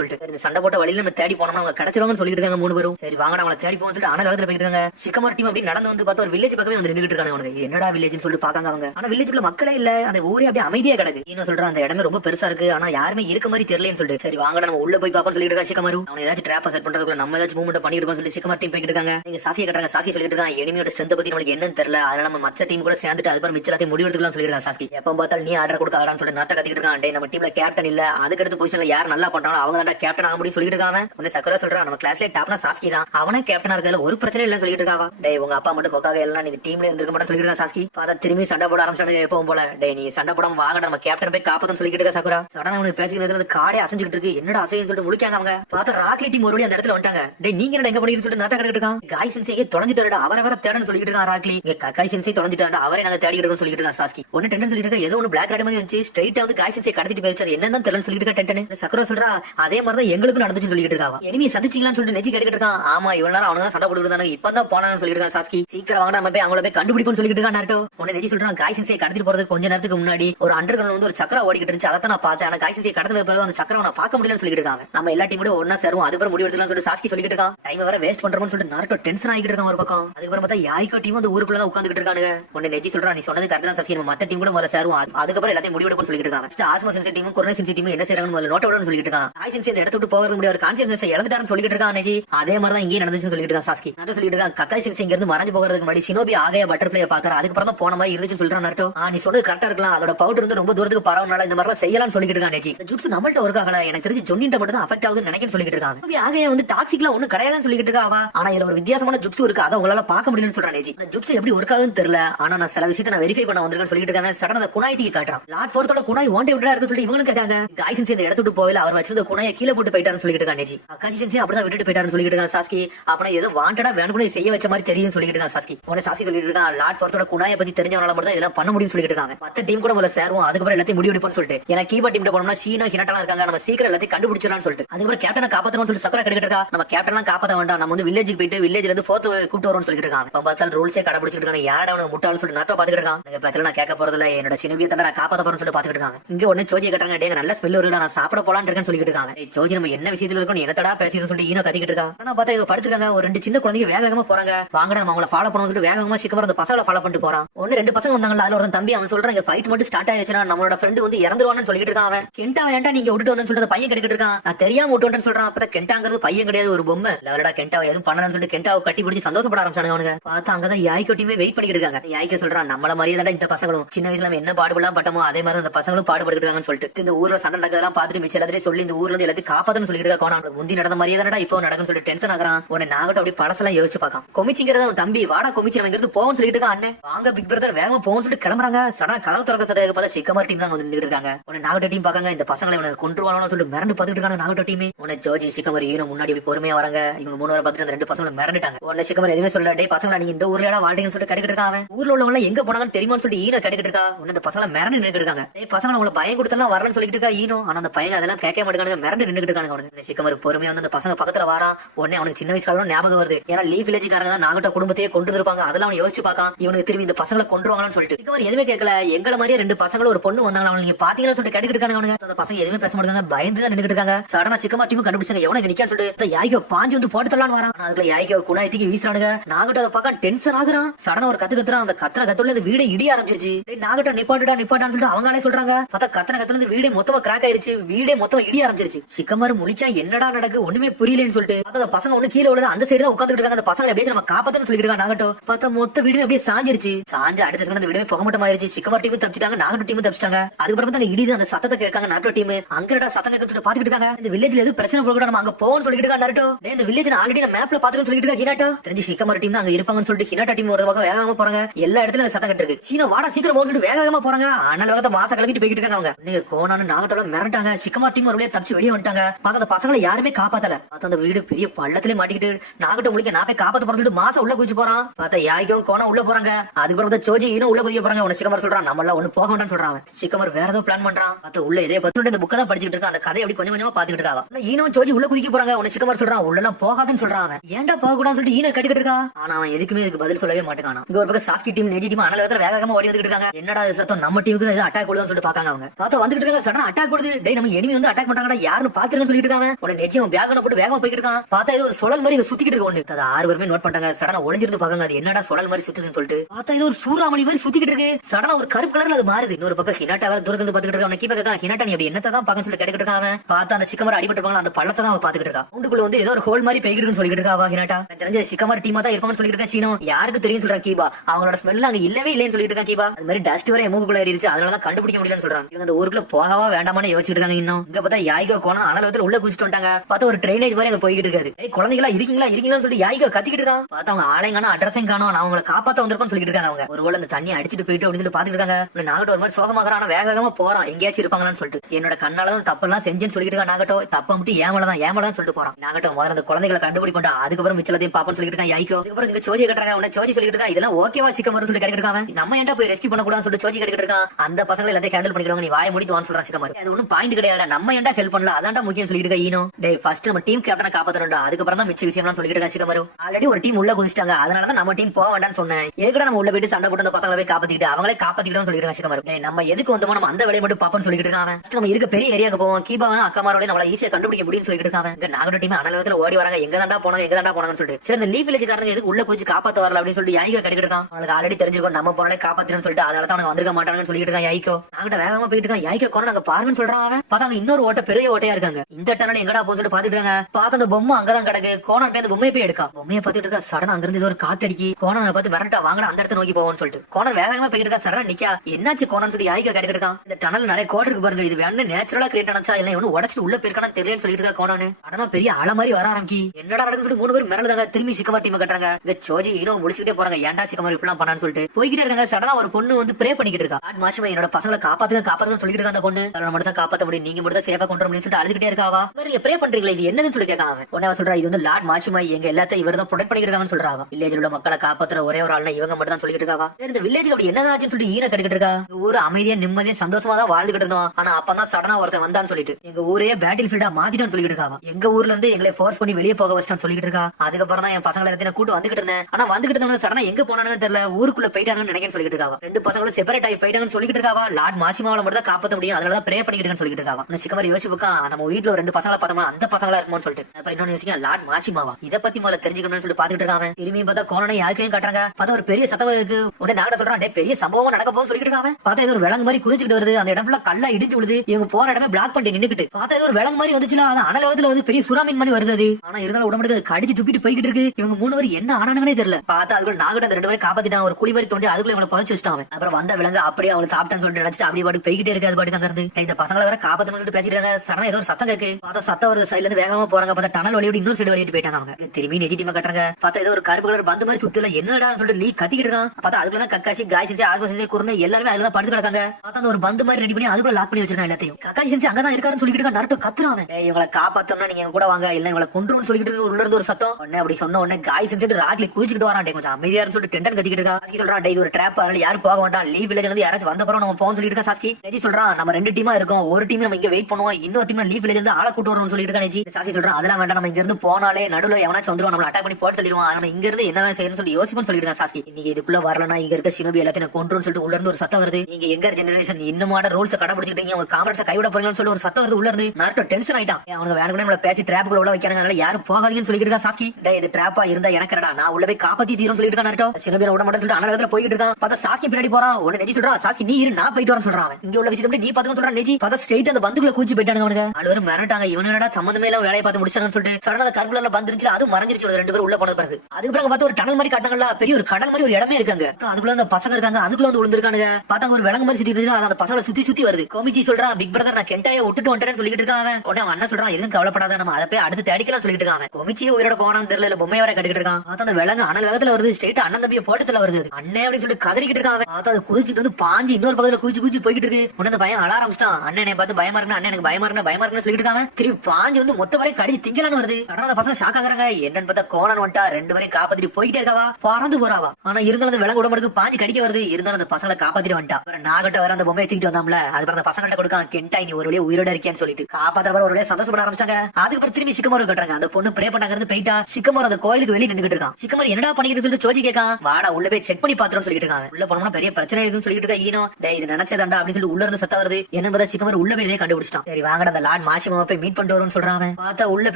சொல்லிட்டு இந்த சண்டை போட்ட வழியில நம்ம தேடி போனோம்னா அவங்க கிடைச்சிருவாங்கன்னு சொல்லிட்டு இருக்காங்க 3 பேரும். சரி வாங்கடா அவங்களை தேடி போன்னு சொல்லிட்டு அனலத்துல போயிட்டு இருக்காங்க. சிக்கமார் டீம் அப்படி நடந்து வந்து பார்த்தா ஒரு வில்லேஜ் பக்கமே வந்து நின்னுட்டு இருக்காங்க. அவனுக்கு என்னடா வில்லேஜ்னு சொல்லிட்டு பாக்காங்க அவங்க. ஆனா வில்லேஜ்ல மக்களே இல்ல அந்த ஊரே அப்படியே அமைதியா கிடக்கு. இன்னும் சொல்றான் அந்த இடமே ரொம்ப பெருசா இருக்கு ஆனா யாருமே இருக்க மாதிரி தெரியலன்னு சொல்லிட்டு சரி வாங்கடா நம்ம உள்ள போய் பாப்போம்னு சொல்லிட்டு இருக்கா சிக்கமாரு. அவன் ஏதாச்சும் ட்ராப் செட் பண்றதுக்குள்ள நம்ம ஏதாச்சும் மூவ்மெண்ட் பண்ணிட்டு இருப்போம் சொல்லி சிக்கமார் டீம் போயிட்டு இருக்காங்க. நீங்க சாசியை கட்டுறாங்க சாசி சொல்லிட்டு இருக்காங்க எனிமியோட ஸ்ட்ரென்த் பத்தி நமக்கு என்னன்னு தெரியல அதனால நம்ம மற்ற டீம் கூட சேர்ந்துட்டு அதுக்கப்புறம் மிச்ச எல்லாத்தையும் முடிவெடுத்துக்கலாம் சொல்லிருக்காங்க சாஸ்கி. எப்ப பார்த்தாலும் நீ ஆர்டர் கொடுக்காதான்னு சொல்லிட்டு நாட்ட கத்திட்டு இருக்கான். டே நம்ம டீம்ல கேப்டன் இல்ல அதுக்கு அடுத்த பொசிஷன்ல யார் நல்லா பண்றாங்களோ அவங்க தான் கேப்டன் ஆக முடியும் சொல்லிட்டு இருக்காங்க. உடனே சக்கரா சொல்றான் நம்ம கிளாஸ்ல டாப்னா சாஸ்கி தான் அவனே கேப்டனா இருக்கல ஒரு பிரச்சனை இல்லன்னு சொல்லிட்டு இருக்காவா. டே உங்க அப்பா மட்டும் கொக்காக எல்லாம் நீங்க டீம்ல இருந்திருக்க மாட்டேன்னு சொல்லிட்டு இருக்கான் சாஸ்கி. பார்த்தா திரும்பி சண்டை போட ஆரம்பிச்சாங்க எப்பவும் போல. டே நீ சண்டை போடாம வாங்கடா நம்ம கேப்டன் போய் காப்பாத்தன்னு சொல்லிட்டு இருக்கா சக்கரா. சடனா அவனுக்கு பேசிக்கிறது காடே அசைஞ்சிட்டு இருக்கு என்னடா அசைன்னு சொல்லிட்டு முழிக்காங்க அவங்க. பார்த்தா ராக்லி டீம் ஒரு வழி அந்த இடத்துல வந்துட்டாங்க. டே நீங்க என்ன எங்க பண்ணிட்டு சொல்லிட்டு நாட்ட கிடக்கிட்டு இருக்கான். காய் சென்சே தொலைஞ்சிட்டாரு அவரை வர தேடன்னு சொல்லிட்டு இருக்கான் ராக்லி. இங்க கக்காய் சென்சே தொலைஞ்சிட்டாரு அவரை நாங்க தேடிட்டு இருக்கோம்னு சொல்லிட்டு இருக்கான் சாஸ்கி. ஒன்னு டென்டன் சொல்லிட்டு இருக்க ஏதோ ஒன்னு பிளாக் ராட் மாதிரி வந்துச்சு ஸ்ட்ரைட்டா வந்து காய் சென்சே கடத்திட்டு போயிருச்சு அது என்னன்னு தெரியல சொல்லிட்டு இருக்கா டென்டன். சக்கரா சொல்றா அதே மாதிரி தான் எங்களுக்கும் நடந்துச்சுன்னு சொல்லிட்டு இருக்காவா. எனிமி சந்திச்சிங்களான்னு சொல்லிட்டு நெஜி கேட்டுட்டு இருக்கான். ஆமா இவ்வளவு நேரம் அவனுங்க சண்டை போட்டு இருந்தாங்க இப்பதான் போனான்னு சொல்லிட்டு இருக்கான் சாஸ்கி. சீக்கிரம் வாங்க நம்ம போய் அவங்கள போய் கண்டுபிடிப்போம்னு சொல்லிட்டு இருக்கான் நாட்டோ. உடனே நெஜி சொல்றான் காய் சென்சே கடத்திட்டு போறதுக்கு கொஞ்ச நேரத்துக்கு முன்னாடி ஒரு அண்டர் கிரவுண்ட் வந்து ஒரு சக்கரா ஓடிக்கிட்டு இருந்துச்சு அதை நான் பார்த்தேன். ஆனா காய் சென்சே கடத்தின பிறகு அந்த சக்கரம் நான் பார்க்க முடியலன்னு சொல்லிட்டு இருக்காங்க. நம்ம எல்லா டீமோட ஒன்னா சேருவோம் அதுக்கப்புறம் முடிவு எடுத்துக்கலாம் சொல்லிட்டு சாஸ்கி சொல்லிட்டு இருக்கான். டைம் வர வேஸ்ட் பண்றோம்னு சொல்லிட்டு நாட்டோ டென்ஷன் ஆகிட்டு இருக்கான் ஒரு பக்கம். அதுக்கப்புறம் பார்த்தா யாய்க்கோ டீம் அந்த ஊருக்குள்ள தான் உட்காந்துட்டு இருக்காங்க. உடனே நெஜி சொல்றான் நீ சொன்னது கரெக்ட் தான் சாஸ்கி நம்ம மத்த டீம் கூட முதல்ல சேருவோம் அதுக்கப்புறம் எல்லாத்தையும் முடிவெடுப்போம்னு சொல்லிட்டு இருக்காங்க. Asthma sensei team corona sensei team என்ன செய்யறாங்கன்னு முதல்ல நோட் அவுட்னு சொல்லிட்டு இருக்கான். காய் சென்சே இந்த இடத்த விட்டு போகிறது முடியாது கான்சியஸ்னஸ் இழந்துட்டாருன்னு சொல்லிட்டு இருக்கான் நெஜி. அதே மாதிரி தான் இங்கே நடந்துச்சுன்னு சொல்லிட்டு இருக்கான் சாஸ்கி. நாட்டோ சொல்லிட்டு இருக்கான் கக்காய் சென்சே இங்க இருந்து மறைஞ்சு போகிறதுக்கு முன்னாடி ஷினோபி ஆகைய பட்டர்ஃப்ளையை பார்த்தாரு அதுக்கப்புறம் தான் போன மாதிரி இருந்துச்சுன்னு சொல்றான் நாட்டோ. நீ சொன்னது கரெக்டா இருக்கலாம் அதோட பவுடர் வந்து ரொம்ப தூரத்துக்கு பரவனால இந்த மாதிரி செய்யலாம்னு சொல்லிட்டு இருக்கான் நெஜி. ஜுட்ஸ் நம்மள்ட்ட ஒர்க் ஆகல எனக்கு தெரிஞ்சு ஜொன்னிட்ட மட்டும் தான் அஃபெக்ட் ஆகுதுன்னு நினைக்கிறேன்னு சொல்லிட்டு இருக்காங்க. ஆகைய வந்து டாக்ஸிக்லாம் ஒன்னும் கிடையாதுன்னு சொல்லிட்டு இருக்காவா. ஆனா இதுல ஒரு வித்தியாசமான ஜுட்ஸ் இருக்கு அதை உங்களால பார்க்க முடியும்னு சொல்றான் நெஜி. இந்த ஜுட்ஸ் எப்படி ஒர்க் ஆகுதுன்னு தெரியல ஆனா நான் சில விஷயத்தை நான் வெரிஃபை பண்ண வந்திருக்கேன்னு சொல்லிட்டு இருக்காங்க. சடனா அந்த குணாயத்துக்கு காட்டுறான். லார்ட் ஃபோர்த்தோட குணாய் வாண்டே விட்டா இருக்கு சொல்லி இவங்களும் கேட்டாங்க. காய் சென்சே இந்த இடத்த விட்டு போகல அவர் வச்சிருந்த குணாயை கீழே போட்டு போயிட்டாருன்னு சொல்லிட்டு இருக்கான் நெஜி. காய் சென்சே அப்படிதான் விட்டுட்டு போயிட்டாருன்னு சொல்லிட்டு இருக்கான் சாஸ்கி. அப்பனா ஏதோ வாண்டடா வேணும்னு செய்ய வச்ச மாதிரி தெரியும்னு சொல்லிட்டு இருக்கான் சாஸ்கி. உடனே சாஸ்கி சொல்லிட்டு இருக்கான் லார்ட் ஃபோர்த்தோட குணாயை பத்தி தெரிஞ்சவனால மட்டும் தான் இதெல்லாம் பண்ண முடியும்னு சொல்லிட்டு இருக்காங்க. மத்த டீம் கூட முதல்ல சேருவோம் அதுக்கப்புறம் எல்லாத்தையும் முடிவெடுப்போம்னு சொல்லிட்டு ஏன்னா கீபா டீம்ல போனோம்னா சீனா ஹினட்டலாம் இருக்காங்க நம்ம சீக்கிரம் எல்லாத்தையும் கண்டுபிடிச்சிடலாம்னு சொல்லிட்டு அதுக்கப்புறம் கேப்டனை காப்பாத்தணும்னு சொல்லிட்டு சக்கரா கேட்டுட்டு இருக்கா. நம்ம கேப்டன்லாம் காப்பாத்த வேண்டாம் நம்ம வந்து வில்லேஜுக்கு போயிட்டு வில்லேஜ்ல இருந்து ஃபோர்த் கூட்டு வரோம்னு சொல்லிட்டு இருக்காங்க. இப்ப பார்த்தால் ரூல்ஸே கடைபிடிச்சிட்டு இருக்காங்க யாரா அவனுக்கு முட்டாள்னு சொல்லிட்டு நாட்டோ பாத்துக்கிட்டு இருக்கான். எனக்கு பிரச்சனை நான் கேட்க போறதுல என்னோட சினிபியை தான் நான் காப்பாத்த போறேன்னு சொல்லிட்டு பாத்துக்கிட்டு இருக்காங்க. இங்க உடனே சோஜியை கட்டுறாங்க. டேங்க நல்ல ஸ்மெல் வருது நான் சாப்பிட போலான்னு இருக்கேன்னு சொல்லிட்டு இருக்காங்க. சோஜி நம்ம என்ன விஷயத்துல இருக்கோம் என்னத்தடா பேசிட்டு சொல்லி ஈனோ கத்திக்கிட்டு இருக்கா. ஆனா பார்த்தா இவங்க படுத்துருக்காங்க ஒரு 2 சின்ன குழந்தைங்க வேக வேகமா போறாங்க. வாங்கடா நம்ம அவங்கள ஃபாலோ பண்ணணும் சொல்லிட்டு வேகமா சிக்கமா அந்த பசங்களை ஃபாலோ பண்ணிட்டு போறான். ஒன்னு 2 பசங்க வந்தாங்கல்ல அதுல ஒரு தம்பி அவன் சொல்றான் இங்க ஃபைட் மட்டும் ஸ்டார்ட் ஆயிடுச்சுன்னா நம்மளோட ஃப்ரெண்ட் வந்து இறந்துருவான்னு சொல்லிட்டு இருக்கான். அவன் கெண்டா வேண்டாம் நீங்க விட்டுட்டு வந்தேன்னு சொல்லிட்டு பையன் கிடைக்கிட்டு இருக்கான். நான் தெரியாம விட்டு வந்தேன்னு சொல்றான். அப்பதான் கெண்டாங்கிறது பையன் கிடையாது ஒரு பொம்மை லெவலடா கென்டாவை எதுவும் பண்ணணும்னு சொல்லிட்டு கென்டாவை கட்டி பிடிச்சி சந்தோஷப்பட ஆரம்பிச்சானுங்க அவனுங்க. பார்த்தா அங்கதான் யாய்கோ டீமே வெயிட் பண்ணிட்டு இருக்காங்க. யாய்கோ சொல்றான் நம்மள மாதிரியே தான் இந்த பசங்களும் சின்ன வயசுல நம்ம என்ன பாடுபடலாம் பட்டமோ அதே மாதிரி அந்த பசங்களும் பாடுபட்டு இருக்காங்கன்னு சொல்லிட்டு இந்த ஊர்ல சண்டை நடக்கிறதெல்லாம் பார்த்துட்டு மிச்சம் எல்லாத்தையும் சொல்லி இந்த ஊர்ல இருந்து எல்லாத்தையும் காப்பாத்தன்னு சொல்லிட்டு இருக்கா. கோனா முந்தி நடந்த மாதிரியே தானடா இப்போ நடக்குன்னு சொல்லி டென்ஷன் ஆகுறான். உடனே நாகட்டும் அப்படி பழசெல்லாம் யோசிச்சு பார்க்கான். கொமிச்சிங்கிறத அவன் தம்பி வாடா கொமிச்சி நம்ம இருந்து போவோம்னு சொல்லிட்டு இருக்கான். அண்ணே வாங்க பிக் பிரதர் வேகமா போவோம்னு சொல்லிட்டு கிளம்புறாங்க. சடனா கதவு திறக்க சதையாக பார்த்தா சிக்கமார் டீம் தான் வந்து நின்றுட்டு இருக்காங்க. உடனே நாகட்ட டீம் பாக்காங்க இந்த பசங்களை இவனை கொன்றுவானு சொல்லிட்டு மிரண்டு பார்த்துட்டு இருக்காங்க நாகட்ட டீம். உடனே ஜோஜி சிக்கமார் ஈனோ முன்னாடி இப்படி பொறுமையா வராங்க. இவங்க 3 வரை பார்த்துட்டு அந்த 2 பசங்களும் மிரண்டுட்டாங்க. உடனே சிக்கமார் எதுவுமே சொல்ல டே பசங்களா நீங்க இந்த ஊர்ல வாழ்றீங்கன்னு சொல்லிட்டு கிடைக்கிட்டு இருக்கான். அவன் ஊர்ல உள்ளவங்க எங்க போனாங்கன்னு தெரியுமான்னு சொல்லிட்டு ஈனோ கிடைக்கிட்டு இருக்கா. உடனே இந்த பசங்களை மிரண்டு நின்றுட்டு இருக்காங்க. பசங்களை உங்களை பயம் கொடுத்தலாம் வரலன்னு சொல்லிட்டு இருக்கா ஈனோ. ஆனா அந்த பையன் அதெல்லாம் கேட்க மாட்டேங்கானுங்க மிரண்டு நின்றுட்டு இருக்காங்க. உடனே சிக்கமார் பொறுமையா வந்து அந்த பசங்க பக்கத்துல வரான். உடனே அவனுக்கு சின்ன வயசுல ஞாபகம் வருது. ஏன்னா லீவ் வில்லேஜ்காரங்க தான் நாகட்ட குடும்பத்தையே கொண்டு இருப்பாங்க. அதெல்லாம் அவன் யோசிச்சு பார்க்கான். இவனுக்கு திரும்பி இந்த பசங்களை கொண்டுருவாங்கன்னு சொல்லிட்டு சிக்கமார் எதுவுமே கேட்கல. எங்களை மாதிரியே 2 பசங்களும் ஒரு பொண்ணு வந்தாங்க. அவங்க நீங்க பாத்தீங்கன்னு சொல்லிட்டு கேட்டுட்டு இருக்காங்க. அவனுங்க அந்த பசங்க எதுவுமே பேச மாட்டாங்க பயந்து தான் நின்றுட்டு இருக்காங்க. சடனா சிக்கமார் டீம் கண்டுபிடிச்சாங்க எவனுக்கு நிக்கான்னு சொல்லிட்டு யாய்கோ பாஞ்சு வந்து போட்டுலான்னு வரான். அதுக்குள்ள யாய்கோ குணாயத்துக்கு வீசுறானுங்க. நாகட்ட அதை பார்க்க டென்ஷன் ஆகுறான். சடனா ஒரு கத்துறான். அந்த கத்துள்ள இந்த வீடு இடிய ஆரம்பிச்சிருச்சு. நாகட்ட நிப்பாட்டான்னு சொல்லிட்டு அவங்களே சொல்றாங்க. பார்த்தா கத்துல வீடே மொத்தமா கிராக் ஆயிருச்சு. வீடே மொத்தமா இடிய ஆரம்பிச்சிருச்சு. சிக்கமார் முழிச்சா என்னடா நடக்கு ஒண்ணுமே புரியலன்னு சொல்லிட்டு அந்த பசங்க ஒண்ணு கீழே உள்ள அந்த சைடு தான் உட்கார்ந்துட்டு இருக்காங்க. அந்த பசங்க அப்படியே நம்ம காப்பாத்தன்னு சொல்லிட்டு இருக்காங்க. நாகட்டோ பார்த்தா மொத்த வீடுமே அப்படியே சாஞ்சிருச்சு. சாஞ்சு அடுத்த செகண்ட் அந்த வீடுமே புகமட்டம் ஆயிருச்சு. சிக்கமார் டீம் தப்பிச்சிட்டாங்க. நாகட்டோ டீம் தப்பிச்சிட்டாங்க. அதுக்கப்புறம் தான் இடிது அந்த சத்தத்தை கேட்காங்க. நாகட்டோ டீம் அங்கடா சத்தம் கேட்க சொல்லிட்டு பாத்துட்டு இருக்காங்க. இந்த வில்லேஜ்ல எது பிரச்சனை போக நம்ம அங்க போவோம்னு சொல்லிட்டு இருக்காங்க. நாகட்டோ இந்த வில்லேஜ் ஆல்ரெடி நான் மேப்ல பாத்துட்டு சொல்லிட்டு இருக்கா. ஹினாட்டோ தெரிஞ்சு சிக்கமார் டீம் தான் அங்க இருப்பாங்கன்னு சொல்லிட்டு ஹினாட்டா டீம் ஒரு பக்கம் வேகமா போறாங்க. எல்லா இடத்துல அந்த சத்தம் கேட்டு சீனா வாடா சீக்கிரம் போன்னு சொல்லிட்டு வேகமா போறாங்க. ஆனால வேகத்தை மாச கிளம்பிட்டு போயிட்டு இருக்காங்க. அவங்க நீங்க கோனானு நாகட்டோல மிரட்டாங்க. சிக்கமார் டீம் ஒரு வழியா தப்பிச்சு வெளியே வந்துட்டாங்க. பார்த்தா அந்த பசங்களை யாருமே காப்பாத்தல. பார்த்தா அந்த வீடு பெரிய பள்ளத்திலே மாட்டிக்கிட்டு நாகட்ட முடிக்க நான் போய் காப்பாத்த போறேன்னு சொல்லிட்டு மாசம் உள்ள குதிச்சு போறான். பார்த்தா யாய்க்கும் கோனா உள்ள போறாங்க. அதுக்கப்புறம் ஜோஜி இன்னும் உள்ள குதிக்க போறாங்க. உன சிக்கமார் சொல்றான் நம்ம எல்லாம் ஒண்ணு போக வேண்டாம்னு சொல்றான். சிக்கமார் வேற ஏதோ பிளான் பண்றான். பார்த்தா உள்ள இதே பத்தி இந்த புக்கை தான் படிச்சுட்டு இருக்கான். அந்த கதை அப்படி கொஞ்சம் கொஞ்சமா பாத்துக்கிட்டு இருக்காங்க. ஈனும் ஜோஜி உள்ள குதிக்க போறாங்க. உன சிக்கமார் சொல்றான் உள்ள எல்லாம் போகாதுன்னு சொல்றான். அவன் ஏன்டா போக கூடாதுன்னு சொல்லிட்டு ஈன கட்டிக்கிட்டு இருக்கா. ஆனா அவன் எதுக்குமே இதுக்கு பதில் சொல்லவே மாட்டேங்கானா. இங்க ஒரு பக்கம் சாஸ்கி டீம் நெஜி டீம் அனல வேற வேகமா ஓடி வந்துட்டு இருக்காங்க. என்னடா இது சத்தம் நம்ம டீமுக்கு ஏதோ அட்டாக் கொடுதுன்னு சொல்லிட்டு பாக்காங்க. அவங்க பார்த்தா வந்துட்டு இருக்காங்க. சடனா அட்டாக் கொடுது. டேய் நம்ம எனிமி வந்து அட்டாக் பண்றாங்கடா யாருன்னு பாத்துருன்னு சொல்லிட்டு இருக்காங்க. உடனே நெஜி அவன் பேக்ல போட்டு வேகமா போயிட்டு இருக்கான். பார்த்தா இது ஒரு சுழல் மாதிரி சுத்திக்கிட்டு இருக்கு. ஒண்ணு அதை 6 பேருமே நோட் பண்றாங்க. சடனா ஒளிஞ்சிருந்து பாக்காங்க. அது என்னடா சுழல் மாதிரி சுத்துதுன்னு சொல்லிட்டு பார்த்தா இது ஒரு சூறாமணி மாதிரி சுத்திக்கிட்டு இருக்கு. சடனா ஒரு கருப்பு கலர்ல அது மாறுது. இன்னொரு பக்கம் ஹினாட்டா வேற தூரத்துல இருந்து பாத்துக்கிட்டு இருக்கான். கீப்ப கேட்கான் ஹினாட்டா நீ அப்படி என்னத்தை தான் பாக்கன்னு சொல்லி கேட்டுக்கிட்டு இருக்கான். பார்த்தா அந்த சிக்கமார் அடிபட்டு இருப்பாங்க. அந்த பள்ளத்தை தான் அவன் பாத்துக்கிட்டு இருக்கா. உண்டுக்குள்ள வந்து ஏதோ ஒரு ஹோல் மாதிரி போய்கிட்டு இருக்குன்னு சொல்லிட்டு இருக்கா. ஹினாட்டா தெரிஞ்ச சிக்கமார் டீமா தான் இருப்பாங்கன்னு சொல்லிட்டு இருக்கா. சீனோ யாருக்கு தெரியும் சொல்றான். கீபா அவங்களோட ஸ்மெல் அங்க இல்லவே இல்லைன்னு சொல்லிட்டு இருக்கா. கீபா அது மாதிரி டஸ்ட் வரை மூக்குள்ள ஏறிடுச்சு. அதனாலதான் கண்டுபிடிக்க முடியலன்னு சொல்றாங்க. இவங்க அந்த ஊருக்குள்ள போகவா வேண்டாமான்னு யோசிச்சுட்டு இருக்காங்க. இன்னும் இங்க பார்த்தா யாய்கோ கோணம் அனலத்துல உள்ள குதிச்சுட்டு வந்துட்டாங்க. பார்த்தா ஒரு ட்ரைனேஜ் மாதிரி அங்க போய்கிட்டு இருக்காது. குழந்தைகளா இருக்கீங்களான்னு சொல்லிட்டு யாய்கோ கத்திக்கிட்டு இருக்கான். பார்த்தா அவங்க ஆளைங்கானோ அட்ரஸையும் காணோம். நான் அவங்களை காப்பாத்த வந்திருக்கோம்னு சொல்லிட்டு இருக்காங்க. அவங்க ஒரு வேளை அந்த தண்ணி அடிச்சுட்டு போயிட்டு அப்படின்னு சொல்லி பாத்துட்டு இருக்காங்க. நாகட்டோ ஒரு மாதிரி சோகமாகறான். ஆனா வேகமா போறான். எங்கேயாச்சும் இருப்பாங்கன்னு சொல்லிட்டு என்னோட கண்ணாலதான் தப்பெல்லாம் செஞ்சேன்னு சொல்லிட்டு இருக்கான். நாகட்டோ தப்ப மட்டும் ஏமலதான் சொல்லிட்டு போறான். நாகட்டோ முதல்ல அந்த குழந்தைகளை கண்டுபிடிப்பா. அதுக்கப்புறம் மிச்சலத்தையும் பாப்பன்னு சொல்லிட்டு இருக்கான். யாய்கோ அதுக்கப்புறம் இங்க சோஜி கட்டுறாங்க. உடனே சோஜி சொல்லிட்டு இருக்கா இதெல்லாம் ஓகேவா சிக்கமார் சொல்லி கேட்டுட்டு இருக்காங்க. நம்ம ஏன்டா போய் ரெஸ்கியூ பண்ணக்கூடாதுன்னு சொல்லிட்டு சோஜி கேட்டுட்டு இருக்கான். அந்த பசங்களை எல்லாத்தையும் ஹேண்டில் பண்ணிடுவாங்க. நீ வாய முடித்து வான்னு சொல்றான் சிக்கமார். அது ஒன்னும் பாயிண்ட் கிடையாது. நம்ம ஏன்டா ஹெல்ப் பண்ணல அதான்டா முக்கியம் சொல்லிட்டு இருக்கா. ஈனோ டேய் ஃபர்ஸ்ட் நம்ம டீம் கேப்டனை காப்பாத்தறோம்டா. அதுக்கப்புறம் தான் மிச்ச விஷயம்லாம் சொல்லிட்டு இருக்கா சிக்கமார். ஆல்ரெடி ஒரு டீம் உள்ள குதிச்சிட்டாங்க. அதனாலதான் நம்ம டீம் போக வேண்டாம்னு சொன்னேன். எதுக்குடா நம்ம உள்ள போயிட்டு சண்டை போட்டு அந்த பசங்களை போய் காப்பாத்திட்டு அவங்களே காப்பாத்திக்கிட்டோம்னு சொல்லிட்டு இருக்கா சிக்கமார். நம்ம எதுக்கு வந்தோமோ நம்ம அந்த வேலையை மட்டும் பாப்போம்னு சொல்லிட்டு இருக்காங்க. நம்ம இருக்க பெரிய ஏரியாக்கு போவோம். கீபாவ அக்கமாரோட நம்மள ஈஸியா கண்டுபிடிக்க முடியும்னு சொல்லிட்டு இருக்காங்க. இங்க நாகட்டோ டீம் அனலத்துல ஓடி வராங்க. எங்க தாண்டா போனாங்கன்னு சொல்லிட்டு சரி இந்த லீஃப் வில்லேஜ்காரங்க எதுக்கு உள்ள போய் காப்பாத்த வரல அப்படின்னு சொல்லிட்டு யாய்கோ கட்டிக்கிட்டு இருக்கான். அவங்களுக்கு ஆல்ரெடி தெரிஞ்சிருக்கும் நம்ம போனாலே காப்பாத்திரன்னு சொல்லிட்டு அதனால தான் அவங்க வந்திருக்க மாட்டாங்கன்னு சொல்லிட்டு இருக்கான். யாய்கோ நாங்கட்ட வேகமா போயிட்டு இருக்கான். யாய்கோ கோர நாங்க பாருங்கன்னு சொல்றான். அவன் பார்த்தாங்க இன்னொரு ஓட்ட பெரிய ஓட்டையா இருக்காங்க. இந்த டனல் எங்கடா போய் சொல்லிட்டு பாத்துட்டு இருக்காங்க. பார்த்த அந்த பொம்மை அங்கதான் கிடக்கு. கோணம் அந்த பொம்மையை போய் எடுக்கா. பொம்மையை பாத்துட்டு இருக்கா. சடனா அங்க இருந்து ஒரு காத்தடிக்கி கோணம் பார்த்து வரட்டா வாங்கடா அந்த இடத்த நோக்கி போவோம்னு சொல்லிட்டு கோணம் வேகமா போயிட்டு இருக்கா. சடனா நிக்கா என்னாச்சு கோணம் சொல்லி யாய்கோ கேட்டுக்கிட்டு இருக்கான். இந்த டனல் நிறைய கோட் இருக்கு பாருங்க. இது வேணும் நேச்சுரலா கிரியேட் ஆனச்சா இல்ல இவனு உடச்சிட்டு உள்ள போயிருக்கானு தெரியலன்னு சொல்லிட்டு இருக்கா. கோணானு அடனா பெரிய அலை மாதிரி வர ஆரம்பி என்னடா நடக்குன்னு சொல்லிட்டு 3 பேர் மிரளுதாங்க. திரும்பி சிக்கமார் டீம் கட்டுறாங்க. இந்த சோஜி ஈனோ முடிச்சுட்டே போறாங்க. ஏன்டா சிக்கமார் இப்படிலாம் பண்ணான்னு சொல்லிட்டு போய்கிட்டே இருக்காங்க. சடனா ஒரு பொண்ணு வந்து ப்ரே பண்ணிக்கிட்டு இருக்கா. மாசமா என்னோட பசங்களை காப்பாத்துன்னு சொல்லிட்டு இருக்கா. அந்த பொண்ணு அதனால மட்டும் தான் காப்பாத்த முடியும். நீங்க மட்டும் தான் சேஃபா கொண்டு வரணும்னு சொல்லிட்டு அழுதுகிட்டே இருக்காவா. நீங்க ப்ரே பண்றீங்களா இது என்னன்னு சொல்லி கேட்காம உடனே சொல்றா இது வந்து லார்ட் மாசிமா எங்க எல்லாத்தையும் இவர் தான் ப்ரொடெக்ட் பண்ணிட்டு இருக்காங்கன்னு சொல்றாங்க. வில்லேஜ்ல உள்ள மக்களை காப்பாத்துற ஒரே ஒரு ஆள்னா இவங்க மட்டும் தான் சொல்லிட்டு இருக்காவா. இந்த வில்லேஜ் அப்படி என்னதாச்சுன்னு சொல்லிட்டு ஈன கட்டிக்கிட்டு இருக்கா. ஊரு அமைதியா நிம்மதியா சந்தோஷமா தான் வாழ்ந்துகிட்டு இருந்தோம். ஆனா அப்பதான் சடனா ஒருத்தன் வந்தான்னு சொல்லிட்டு எங்க ஊரே பேட்டில் ஃபீல்டா மாத்திட்டான்னு சொல்லிட்டு இருக்காவா. எங்க ஊர்ல இருந்து எங்களை ஃபோர்ஸ் பண்ணி வெளியே போக வச்சிட்டான்னு சொல்லிட்டு இருக்கா. அதுக்கப்புறம் தான் என் பசங்களை எல்லாத்தையும் கூட்டு வந்துகிட்டு இருந்தேன். ஆனா வந்துகிட்டு இருந்தவங்க சடனா எங்க போனானு தெரியல. ஊருக்குள்ள போயிட்டாங்கன்னு நினைக்கிறேன்னு சொல்லிட்டு இருக்காவா. 2 பசங்களும் செப்பரேட் ஆகி போயிட்டாங்கன்னு சொல்லிட்டு இருக்காவா. லார்ட் மாசிமாவில மட்டும் தான் காப்பாத்த முடியும். அதனாலதான் ப்ரே பண்ணிக்கிட்டு சொல்லிட்டு இருக்காவா. சிக்கமாரி யோசிச்சு பக்கா நம்ம வீட்டுல 2 பசங்களை பார்த்தோம்னா அந்த பசங்களா இருக்கும்னு சொல்லிட்டு அப்புறம் இன்னொன்னு யோசிக்க லார்ட் மாசிமாவா இதை பத்தி முதல்ல தெரிஞ்சுக்கணும்னு சொல்லிட்டு பாத்துட்டு இருக்காங்க. திரும்பியும் பார்த்தா கோணனை யாருக்கையும் காட்டுறாங்க. பார்த்தா ஒரு பெரிய சத்தம் இருக்கு. உடனே நாகட சொல்றான் பெரிய சம்பவம் நடக்க போகுது சொல்லிட்டு இருக்காங்க. பார்த்தா ஏதோ ஒரு விலங்கு மாதிரி குதிச்சுட்டு வருது. அந்த இடம் ஃபுல்லா கல்லா இடிஞ்சு விடுது. இவங்க போற இடமே பிளாக் பண்ணி நின்னுக்கிட்டு பார்த்தா ஏதோ ஒரு விலங்கு மாதிரி வந்துச்சுல. அது அனலவத்துல வந்து பெரிய சுறாமீன் மாதிரி வருது. ஆனா இருந்தாலும் உடம்புக்கு கடிச்சு துப்பிட்டு போய்கிட்டு இருக்கு. இவங்க 3 பேரும் என்ன ஆனானே தெரியல. பார்த்தா அதுக்குள்ள நாகட்ட அந்த 2 பேரும் காப்பாத்திட்டான். ஒரு குழி மாதிரி தோண்டி அதுக்குள்ள இவங்களை புதைச்சு வச்சுட்டான். அப்புறம் வந்த விலங்கு அப்படியே அவளை சாப்பிட்டான்னு சொல்லிட்டு நினைச்சிட்டு அப்படியே பாட்டு போய்கிட்டே இருக்கு. அது பாட்டுக்கு அங்க இருந்து இந்த பசங்களை வேற காப்பாத்தணும்னு சொல்லிட்டு பேசிட்டு சடனா ஏதோ ஒரு சத்தம் கேக்கு. பார்த்தா சத்தம் வருது. சைடுல இருந்து வேகமா போறாங்க. பார்த்தா டனல் வழியோட இன்னொரு சைடு வழியிட்டு போயிட்டாங்க. அவங்க திரும்பி நெஜிட்டிமா கட்டுறாங்க. பார்த்தா ஏதோ ஒரு கருப்பு கலர் பந்து மாதிரி சுத்தல என்னடா சொல்லிட்டு நீ கத்திக்கிட்டு இருக்கான். பார்த்தா அதுக்குள்ள கக்காச்சி காய் செஞ்சு ஆஸ்பா குருன்னு எல்லாருமே அதுல தான் படுத்து கிடக்காங்க. பார்த்தா அந்த ஒரு பந்து மாதிரி ரெடி பண்ணி அதுக்குள்ள லாக் பண்ணி வச்சிருக்காங்க எல்லாத்தையும். கக்காச்சி செஞ்சு அங்கதான் இருக்காருன்னு சொல்லிட்டு இருக்கான். நரட்டோ கத்துறான். இவங்களை காப்பாத்தணும்னா நீங்க கூட வாங்க, இல்ல இவங்களை கொண்டுன்னு சொல்லிட்டு உள்ள இருந்து ஒரு சத்தம். உடனே அப்படி சொன்ன உடனே காய் செஞ்சுட்டு ராக்லி குதிச்சுட்டு வரான். கொஞ்சம் அமைதியா சொல்லிட்டு டென்டன் கத்திக்கிட்டு இருக்கா. சாஸ்கி சொல்றான் இது ஒரு ட்ராப், அதனால யாரும் போக வேண்டாம், லீவ் வில்லேஜ்ல இருந்து யாராச்சும் வந்த அப்புறம் நம்ம போவோம் சொல்லிட்டு இருக்கா சாஸ்கி. நெஜி சொல்றான் நம்ம 2 டீமா இருக்கோம், ஒரு டீம் நம்ம இங்க வெயிட் பண்ணுவோம், இன்னொரு டீம் லீவ் வில்லேஜ்ல இருந்து ஆளை கூட்டு வரணும்னு சொல்லிட்டு இருக்கா நெஜி. சாஸ்கி சொல்றான் அதெல்லாம் வேண்டாம், நம்ம இங்க இருந்து போனாலே நடுவுல எவனாச்சும் வந்துருவான், நம்ம அட்டாக் பண்ணி போட்டு தள்ளிடுவான், நம்ம இங்க இருந்து என்ன செய்யணும்னு சொல்லி யோசிப்போம்னு சொல்லிட்டு இருக்கா சாஸ்கி. நீங்க இதுக்குள்ள வரலனா இங்க இருக்க ஷினோபி எல்லாத்தையும் கொன்றுன்னு சொல்லிட்டு உள்ள இருந்து ஒரு சத்தம் வருது. நீங்க எங்க ஜெனரேஷன் இன்னுமாட ரூல்ஸ் கடைபிடிச்சிட்டீங்க, உங்க காமரேட்ஸ் கைவிட போறீங்கன்னு சொல்லி ஒரு சத்தம் வருது உள்ள இருந்து. நரட்டோ டென்ஷன் ஆயிட்டான். அவனுக்கு வேணும்னே நம்மள பேசி ட்ராப்புக்குள்ள உள்ள வைக்கிறாங்க, அதனால யாரும் போகாதீங்கன்னு சொல்லிட்டு இருக்கா சாஸ்கி. டேய் இது ட்ராப்பா இருந்தா எனக்கு என்னடா, நான் உள்ள போய் காப்பாத்தி தீரும் சொல்லிட்டு இருக்கா நரட்டோ. ஷினோபி விட மாட்டேன்னு சொல்லிட்டு அனலகத்துல போயிட்டு இருக்கான். பார்த்தா சாஸ்கி பின்னாடி போறான். உடனே நெஜி சொல்றா சாஸ்கி நீ இரு நான் போயிட்டு வரேன்னு சொல்றான். இங்க உள்ள விஷயத்தை நீ பாத்துக்க சொல்றான் நெஜி. பார்த்தா ஸ்ட்ரைட் அந்த பந்துக்குள்ள கூச்சி போயிட்டாங்க. அவனுக்கு அலுவரும் மிரட்டாங்க, இவனடா சம்பந்தமே எல்லாம் வேலையை பார்த்து முடிச்சான்னு சொல்லிட்டு சடனா அந்த கருக்குள்ள வந்துருச்சு. அது மறைஞ்சிருச்சு. 2 பேரும் உள்ள போனது பிறகு அதுக்கு பிறகு பார்த்தா ஒரு டனல் மாதிரி காட்டாங்கல்ல, பெரிய ஒரு கடல் மாதிரி ஒரு இடமே இருக்காங்க. அதுக்குள்ள அந்த பசங்க இருக்காங்க, அதுக்குள்ள வந்து விழுந்திருக்கானுங்க. பார்த்தாங்க ஒரு விலங்கு மாதிரி சுத்தி இருந்துச்சு, அந்த பசங்களை சுத்தி சுத்தி வருது. கோமிச்சி சொல்றான் பிக் பிரதர் நான் கென்டாயை விட்டுட்டு வந்துட்டேன்னு சொல்லிட்டு இருக்கான். உடனே அவன் அண்ணன் சொல்றான் எதுவும் கவலைப்படாத, நம்ம அதை போய் அடுத்து தேடிக்கலாம் சொல்லிட்டு இருக்கான். கோமிச்சி உயிரோட போனான்னு தெரியல, பொம்மை வர கட்டிட்டு இருக்கான். பார்த்தா அந்த விலங்கு அனல் வேகத்துல வருது, ஸ்ட்ரைட் அண்ணன் தம்பியை போட்டத்துல வருது. அண்ணன் அப்படின்னு சொல்லிட்டு கதறிக்கிட்டு இருக்கான். பார்த்தா அது குதிச்சுட்டு வந்து பாஞ்சு இன்னொரு பக்கத்துல குதிச்சு போய்கிட்டு இருக்கு. உடனே அந்த பையன் அழ ஆரம்பிச்சிட்டான். அண்ணனை பார்த்து பயமா இருக்கு, அண்ணன் எனக்கு பயமா இருக்குன்னு சொல்லிட்டு இருக்காங்க. திரும்பி பாஞ்சு வந்து மொத்த வரை கடிச்சு திங்கலான்னு வருது. ஆனா அந்த பசங்க ஷாக் ஆகுறாங்க. என்னன்னு பார்த்தா கோணன் வந்துட்டா 2 பேரையும் காப்பாத்திட்டு போயிட்டே இருக்காவா, பறந்து போறாவா. ஆனா இருந்தாலும் அந்த விலங்கு உடம்புக்கு பாஞ்சு கடிக்க வருது. இருந்தாலும் அந்த பசங்களை காப்பாத்திட்டு வந்துட்டா. நாகட்ட வர அந்த பொம்மையை தூக்கிட்டு வந்தாம்ல, அது அந்த பசங்கள்ட்ட கொடுக்கான் கென்டாய் நீ ஒரு வழியா உயிரோட இருக்கியான்னு சொல்லிட்டு காப்பாத்துற ஒரு வழியா சந்தோஷப்பட ஆரம்பிச்சாங்க. அதுக்கப்புறம் திரும்பி சிக்கமோரு கட்டுறாங்க. அந்த பொண்ணு பிரே பண்ணாங்கிறது போயிட்டா. சிக்கமோர் அந்த கோயிலுக்கு வெளியே நின்றுட்டு இருக்கான். சிக்கமோர் என்னடா பண்ணிக்கிட்டு சொல்லிட்டு சோஜி கேட்கான். வாடா உள்ள போய் செக் பண்ணி பாத்துறோம்னு சொல்லிட்டு இருக்காங்க. உள்ள போனோம்னா பெரிய பிரச்சனை இருக்குன்னு சொல்லிட்டு இருக்கா ஈனோ. டேய் இது நினைச்சதாண்டா அப்படின்னு சொல்லி உள்ள இருந்து சத்தம் வருது. என்னன்னு சிக்கமோர் உள்ள போய் கண்டுபிடிச்சிட்டான். சரி வாங்கடா அந்த லார்ட் மாசிமாவை போய் மீட் பண்ணிட்டு வரும்னு சொல்றாங்க. பார்த்தா உள்ள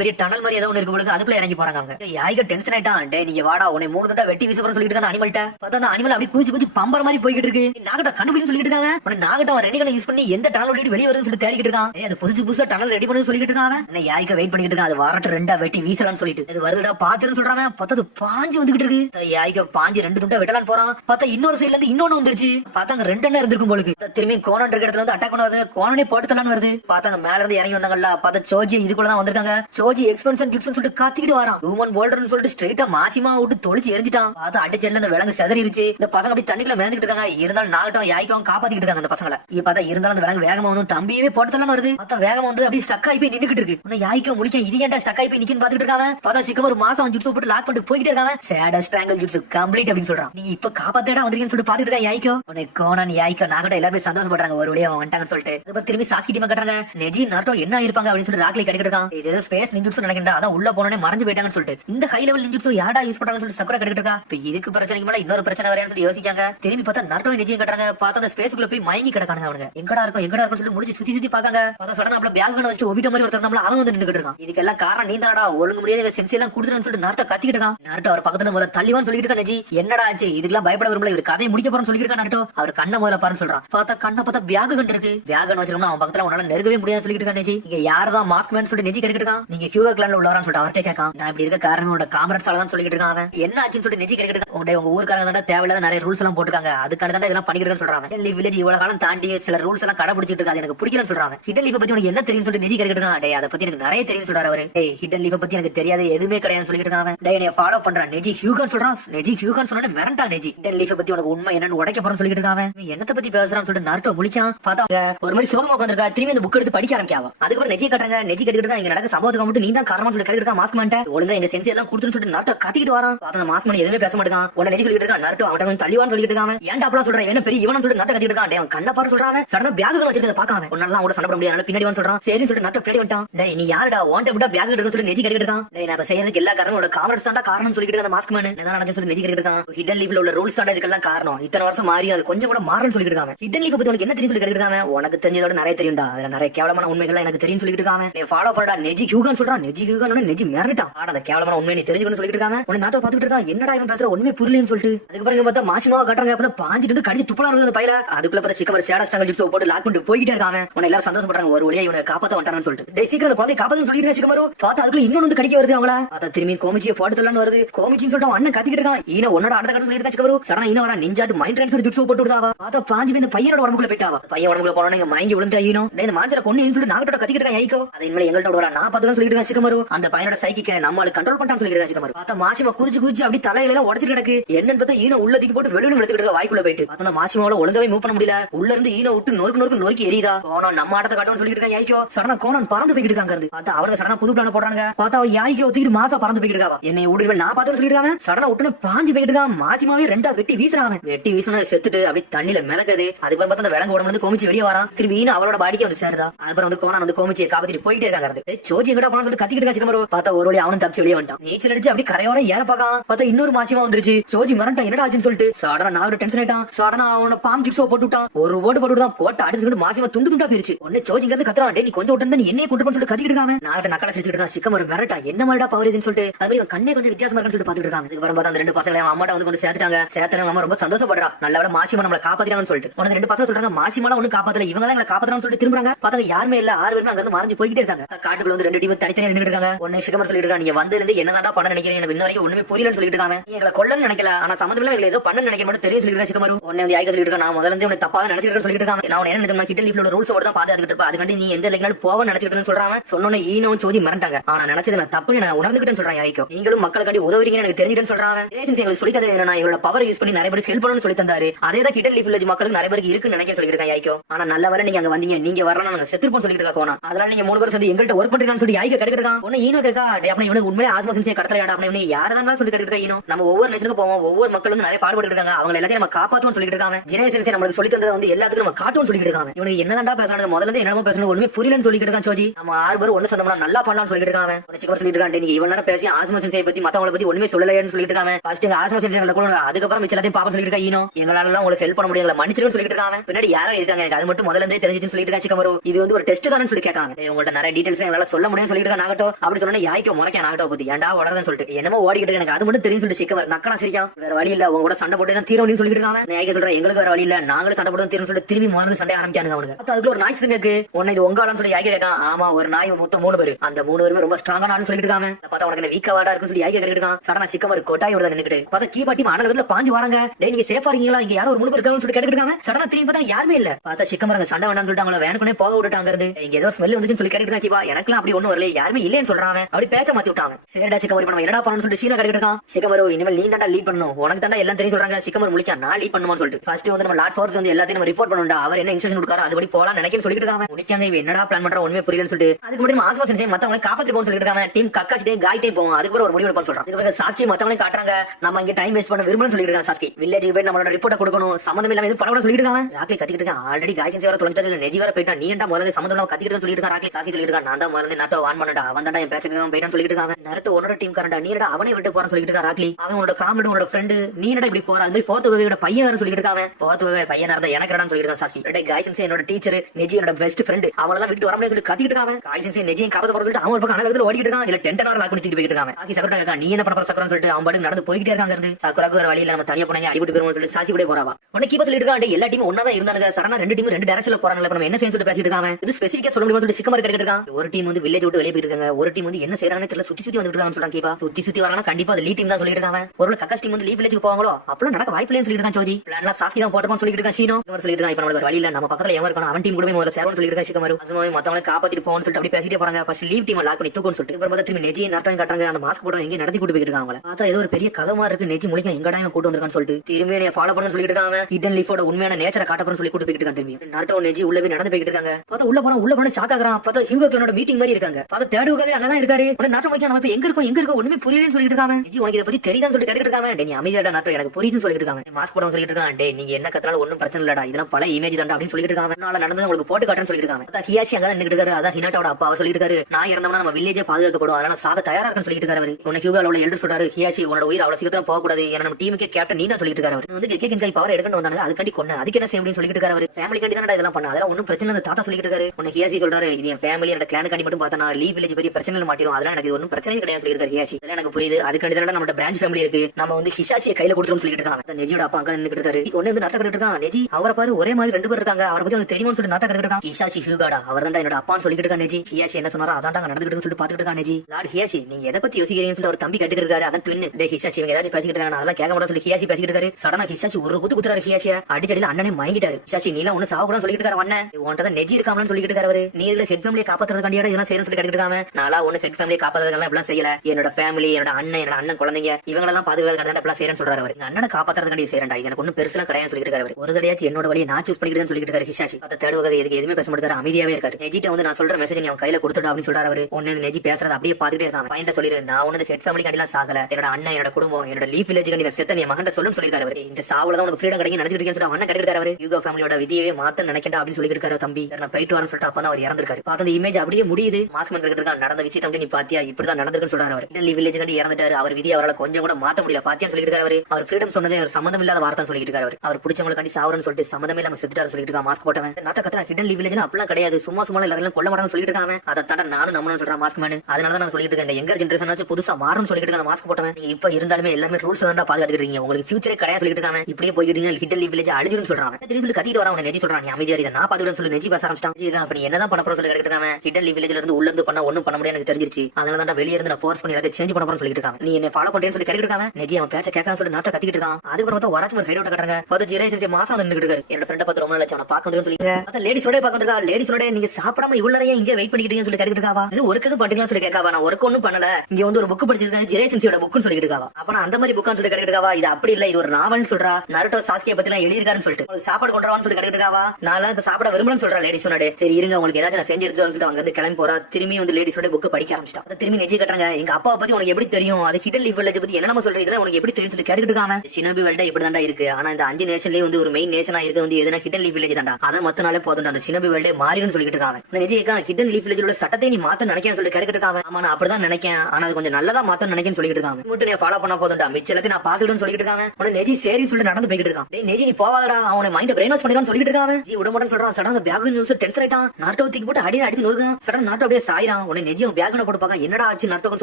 பெரிய டனல் மாதிரி ஏதோ ஒன்று இருக்கு போல, அதுக்குள்ள இறங்கி போறாங்க. அவங்க யாய்க டென்ஷன் ஆயிட்டான். டேய் நீங்க வாடா உன்னை 3 தடவை வெட்டி வீச போறேன்னு சொல்லிட்டு இருக்காங்க அனிமல்ட்ட. பார்த்தா அந்த அனிமல் அப்படி குதிச்சு பம்பர மாதிரி போய்கிட்டு இருக்கு. நாகட்ட கண்டுபிடிச்சு சொல்லிட்டு இருக்காங்க. உடனே நாகட்ட அவன் 2 கண்ணை யூஸ் பண்ணி எந்த டனல் விட்டு வெளியே வருதுன்னு சொல்லி தேடிக்கிட்டு இருக்கான். அது புதுசா டனல் ரெடி பண்ணி சொல்லிட்டு இருக்காங்க. என்ன யாய்க வெயிட் பண்ணிட்டு இருக்கான். அது வரட்டு 2 வெட்டி வீசலாம்னு சொல்லிட்டு இது வருதுடா பாத்துன்னு சொல்றாங்க. பார்த்தா அது பாஞ்சு வந்துகிட்டு இருக்கு. யாய்க பாஞ்சு 2 துண்டா வெட்டலான்னு போறான். பார்த்தா இன்னொரு சைடுல இருந்து இன்னொன்னு வந்துருச்சு. பார்த்தாங்க 2 எண்ணம் இருந்திருக்கும் போலுக்கு. திரும்பி கோணன் இருக்க இடத்துல வந்து அட்டாக் பண்ணுவது. கோணனே போட்டு தலான்னு வருது. பார்த்தாங்க மேல இருந்து இறங்கி வந்தாங்கல்ல. பார்த்தா சோஜி இதுக்குள்ள தான் வந்திருக்காங்க. சோஜி எக்ஸ்பென்ஷன் ஜுட்ஸ்னு சொல்லிட்டு காத்திக்கிட்டு வரான். ஹியூமன் போல்டர்னு சொல்லிட்டு ஸ்ட்ரைட்டா மாசிமா விட்டு தொளிச்சு எரிஞ்சிட்டான். பார்த்தா அடிச்சேன்ல அந்த விலங்கு செதறிடுச்சு. இந்த பசங்க அப்படி தண்ணிக்குள்ள மிதந்துட்டு இருக்காங்க. இருந்தாலும் நாகட்டும் யாய்க்கும் காப்பாத்திட்டு இருக்காங்க அந்த பசங்களை. இப்ப பார்த்தா இருந்தாலும் அந்த விலங்கு வேகமா வந்து தம்பியே போட்டுலாம் வருது. பார்த்தா வேகமா வந்து அப்படியே ஸ்டக் ஆகி போய் நின்னுட்டு இருக்கு. உன்னை யாய்க்கும் முடிக்க இது ஏன்டா ஸ்டக் ஆகி போய் நிக்கின்னு பாத்துட்டு இருக்காங்க. பார்த்தா சிக்கம் ஒரு மாசம் ஜுட்ஸ் போட்டு லாக் பண்ணிட்டு போயிட்டே இருக்காங்க. சேடா ஸ்ட்ராங்கல் ஜுட்ஸ் கம்ப்ளீட் அப்படின்னு சொல்றான். நீங்க இப்ப காப்பாத்தேடா வந்திருக்கீங்கன்னு சொல்லிட்டு பாத்துட்டு இருக்கா யாய்க்கும். உன்னை கோணன் யாய்க்கும் நாகட்டும் எல்லாருமே சந்தோஷப்படுறாங்க. ஒரு வழியா வந்துட்டாங்கன்னு சொல்லிட்டு அதுக்கப்புறம் திரும்பி சாஸ்கி டீமா கட்டுறாங்க. நெஜி நரட்டோ என்ன இருப்பாங்க அப்படின்னு சொல்லிட்டு ராக்லி கிடைக்கிட்டு இருக்கான். இது ஸ்பேஸ் நிஞ்சுட்ஸ் நினைக்கிறேன். அதான் உள்ள போனோனே மறைஞ்சு போயிட்டாங்கன்னு சொல்லிட்டு இந்த ஹை லெவல் நிஞ்சுட்ஸ் யாரா யூஸ் பண்றாங்கன்னு சொல்லிட்டு சக்கரை கிடைக்கிட்டு இருக்கா. இப்ப இதுக்கு பிரச்சனைக்கு மேல இன்னொரு பிரச்சனை வரையான்னு சொல்லி யோசிக்காங்க. திரும்பி பார்த்தா நரட்டோ நெஜியும் கட்டுறாங்க. பார்த்தா அந்த ஸ்பேஸ்க்குள்ள போய் மயங்கி கிடக்கானுங்க. அவனுங்க எங்கடா இருக்கும் சொல்லி முடிச்சு சுத்தி பாக்காங்க. பார்த்தா சடனா அப்பல பேக் கண்ண வச்சுட்டு ஒபிட்ட மாதிரி ஒருத்தர் நம்மள அவன் வந்து நின்னுட்டு இருக்கான். இதுக்கெல்லாம் காரணம் நீ தானடா, ஒழுங்கு முடியாத சென்ஸ் எல்லாம் குடுத்துறன்னு சொல்லிட்டு நரட்டோ கத்திக்கிட்டு இருக்கான். நரட்டோ அவர் பக்கத்துல முதல்ல தள்ளிவான்னு சொல்லிட்டு இருக்கா. நெஜி என்னடா ஆச்சு, இதுக்கெல்லாம் பயப்பட விரும்பல, இவர் கதையை முடிக்க போறோம்னு சொல்லிட்டு இருக்கா. நரட்டோ அவர் கண்ணை முதல்ல பாருன்னு சொல்றான். பார்த்தா கண்ணை பார்த்தா பேக் கண்டு இருக்கு. பேக் கண்ண வச்சிருக்கோம்னா அவன் பக்கத்துல உன்னால நெருங்கவே முடியாது சொல்லிட்டு இருக்கா. நெஜி இங்க யாரதான் மாஸ்க் மேன் சொல்லிட்டு நெஜி கிடைக்கிட்டு இருக்கான். நீங்க ஹியூகோ கிளான்ல உள்ளவரான்னு சொல்லிட்டு அவர்கிட்ட கேட்கான். நான் இப்படி இருக்க காரணம் உன்னோட காமரேட்ஸால தான் சொல்லிட்டு இருக்கான். அவன் என்ன ஆச்சுன்னு சொல்லிட்டு நெஜி கிடைக்கிட்டு இருக்கான். உங்க ஊருக்காரங்க தான் தேவையில்லாத நிறைய ரூல்ஸ் எல்லாம் போட்டுருக்காங்க, அதுக்காக தான் இதெல்லாம் பண்ணிட்டு சொல்றாங்க. ஹிடன் வில்லேஜ் இவ்வளவு காலம் தாண்டி சில ரூல்ஸ் எல்லாம் கடைபிடிச்சிட்டு இருக்காது, எனக்கு பிடிக்கலன்னு சொல்றாங்க. ஹிடன் லீஃப் பத்தி உனக்கு என்ன தெரியும் சொல்லிட்டு நெஜி கிடைக்கிட்டு இருக்கான். டேய் அதை பத்தி எனக்கு நிறைய தெரியும் சொல்றாரு அவரு. டேய் ஹிடன் லீஃப் பத்தி எனக்கு தெரியாது எதுவுமே கிடையாது சொல்லிட்டு இருக்காங்க. டேய் என்னைய ஃபாலோ பண்றான் நெஜி ஹியூகன் சொல்றான். நெஜி ஹியூகன் சொன்ன மிரண்டா நெஜி. ஹிடன் லீஃப் பத்தி உனக்கு உண்மை என்னன்னு உடைக்க போறேன்னு சொல்லிட்டு இருக்காங்க. என்னத்தை பத்தி பேசுறான்னு சொல்லிட்டு நரட்டோ முழிக்கான். பார்த்தா ஒரு மாதிரி சோகமா உட்கார்ந்திருக்கா. திரும்பி அந்த புக் எடுத்து படிக்க ஆரம்பிக்காவா. அதுக்கப்புறம் நெஜி கட்டுறாங்க. நெஜி கட்டிட்டு இங்க நடக்க சம்பவத்துக்கு மட்டும் நீ தான் காரணம் சொல்லி கட்டிட்டு மாஸ்க் மேன்ட்ட ஒழுங்கா எங்க சென்ஸ் எல்லாம் கொடுத்துன்னு சொல்லிட்டு நரட்டோ கத்திக்கிட்டு வரான். பார்த்தா அந்த மாஸ்க் மேன் எதுவுமே பேச மாட்டான். உடனே நெஜி சொல்லிட்டு இருக்கா. நரட்டோ அவன் தள்ளிவான்னு சொல்லிட்டு இருக்காங்க. ஏன்டா அப்பலாம் சொல்றேன் என்ன பெரிய இவனும் சொல்லிட்டு நரட்டோ கத்திட்டு இருக்கான். டேய் அவன் கண்ண பாரு சொல்றாங்க. சடனா பேக் வச்சிருக்கத பாக்காம உன்னால கூட சண்டை போட முடியாது, பின்னாடி வந்து சொல்றான். சரின்னு சொல்லிட்டு நரட்டோ பின்னாடி வந்துட்டான். டேய் நீ யாருடா வாண்ட விட்டா பேக் எடுக்கன்னு சொல்லி நெஜி கட்டிட்டு இருக்கான். டேய் நான் செய்யறதுக்கு எல்லா காரணம் உன்னோட காமரேட்ஸ் தான்டா காரணம் சொல்லிட்டு அந்த மாஸ்க் மேன் என்ன நடந்து சொல்லி நெஜி கட்டிட்டு இருக்கான். ஹிடன் லீஃப்ல உள்ள ரூல்ஸ் தான் இதுக்கெல்லாம் காரணம், இத்தனை வருஷம் மாறி அது கொஞ்சம் கூட மாறன்னு சொல்லிட்டு இருக்காங்க. ஹிடன் லீஃப் பத்தி உனக்கு என்ன தெரியும் சொல்லி கட்டிட்டு இருக்காங்க. உனக்கு தெரிஞ்சதோட நிறைய தெரியும்டா, அதுல நிறைய கேவலமான உண்மைகள் எனக்கு தெரியும் சொல்லிட்டு இருக்காங்க. நீ ஃபாலோ பண்ணடா நெஜி ஹியூகன் சொல்றான். நெஜி ஹியூகன் நெஜி மிரட்டான். ஆட அந்த கேவலமான உண்மை நீ தெரிஞ்சுக்கணும்னு சொல்லிட்டு இருக்காங்க. உன்னை நாட்டை பாத்துட்டு இருக்கான். என்னடா இவன் பேசுற உண்மை புரியலன்னு சொல்லிட்டு அதுக்கப்புறம் பார்த்தா மாசிமாவா கட்டுறாங்க. அப்ப பாஞ்சிட்டு வந்து கடிச்சு துப்பலா இருக்குது அந்த பையில. அதுக்குள்ள பார்த்தா சிக்கமர் சேடா ஸ்டாங்கல் ஜிப்ஸ் போட்டு லாக் பண்ணிட்டு போயிட்டே இருக்காங்க. உன்னை எல்லாரும் சந்தோஷப்படுறாங்க. ஒரு வழியா இவனை காப்பாத்த வந்துட்டான்னு சொல்லிட்டு டேய் சீக்கிரம் அந்த குழந்தை காப்பாத்துன்னு சொல்லிட்டு சிக்கமரு. பார்த்தா அதுக்குள்ள அதுக்குள்ள இன்னொன்னு வந்து கடிக்க வருது அவங்கள. அத திரும்பி கோமிச்சியை போட்டுலான்னு வருது. கோமிச்சின்னு சொல்லிட்டு அவன் அண்ணன் கத்திக்கிட்டு இருக்கான். ஈன உன்னோட அடுத்த கட்ட சொல்லிட்டு வச்சுக்கவரு. சடனா ஈன வரா நிஞ்சாட்டு மைண்ட் ட்ரான்ஸ்ஃபர் ஜுட்ஸு போட்டு விடுதாவா. அத பாஞ்சு இந்த பையனோட உடம்புக்குள்ள போயிட்டாவா. பையன் உடம்புக்குள்ள போனோம் இங்க மயங்கி விழுந்து ஈனோ இந்த மாஞ்சர பொண்ணு சொல்லிட்டு நாகட்டோட கத்திக்கிட்டு இருக்கான். ஐக்கோ அதை இனிமேல் எங்கள்ட்ட விடுவா நான் பாத்துதான் சொல்லிட்டு இருக்கேன். சிக்கமரு அந்த பையனோட சைக்கிக்க நம்மள கண்ட்ரோல் பண்ணான்னு சொல்லிட்டு இருக்கேன். சிக்கமரு பார்த்தா மாசிமா குதிச்சு அப்படி தலையில உடச்சிட்டு கிடக்கு. என்னன்னு பார்த்தா ஈன உள்ள தூக்கி போட்டு வெளியில எடுத்துக்கிட்டு இருக்க வாய்க்குள்ள போயிட்டு அந்த மாசிமாவோட ஒழுங்காவே மூவ் பண்ண முடியல. உள்ள இருந்து ஈன விட்டு நொறுக்கு எரியுதா. கோணம் நம்ம ஆட்டத்தை காட்டணும்னு சொல்லிட்டு இருக்கான். ஐக்கோ சடனா கோணம் பறந்து போய்கிட்டு இருக்காங்க. பார்த்தா அவருக்கு சடனா புது பிளான போடுறாங்க. பார்த்தா அவ யாய்க்கோ தூக்கிட்டு மாசா பறந்து போய்கிட்டு இருக்காவா. என்னை ஊடுருவல் நான் பார்த்து சொல்லிட்டு இருக்காங்க. சடனா விட்டு பாஞ்சு போய்கிட்டு இருக்கான். மாசிமாவே ரெண்டா வெட்டி வீசுறான். வெட்டி வீசுனா செத்துட்டு அப்படி தண்ணியில மிதக்குது. அதுக்கப்புறம் பார்த்தா அந்த விலங்கு உடம்பு வந்து கோமிச்சு வெளியே வரான். திரும்பி ஈன அவளோட பாடிக்கு வந்து சேருதா. அதுக்கப்புறம் வந்து கோணம் வந்து கோமிச்சியை காப்பாத்திட்டு போயிட்டே இருக்காங்க. சோஜி எங்கடா போனான்னு சொல்லிட்டு கத்திக்கிட்டு இருக்கான். சிக்கமரு பார்த்தா ஒரு வழி அவனும் தப்பிச்சு வெளியே வந்துட்டான். நீச்சல் அடிச்சு அப்படி கரையோரம் ஏற பாக்கான். பார்த்தா இன்னொரு மாசிமா வந்துருச்சு. சோஜி மரண்டா என்னடா ஆச்சுன்னு சொல்லிட்டு சடனா நான் டென்ஷன் ஆயிட்டான். சடனா அவனோட பாம் ஜிப்ஸோ போட்டு விட்டான். ஒரு ஓட்டு போட்டு தான் போட்டு அடுத்து மாசிமா துண்டு துண்டா போயிருச்சு. ஒன்னு சோஜி இருந்து கத்துறான். நீ கொஞ்சம் விட்டு நீ என்னைய கொண்டு சொல்லிட்டு கத்திக்கிட்டு இருக்காம. நான் நக்கல சிரிச்சுட்டு இருக்கான். சிக்கமரு மிரட்டா என்ன மாதிரிடா பவரேஜ்னு சொல்லிட்டு அது கண்ணே கொஞ்சம் வித்தியாசமா இருக்குன்னு சொல்லிட்டு பாத்துட்டு இருக்காங்க. இதுக்கப்புறம் பார்த்தா அந்த ரெண்டு பசங்களை அம்மாட்ட வந்து கொண்டு சேர்த்துட்டாங்க. சேர்த்தன அம்மா ரொம்ப சந்தோஷப்படுறா. நல்ல மாசிமா நம்மள காப்பாத்திராங்கன்னு சொல்லிட்டு உனக்கு ரெண்டு பசங்க சொல்றாங்க மாசிமாலாம் ஒண்ணு காப்பாத்தல இவங்க தான் எங்களை காப்பாத்துறான்னு சொல்லிட்டு திரும்புறாங்க. பார்த்தா யாருமே இல்ல. 6 பேருமே அங்க இருந்து மறைஞ்சு போய்கிட்டே இருக்காங்க. காட்டுக்குள்ள வந்து ரெண்டு டீம் தனித்தனியா நின்னுட்டு இருக்காங்க. ஒன்னு சிக்கமர் சொல்லிட்டு இருக்காங்க நீங்க வந்து இருந்து என்னதான்டா பண்ண நினைக்கிறீங்க எனக்கு இன்ன வரைக்கும் ஒண்ணுமே புரியலன்னு சொல்லிட்டு இருக்காங்க. நீ எங்களை கொல்லன்னு நினைக்கல ஆனா சம்பந்தம் இல்ல ஏதோ பண்ண நினைக்க மட்டும் தெரியும் சொல்லிட்டு சிக்கமரு. ஒன்னு வந்து யாய்க்க சொல்லிட்டு நான் முதல்ல இருந்து உன்னை தப்பா நினைச்சிட்டு சொல்லிட்டு இருக்காங்க. நான் என்ன நினைச்சேன் கிட்ட லீஃப்ல ரூல்ஸ் மட்டும் தான் பாத்துக்கிட்டு இருப்பேன். அதுக்காண்டி நீ எந்த லைக்னாலும் போவ நினைச்சிட்டு சொல்றாங்க. சொன்னோன்னு ஈனவும் சோதி மறந்தாங்க. ஆனா நினைச்சது நான் தப்புன்னு நான் உணர்ந்துக்கிட்டேன்னு சொல்றேன். யாய்க்கோ நீங்களும் மக்களுக்காண்டி உதவுறீங்கன்னு எனக்கு தெரிஞ்சுட்டேன்னு சொல்றாங்க. எங்களுக்கு சொல்லி தந்தது நான் இவரோட பவர் யூஸ் பண்ணி நிறைய பேருக்கு ஹெல்ப் பண்ணணும்னு சொல்லி தந்தாரு. அதே தான் கிட்ட லீஃப் வில்லேஜ் மக்களுக்கு நிறைய பேருக்கு இருக்குன்னு நினைக்க சொல்லிட்டு இருக்கேன். யாய்க்கோ ஆனா நல்ல வர நீங்க அங்க வந்தீங்க நீங்க வரலாம் நாங்க செத்துருப்போம் சொல்லிட்டு இருக்கா கோனா. அதனால நீங்க 3 பேரும் சேர்ந்து எங்கள்ட்ட ஒர்க் பண்றீங்கன்னு சொல்லி யாய்க்க கிடைக்கிறான். ஒன்னு ஈனோ கேக்கா அப்படி இவனுக்கு உண்மையிலே ஆஸ்மா சென்சியை கடத்தலையாடா அப்படி யாரதான் சொல்லி கிடைக்கிறா. ஈனோ நம்ம ஒவ்வொரு நேஷனுக்கு போவோம் ஒவ்வொரு மக்கள் வந்து நிறைய பாடுபட்டு இருக்காங்க. அவங்க எல்லாத்தையும் நம்ம காப்பாத்துவோம் சொல்லிட்டு இருக்காங்க. ஜெனே சென்சியை நம்மளுக்கு சொல்லி தந்தது வந்து எல்லாத்துக்கும் நம்ம காட்டுவோம் சொல்லிட்டு இருக்காங்க. இவனுக்கு என்னதான்டா பேசுறாங்க முதல்ல இருந்து என்னமோ பேசணும் ஒண்ணுமே புரியலன்னு சொல்லிட்டு இருக்கான். சோஜி நம்ம 6 பேரும் ஒண்ணு சந்தமா நல்லா பண்ணலாம்னு சொல்லிட்டு இருக்காங்க. ஒரு சிக்கர் சொல்லிட்டு இருக்கான் நீங்க இவன் நேரம் பேசி ஆஸ்மா சென்சியை பத்தி மத்தவங்கள பத்தி ஒண்ணுமே சொல்லலைன்னு சொல்லிட்டு இருக்காங்க. ஃபர்ஸ்ட் ஆஸ்மா சென்சியை கூட அதுக்கப்புறம் மிச்ச எல்லாத்தையும் பாப்பா சொல்லிட்டு இருக்கா. ஈனோ எங்களால உங்களுக்கு ஹெல்ப் பண்ண முடியல மன்னிச்சிருன்னு சொல்லிட்டு இருக்காங்க. பின்னாடி யாரோ இருக்காங்க எனக்கு அது மட்டும் முதல்ல இருந்தே தெரிஞ்சுன்னு சொல்லிட்டு இருக்கா. சிக்கமரு இது வந்து ஒரு டெஸ்ட் தானே சொல்லி கேட்காங்க. உங்கள்ட்ட நிறைய டீடைல்ஸ் எங்களால சொல்ல முடியும் சொல்லிட்டு இருக்கா. நாகட்டோ அப்படி சொன்னா யாய்க்கோ முறைக்க நாகட்டோ பத்தி ஏன்டா வளர்றதுன்னு சொல்லிட்டு என்னமோ ஓடிக்கிட்டு எனக்கு அது மட்டும் தெரியும் சொல்லிட்டு சிக்கமர் நக்கலா சிரிக்கான். வேற வழி இல்ல உங்க கூட சண்டை போட்டு தான் தீரும் சொல்லிட்டு இருக்காங்க. யாய்க்க சொல்றேன் எங்களுக்கு வேற வழி இல்ல நாங்களும் சண்டை போட்டு தீரும் சொல்லிட்டு திரும்பி மறந்து சண்டை ஆரம்பிச்சாங்க. அவனுக்கு அதுக்குள்ள ஒரு நாய் சிங்கக்கு ஒன்னு இது உங்காலன்னு சொல்லி யாய்க்க கேட்கான். ஆமா ஒரு நாய் மொத்தம் 3 பேரு அந்த 3 பேருமே ரொம்ப ஸ்ட்ராங்கான ஆளுன்னு சொல்லிட்டு இருக்காங்க. பார்த்தா உனக்கு வீக்கா வாடா இருக்குன்னு சொல்லி யாய்க்க கேட்டுருக்கான். சடனா சிக்கமர் கொட்டாயோட நின்னுட்டு பார்த்தா கீபாட்டி மாநகரத்துல பாஞ்சு வராங்க. டேய் நீங்க சேஃபா இருக்கீங்களா இங்க யாரோ ஒரு 3 பேர் இருக்காங்கன்னு சொல்லி கேட்டுருக்காங்க. சடனா திரும்பி பார்த்தா யாருமே இல்ல. பார்த்தா சிக்கமரங்க சண்டை வேண்டாம்னு சொல்லிட்டு அவங்கள வேணுக்குனே போக விட்டுட்டாங்க. இருந்து இங்க ஏதோ ஸ்மெல் வந்துச்சுன்னு சொல்லி கேட்டுருக்கான். கீபா எனக்குலாம் அப்படி ஒண்ணும் வரல யாருமே இல்லன்னு சொல்றாங்க. அப்படி பேச்ச மாத்தி விட்டாங்க. சரிடா சிக்கமர் நம்ம என்னடா பண்ணணும்னு சொல்லிட்டு சீனா கேட்டுருக்கான். சிக்கமரு இனிமேல் நீ தான்டா லீட் பண்ணணும் உனக்கு தான்டா எல்லாம் தெரியும் சொல்றாங்க. சிக்கமர் முழிக்கா நான் லீட் பண்ணுமான்னு சொல்லிட்டு ஃபர்ஸ்ட் வந்து நம்ம லார்ட் ஃபோர்ஸ் வந்து எல்லாத்தையும் நம்ம ரிப்போர்ட் பண்ணணும்டா அவர் என்ன இன்ஸ்ட்ரக்ஷன் கொடுக்காரோ அதுபடி போலாம் நினைக்கிறேன் சொல்லிட்டு இருக்காங்க. முடிக்காங்க இவன் என்னடா பிளான் பண்றா ஒண்ணுமே புரியலன்னு சொல்லிட்டு அதுக்கு முன்னாடி ஆஸ்மா சென்சியை மத்தவங்களை காப்பாத்தி போன்னு சொல்லிட்டு இருக்காங்க. டீம் கக்காச்சிட்டே காய்ட்டே போவோம் அதுக்கு ஒரு முடிவு எடுப்பான்னு சொல்றாங்க. இதுக்கு சாஸ்கி மத்தவங்களை காட்டுறாங்க. நம்ம இங்க டைம் வேஸ்ட் பண்ண விரும்புன்னு சொல்லிட்டு இருக்காங்க. சாஸ்கி வில்லேஜுக்கு போய் நம்மளோட ரிப்போர்ட் கொடுக்கணும் சம்பந்தம் இல்லாம எதுவும் பண்ணக்கூடாது சொல்லிட்டு இருக்காங்க. ராக்லி கத்திக்கிட்டு இருக்கான். ஆல்ரெடி காய் சென்சி வர தொலைஞ்சது நெஜி வர போயிட்டா நீ ஏன்டா முதல்ல சம்பந்தம் இல்லாம கத்திக்கிட்டு சொல்லிட்டு இருக்கான். ராக்லி சாஸ்கி சொல்லிட்டு இருக்கான் நான் தான் மறந்து நாட்டோ வான் பண்ணடா அவன் தான்டா என் பேச்சுக்கு போயிட்டான்னு சொல்லிட்டு இருக்காங்க. நரட்டு உன்னோட டீம் காரண்டா நீ என்னடா அவனை விட்டு போறான்னு சொல்லிட்டு இருக்கா. ராக்லி அவன் உன்னோட காமெடி உன்னோட ஃப்ரெண்டு நீ என்னடா இப்படி போற அது மாதிரி 4th வகையோட பையன் வேற சொல்லிட்டு இருக்காங்க. 4th வகை பையனா இருந்தா எனக்கு என்னன்னு சொல்லிட்டு இருக்கான். சாஸ்கி காய் சென்சி என்னோட டீச்சர் நெஜி என்னோட பெஸ்ட் ஃப்ரெண்ட் அவளெல்லாம் விட்டு வர முடியாது சொல்லி கத்திட்டு இருக்காங்க. காய் சென்சி நெஜியும் காப்பாத்த போற சொல்லிட்டு அவன் ஒரு பக்கம் அனலகத்துல ஓடிட்டு இருக்கான். இல்ல 10 hour லாக் பண்ணி தூக்கிட்டு போயிட்டு இருக்காங்க. சாஸ்கி சக்கரா நீ என்ன பண்ண போற சக்கரன்னு சொல்லிட்டு அவன் பாட்டுக்கு நடந்து போயிட்டே இருக்காங்க. இருந்து சக்கராக்கு ஒரு வழியில நம்ம தனியா போனாங்க அடிபட்டு போறோம்னு சொல்லிட்டு சாஸ்கி கூட போறாவா. உனக்கு கீப்பா சொல்லிட்டு இருக்கான் எல்லா டீமும் ஒண்ணா தான் இருந்தாங்க. சடனா 2 டீம் 2 டைரக்ஷன்ல போறாங்க. நம்ம என்ன செய்ய சொல்லிட்டு பேசிட்டு இருக்காங்க. இது ஸ்பெசிஃபிக்கா சொல்ல முடியுமா சொல்லிட்டு சிக்கமர் கேட்டுட்டு இருக்கான். ஒரு டீம் வந்து வில்லேஜ் விட்டு வெளியே போயிட்டு இருக்காங்க. ஒரு டீம் வந்து என்ன செய்யறாங்கன்னு தெரியல சுத்தி சுத்தி வந்துட்டு இருக்காங்க சொல்றாங்க. கீப்பா சுத்தி வராங்கன்னா கண்டிப்பா அது லீட் டீம் தான் சொல்லிட்டு இருக்காங்க. ஒரு கக்காஸ் டீம் வந்து லீவ் வில்லேஜ்க்கு போவாங்களோ அப்பலாம் நடக்க வாய்ப்பு இல்லைன்னு சொல்லிட்டு இருக்கான். ஜோஜி பிளான்லாம் சாஸ்கி தான் போட்டுப்பான்னு சொல்லிட்டு இருக்கான். ஷீனோ சொல்லிட்டு இருக்கான். இப்ப நம்ம ஒரு வழி இல்ல நம்ம பக்கத்துல எவன் இருக்கானோ அவன் டீம் கூட முதல்ல சேரணும்னு சொல்லிட்டு இருக்கான். சிக்கமர் அதுமாதிரி மத்தவங்களை காப்பாத்திட்டு போகணும்னு சொல்லிட்டு அப்படி பேசிட்டே போறாங்க. ஃபர்ஸ்ட் லீவ் டீம் லாக் பண்ணி தூக்குன்னு சொல்லிட்டு அப்புறம் பார்த்தா திரும்பி நெஜி நாட்டம் காட்டுறாங்க. அந்த மாஸ்க் போட்டு எங்க நடத்தி கூட்டு போயிட்டு இருக்காங்க. அவங்கள பார்த்தா ஏதோ ஒரு பெரிய கதை மாதிரி இருக்கு. நெஜி முழிக்க எங்கடா இவன் கூட்டு வந்திருக்கான்னு சொல்லிட்டு திரும்பி என்ன ஃபாலோ பண்ணணும்னு சொல்லிட்டு இருக்காங்க. ஹிடன் லீஃபோட உண்மையான நேச்சரை காட்டப்பறன்னு சொல்லி கூட்டு போயிட்டு இருக்காங்க. திரும்பி நாட்டோ நெஜி உள்ள போய் நடந்து போயிட்டு இருக்காங்க. பார்த்தா உள்ள போன ஷாக் ஆகுறான். பார்த்தா ஹியூகோ கிளனோட மீட்டிங் மாதிரி இருக்காங்க. பார்த்தா தேடுவுக்காக அங்கதான் இருக்காரு. உடனே நாட்டோ முழிக்க நம்ம எங்க இருக்கோம் ஒண்ணுமே புரியலன்னு சொல்லிட்டு இருக்காங்க. நெஜி உனக்கு இதை பத்தி தெரியுதான்னு சொல்லி கேட்டுட்டு இருக்காங்க. நீ அமைதியாடா நாட்டோ எனக்கு புரியுதுன்னு சொல்லிட்டு இருக்காங்க. மாஸ்க் போட சொல்லிட்டு இருக்கான். டே நீங்க என்ன கத்துறாலும் ஒன்னும் பிரச்சனை இல்லடா இதெல்லாம் பல இமேஜ் தான்டா அப்படின்னு சொல்லிட்டு இருக்காங்க. நாளை நடந்தது உங்களுக்கு போட்டு காட்டுன்னு சொல்லிட்டு இருக்காங்க. பார்த்தா ஹியாஷி அங்கதான் நின்னுட்டு இருக்காரு. அதான் ஹினாட்டோட அப்பா அவர் சொல்லிட்டு இருக்காரு நான் இறந்தோம்னா நம்ம வில்லேஜே பாதுகாக்கப்படும் அதனால சாக தயாரா இருக்குன்னு சொல்லிட்டு இருக்காரு. உன்னை ஹியூகோல உள்ள எல்டர் சொல்றாரு ஹியாஷி உன்னோட உயிர் அவ்வளவு சீக்கிரம் போக கூடாது ஏன்னா நம்ம டீமுக்கே கேப்டன் நீ தான் சொல்லிட்டு இருக்காரு. வந்து கேக்கன் பவர் எடுக்கணும் வந்தாங்க அதுக்காண்டி கொண்டு அதுக்கு என்ன செய்ய முடியும்னு சொல்லிட்டு இருக்காரு. ஃபேமிலி காண்டி தான் இதெல்லாம் பண்ண அதெல்லாம் ஒன்னும் பிரச்சனை இல்ல தாத்தா சொல்லிட்டு இருக்காரு. உன்னை ஹியாஷி சொல்றாரு இது என் ஃபேமிலி என்னோட கிளான் காண்டி மட்டும் பார்த்தா நான் லீவ் வில்லேஜ் பெரிய பிரச்சனையில மாட்டிரும் அதெல்லாம் எனக்கு ஒன்னும் பிரச்சனையே கிடையாது சொல்லிட்டு இருக்காரு. ஹியாஷி அதெல்லாம் எனக்கு புரியுது அதுக்காண்டி தான் நம்ம பிரான்ச் ஃபேமிலி இருக்கு நம்ம வந்து ஹிஷாச்சியை கையில கொடுத்துரும் சொல்லிட்டு இருக்காங்க. நெஜியோட அப்பா அங்க நின்னுட்டு இருக்காரு. ஒண்ணு வந்து நாட்டை கட்டிட்டு இருக்கான். நெஜி அவரை பாரு ஒரே மாதிரி 2 பேர் இருக்காங்க அவரை பத்தி உங்களுக்கு தெரியும்னு சொல்லி நாட்டை கட்டிட்டு இருக்கான். ஹிஷாச்சி ஹியூகாடா அவர் தான் என்னோட அப்பான்னு சொல்லிட்டு இருக்கான். நெஜி ஹியாஷி என்ன சொன்னாரோ அதான் நடந்துட்டு சொல்லிட்டு போட்டு பாத்துட்டு இருக்கான் நெஜி. லார்ட் ஹியாஷி நீங்க எதை பத்தி யோசிக்கிறீங்கன்னு சொல்லி ஒரு தம்பி கேட்டுட்டு இருக்காரு. அதான் ட்வின். டே ஹிஷாச்சி இவங்க ஏதாச்சும் பேசிக்கிட்டு இருக்காங்க, அதெல்லாம் கேட்க மாட்டோம் சொல்லி ஹியாஷி பேசிக்கிட்டு இருக்காரு. சடனா ஹிஷாச்சி ஒரு குத்துறாரு ஹியாச்சிய. அடிச்சடியில அண்ணனே மயங்கிட்டாரு. ஹிஷாச்சி நீ எல்லாம் ஒண்ணு சாவக்கூடாது சொல்லிட்டு இருக்காரு. அண்ணன் உன்கிட்ட நெஜி இருக்காமனு சொல்லிட்டு இருக்காரு. அவரு நீ இதுல ஹெட் ஃபேமிலியை காப்பாத்துறதுக்காண்டியா இதெல்லாம் செய்யணும்னு சொல்லி கேட்டுட்டு இருக்காங்க. நாளா ஒண்ணு ஹெட் ஃபேமிலியை காப்பாத்துறதுக்கெல்லாம் இப்பெல்லாம் செய்யல. என்னோட ஃபேமிலி, என்னோட அண்ணன் குழந்தைங்க இவங்களெல்லாம் பாதுகாக்கிறதுக்காக இப்பெல்லாம் செய்யறேன்னு சொல்றாரு. அவர் அண்ணனை காப்பாத்துறதுக்காண்டி செய்யறா, எனக்கு ஒன்னும் பெருசுலாம் கிடையாது சொல்லிட்டு இருக்காரு. ஒரு தடையாச்சும் என்னோட வழியை நான் சூஸ் பண்ணிக்கிட்டு சொல்லிட்டு இருக்காரு ஹிஷாச்சி. அதை தேடுவதாக எதுக்கு எதுவுமே பேச மாட்டாரு, அமைதியாவே இருக்காரு. நெஜிட்ட வந்து நான் சொல்ற மெசேஜ் நீ அவன் கையில கொடுத்துட்டா அப்படின்னு சொல்றாரு. அவரு ஒன்னு நெஜி பேசுறது அப்படியே பாத்துட்டே இருக்காங்க. பையன் சொல்லிரு நான் ஒன்னு ஹெட் ஃபேமிலி கண்டிலாம் சாகல, என்னோட அண்ணன், என்னோட குடும்பம், என்னோட லீஃப் வில்லேஜ் கண்டில செத்த நீ மகன் சொல்லுன்னு சொல்லிருக்காரு. அவரு இந்த சாவுல தான் உனக்கு ஃப்ரீடம் கிடைக்கும் நினைச்சிட்டு இருக்கேன் அண்ணன் கிடைக்கிறாரு. அவரு யூகோ ஃபேமிலியோட விதியவே மாத்த நினைக்கண்டா அப்படின்னு சொல்லிட்டு இருக்காரு. தம்பி நான் போயிட்டு வரேன்னு சொல்லிட்டு அப்பதான் அவர் இறந்திருக்காரு. பார்த்த அந்த இமேஜ் அப்படியே முடியுது. மாஸ்க் இருக்கான் நடந்த விஷயத்தை வந்து நீ பாத்தியா இப்படிதான் நடந்திருக்குன்னு சொல்றாரு. அவர் லீஃப் வில்லேஜ் கண்டி இறந்துட்டாரு. அவர் விதி அவரால் கொஞ்சம் கூட மாத்த முடியல பாத்தியான்னு சொல்லிட்டு இருக்காரு. அவர் ஃப்ரீடம் சொன்னதே ஒரு சம்பந்தம் இல்லாத வார்த்தை சொல்லிட்டு இருக்காரு. அவர் பிடிச்சவங்களுக்காண்டி சாவரன்னு சொல்லிட்டு சம்பந்தமே இல்லாம செத்துட்டாரு சொல்லிட்டு இருக்கா. மாஸ்க் போட்டவன் நாட்ட கத்துறா ஹிடன் லீஃப் வில்லேஜ் அப்படிலாம் கிடையாது, சும்மா எல்லாரும் கொல்ல மாட்டான்னு சொல்லிட்டு இருக்காங்க. அதை தாண்ட நானும் நம்மளும் சொல்றேன் மாஸ்க் மேன். அதனால நான் சொல்லிட்டு இருக்கேன் இந்த யங்கர் ஜெனரேஷன் புதுசா மாறும்னு சொல்லிட்டு இருக்காங்க. மாஸ்க் போட்டவன் இப்ப இருந்தாலுமே எல்லாமே ரூல்ஸ் தான் பாதுகாத்துக்கிறீங்க, உங்களுக்கு ஃபியூச்சரே கிடையாது சொல்லிட்டு இருக்காங்க. இப்படியே போயிட்டு ஹிடன் லீஃப் வில்லேஜ் அழிஞ்சிரும் சொல்றாங்க. தெரியும் சொல்லி கத்திட்டு வரான். நெஜி சொல்றான் நீ அமைதியா இதை நான் பாத்துக்கிறேன் சொல்லி நெஜி பேச ஆரம்பிச்சிட்டான். அப்படி என்னதான் பண்ண போறோம் சொல்லி கேட்டு இருக்காங்க. ஹிடன் லீஃப் வில்லேஜ்ல இருந்து உள்ள இருந்து பண்ணா ஒண்ணும் பண்ண முடியாது எனக்கு தெரிஞ்சிருச்சு, அதனால தான் வெளியே இருந்து நான் ஃபோர்ஸ் பண்ணி எல்லாத்தையும் சேஞ்ச் பண்ண போறேன்னு சொல்லிட்டு இருக்காங்க. நீ என்ன ஃபாலோ பண்றேன்னு சொல்லி கேட்டு இருக்காங்க. நெஜி அவன் பேச்ச கேட்காம சொல்லி நாட்ட கத்திட்டு இருக்கான். அதுக்கப்புறம் தான் வராச்சு ஒரு ஹைட் அவுட் கட்டுறாங்க. பார்த்து ஜிரேசன்சி மாசம் வந்து இருக்காரு. என்னோட ஃப்ரெண்ட பார்த்து ரொம்ப நாளாச்சு அவனை பார்க்க வந்துன்னு சொல்லிட்டு பார்த்தா லேடிஸோட பார்க்க வந்திருக்கா. லேடிஸோட நீங்க சாப்பிடாம இவ்வளவு நேரம் இங்க வெயிட் பண்ணிக்கிட்டீங்கன்னு சொல்லி கேட்டு இருக்காவா. இது ஒர்க்கு எதுவும் பண்றீங்கன்னு சொல்லி கேட்காவா. நான் ஒர்க் ஒன்னும் பண்ணல, இங்க வந்து ஒரு புக் படிச்சிருக்கேன் ஜிரேசன்சியோட புக்னு சொல்லிட்டு இருக்காவா. அப்ப நான் அந்த மாதிரி புக்கான்னு சொல்லி கேட்டு இருக்காவா. இது அப்படி இல்ல, இது ஒரு நாவல்னு சொல்றா. நருட்டோ சாஸ்கியை பத்தி எல்லாம் எழுதிருக்காருன்னு சொல்லிட்டு உங்களுக்கு சாப்பாடு கொண்டுவான்னு சொல்லி கேட்டு இருக்காவா. நான் இப்ப சாப்பிட விரும்பலன்னு சொல்றா லேடிஸோட. சரி இருங்க உங்களுக்கு ஏதாச்சும் நான் செஞ்சு எடுத்துன்னு சொல்லிட்டு அவங்க வந்து கிளம்பி போறா. திரும்பி வந்து லேடிஸோட புக் படிக்க ஆரம்பிச்சிட்டா. திரும்பி நெஜி கட்டுறாங்க. எங்க அப்பாவை பத்தி உனக்கு எப்படி தெரியும், அது ஹிடன் லீஃப் வில்லேஜ் பத்தி என்ன சொல்ற இதெல்லாம் உனக்கு எப்படி தெரியும் சொல்லி கேட்டுட்டு இருக்காங்க. ஷினோபி வேர்ல்ட் இப்படி தான்டா இருக்கு, ஆனா இந்த 5 நேஷன்லயே வந்து ஒரு மெயின் நேஷனா இருக்கு வந்து எதுனா ஹிடன் லீஃப் வில்லேஜ் தான்டா. அதை மத்தனாலே போதும் அந்த ஷினோபி வேர்ல்டே மாறிடும் சொல்லிட்டு இருக்காங்க. நெஜி ஹிடன் லீஃப் வில்லேஜோட சட்டத்தை நீ மாத்த நினைக்கிறேன்னு சொல்லி கேட்டுட்டு இருக்காங்க. ஆமா நான் அப்படிதான் நினைக்கிறேன், ஆனா அது கொஞ்சம் நல்லதா மாத்த நினைக்கிறேன்னு சொல்லிட்டு இருக்காங்க. மட்டும் நீ ஃபாலோ பண்ணா போதும்டா, மிச்ச எல்லாத்தையும் நான் பாத்துக்கிட்டு சொல்லிட்டு இருக்காங்க. உடனே நெஜி சரி சொல்லி நடந்து போய்கிட்டு இருக்கான். டேய் நெஜி நீ போவாதடா, அவனை மைண்ட் பிரெயின் வாஷ் பண்ணிடுவான்னு சொல்லிட்டு இருக்காங்க. ஜி விட மாட்டேன்னு சொல்றான். சடனா பேக் நியூஸ் டென்ஷன் ஆயிட்டான். நாட்டோ தூக்கி போட்டு அடிச்சு நொறுக்கான். சடனா நாட்டோ அப்படியே சாயிரான். உடனே நெஜி அவன் பேக் போட்டு பார்க்க என்னடா ஆச்சு நாட்டோன்னு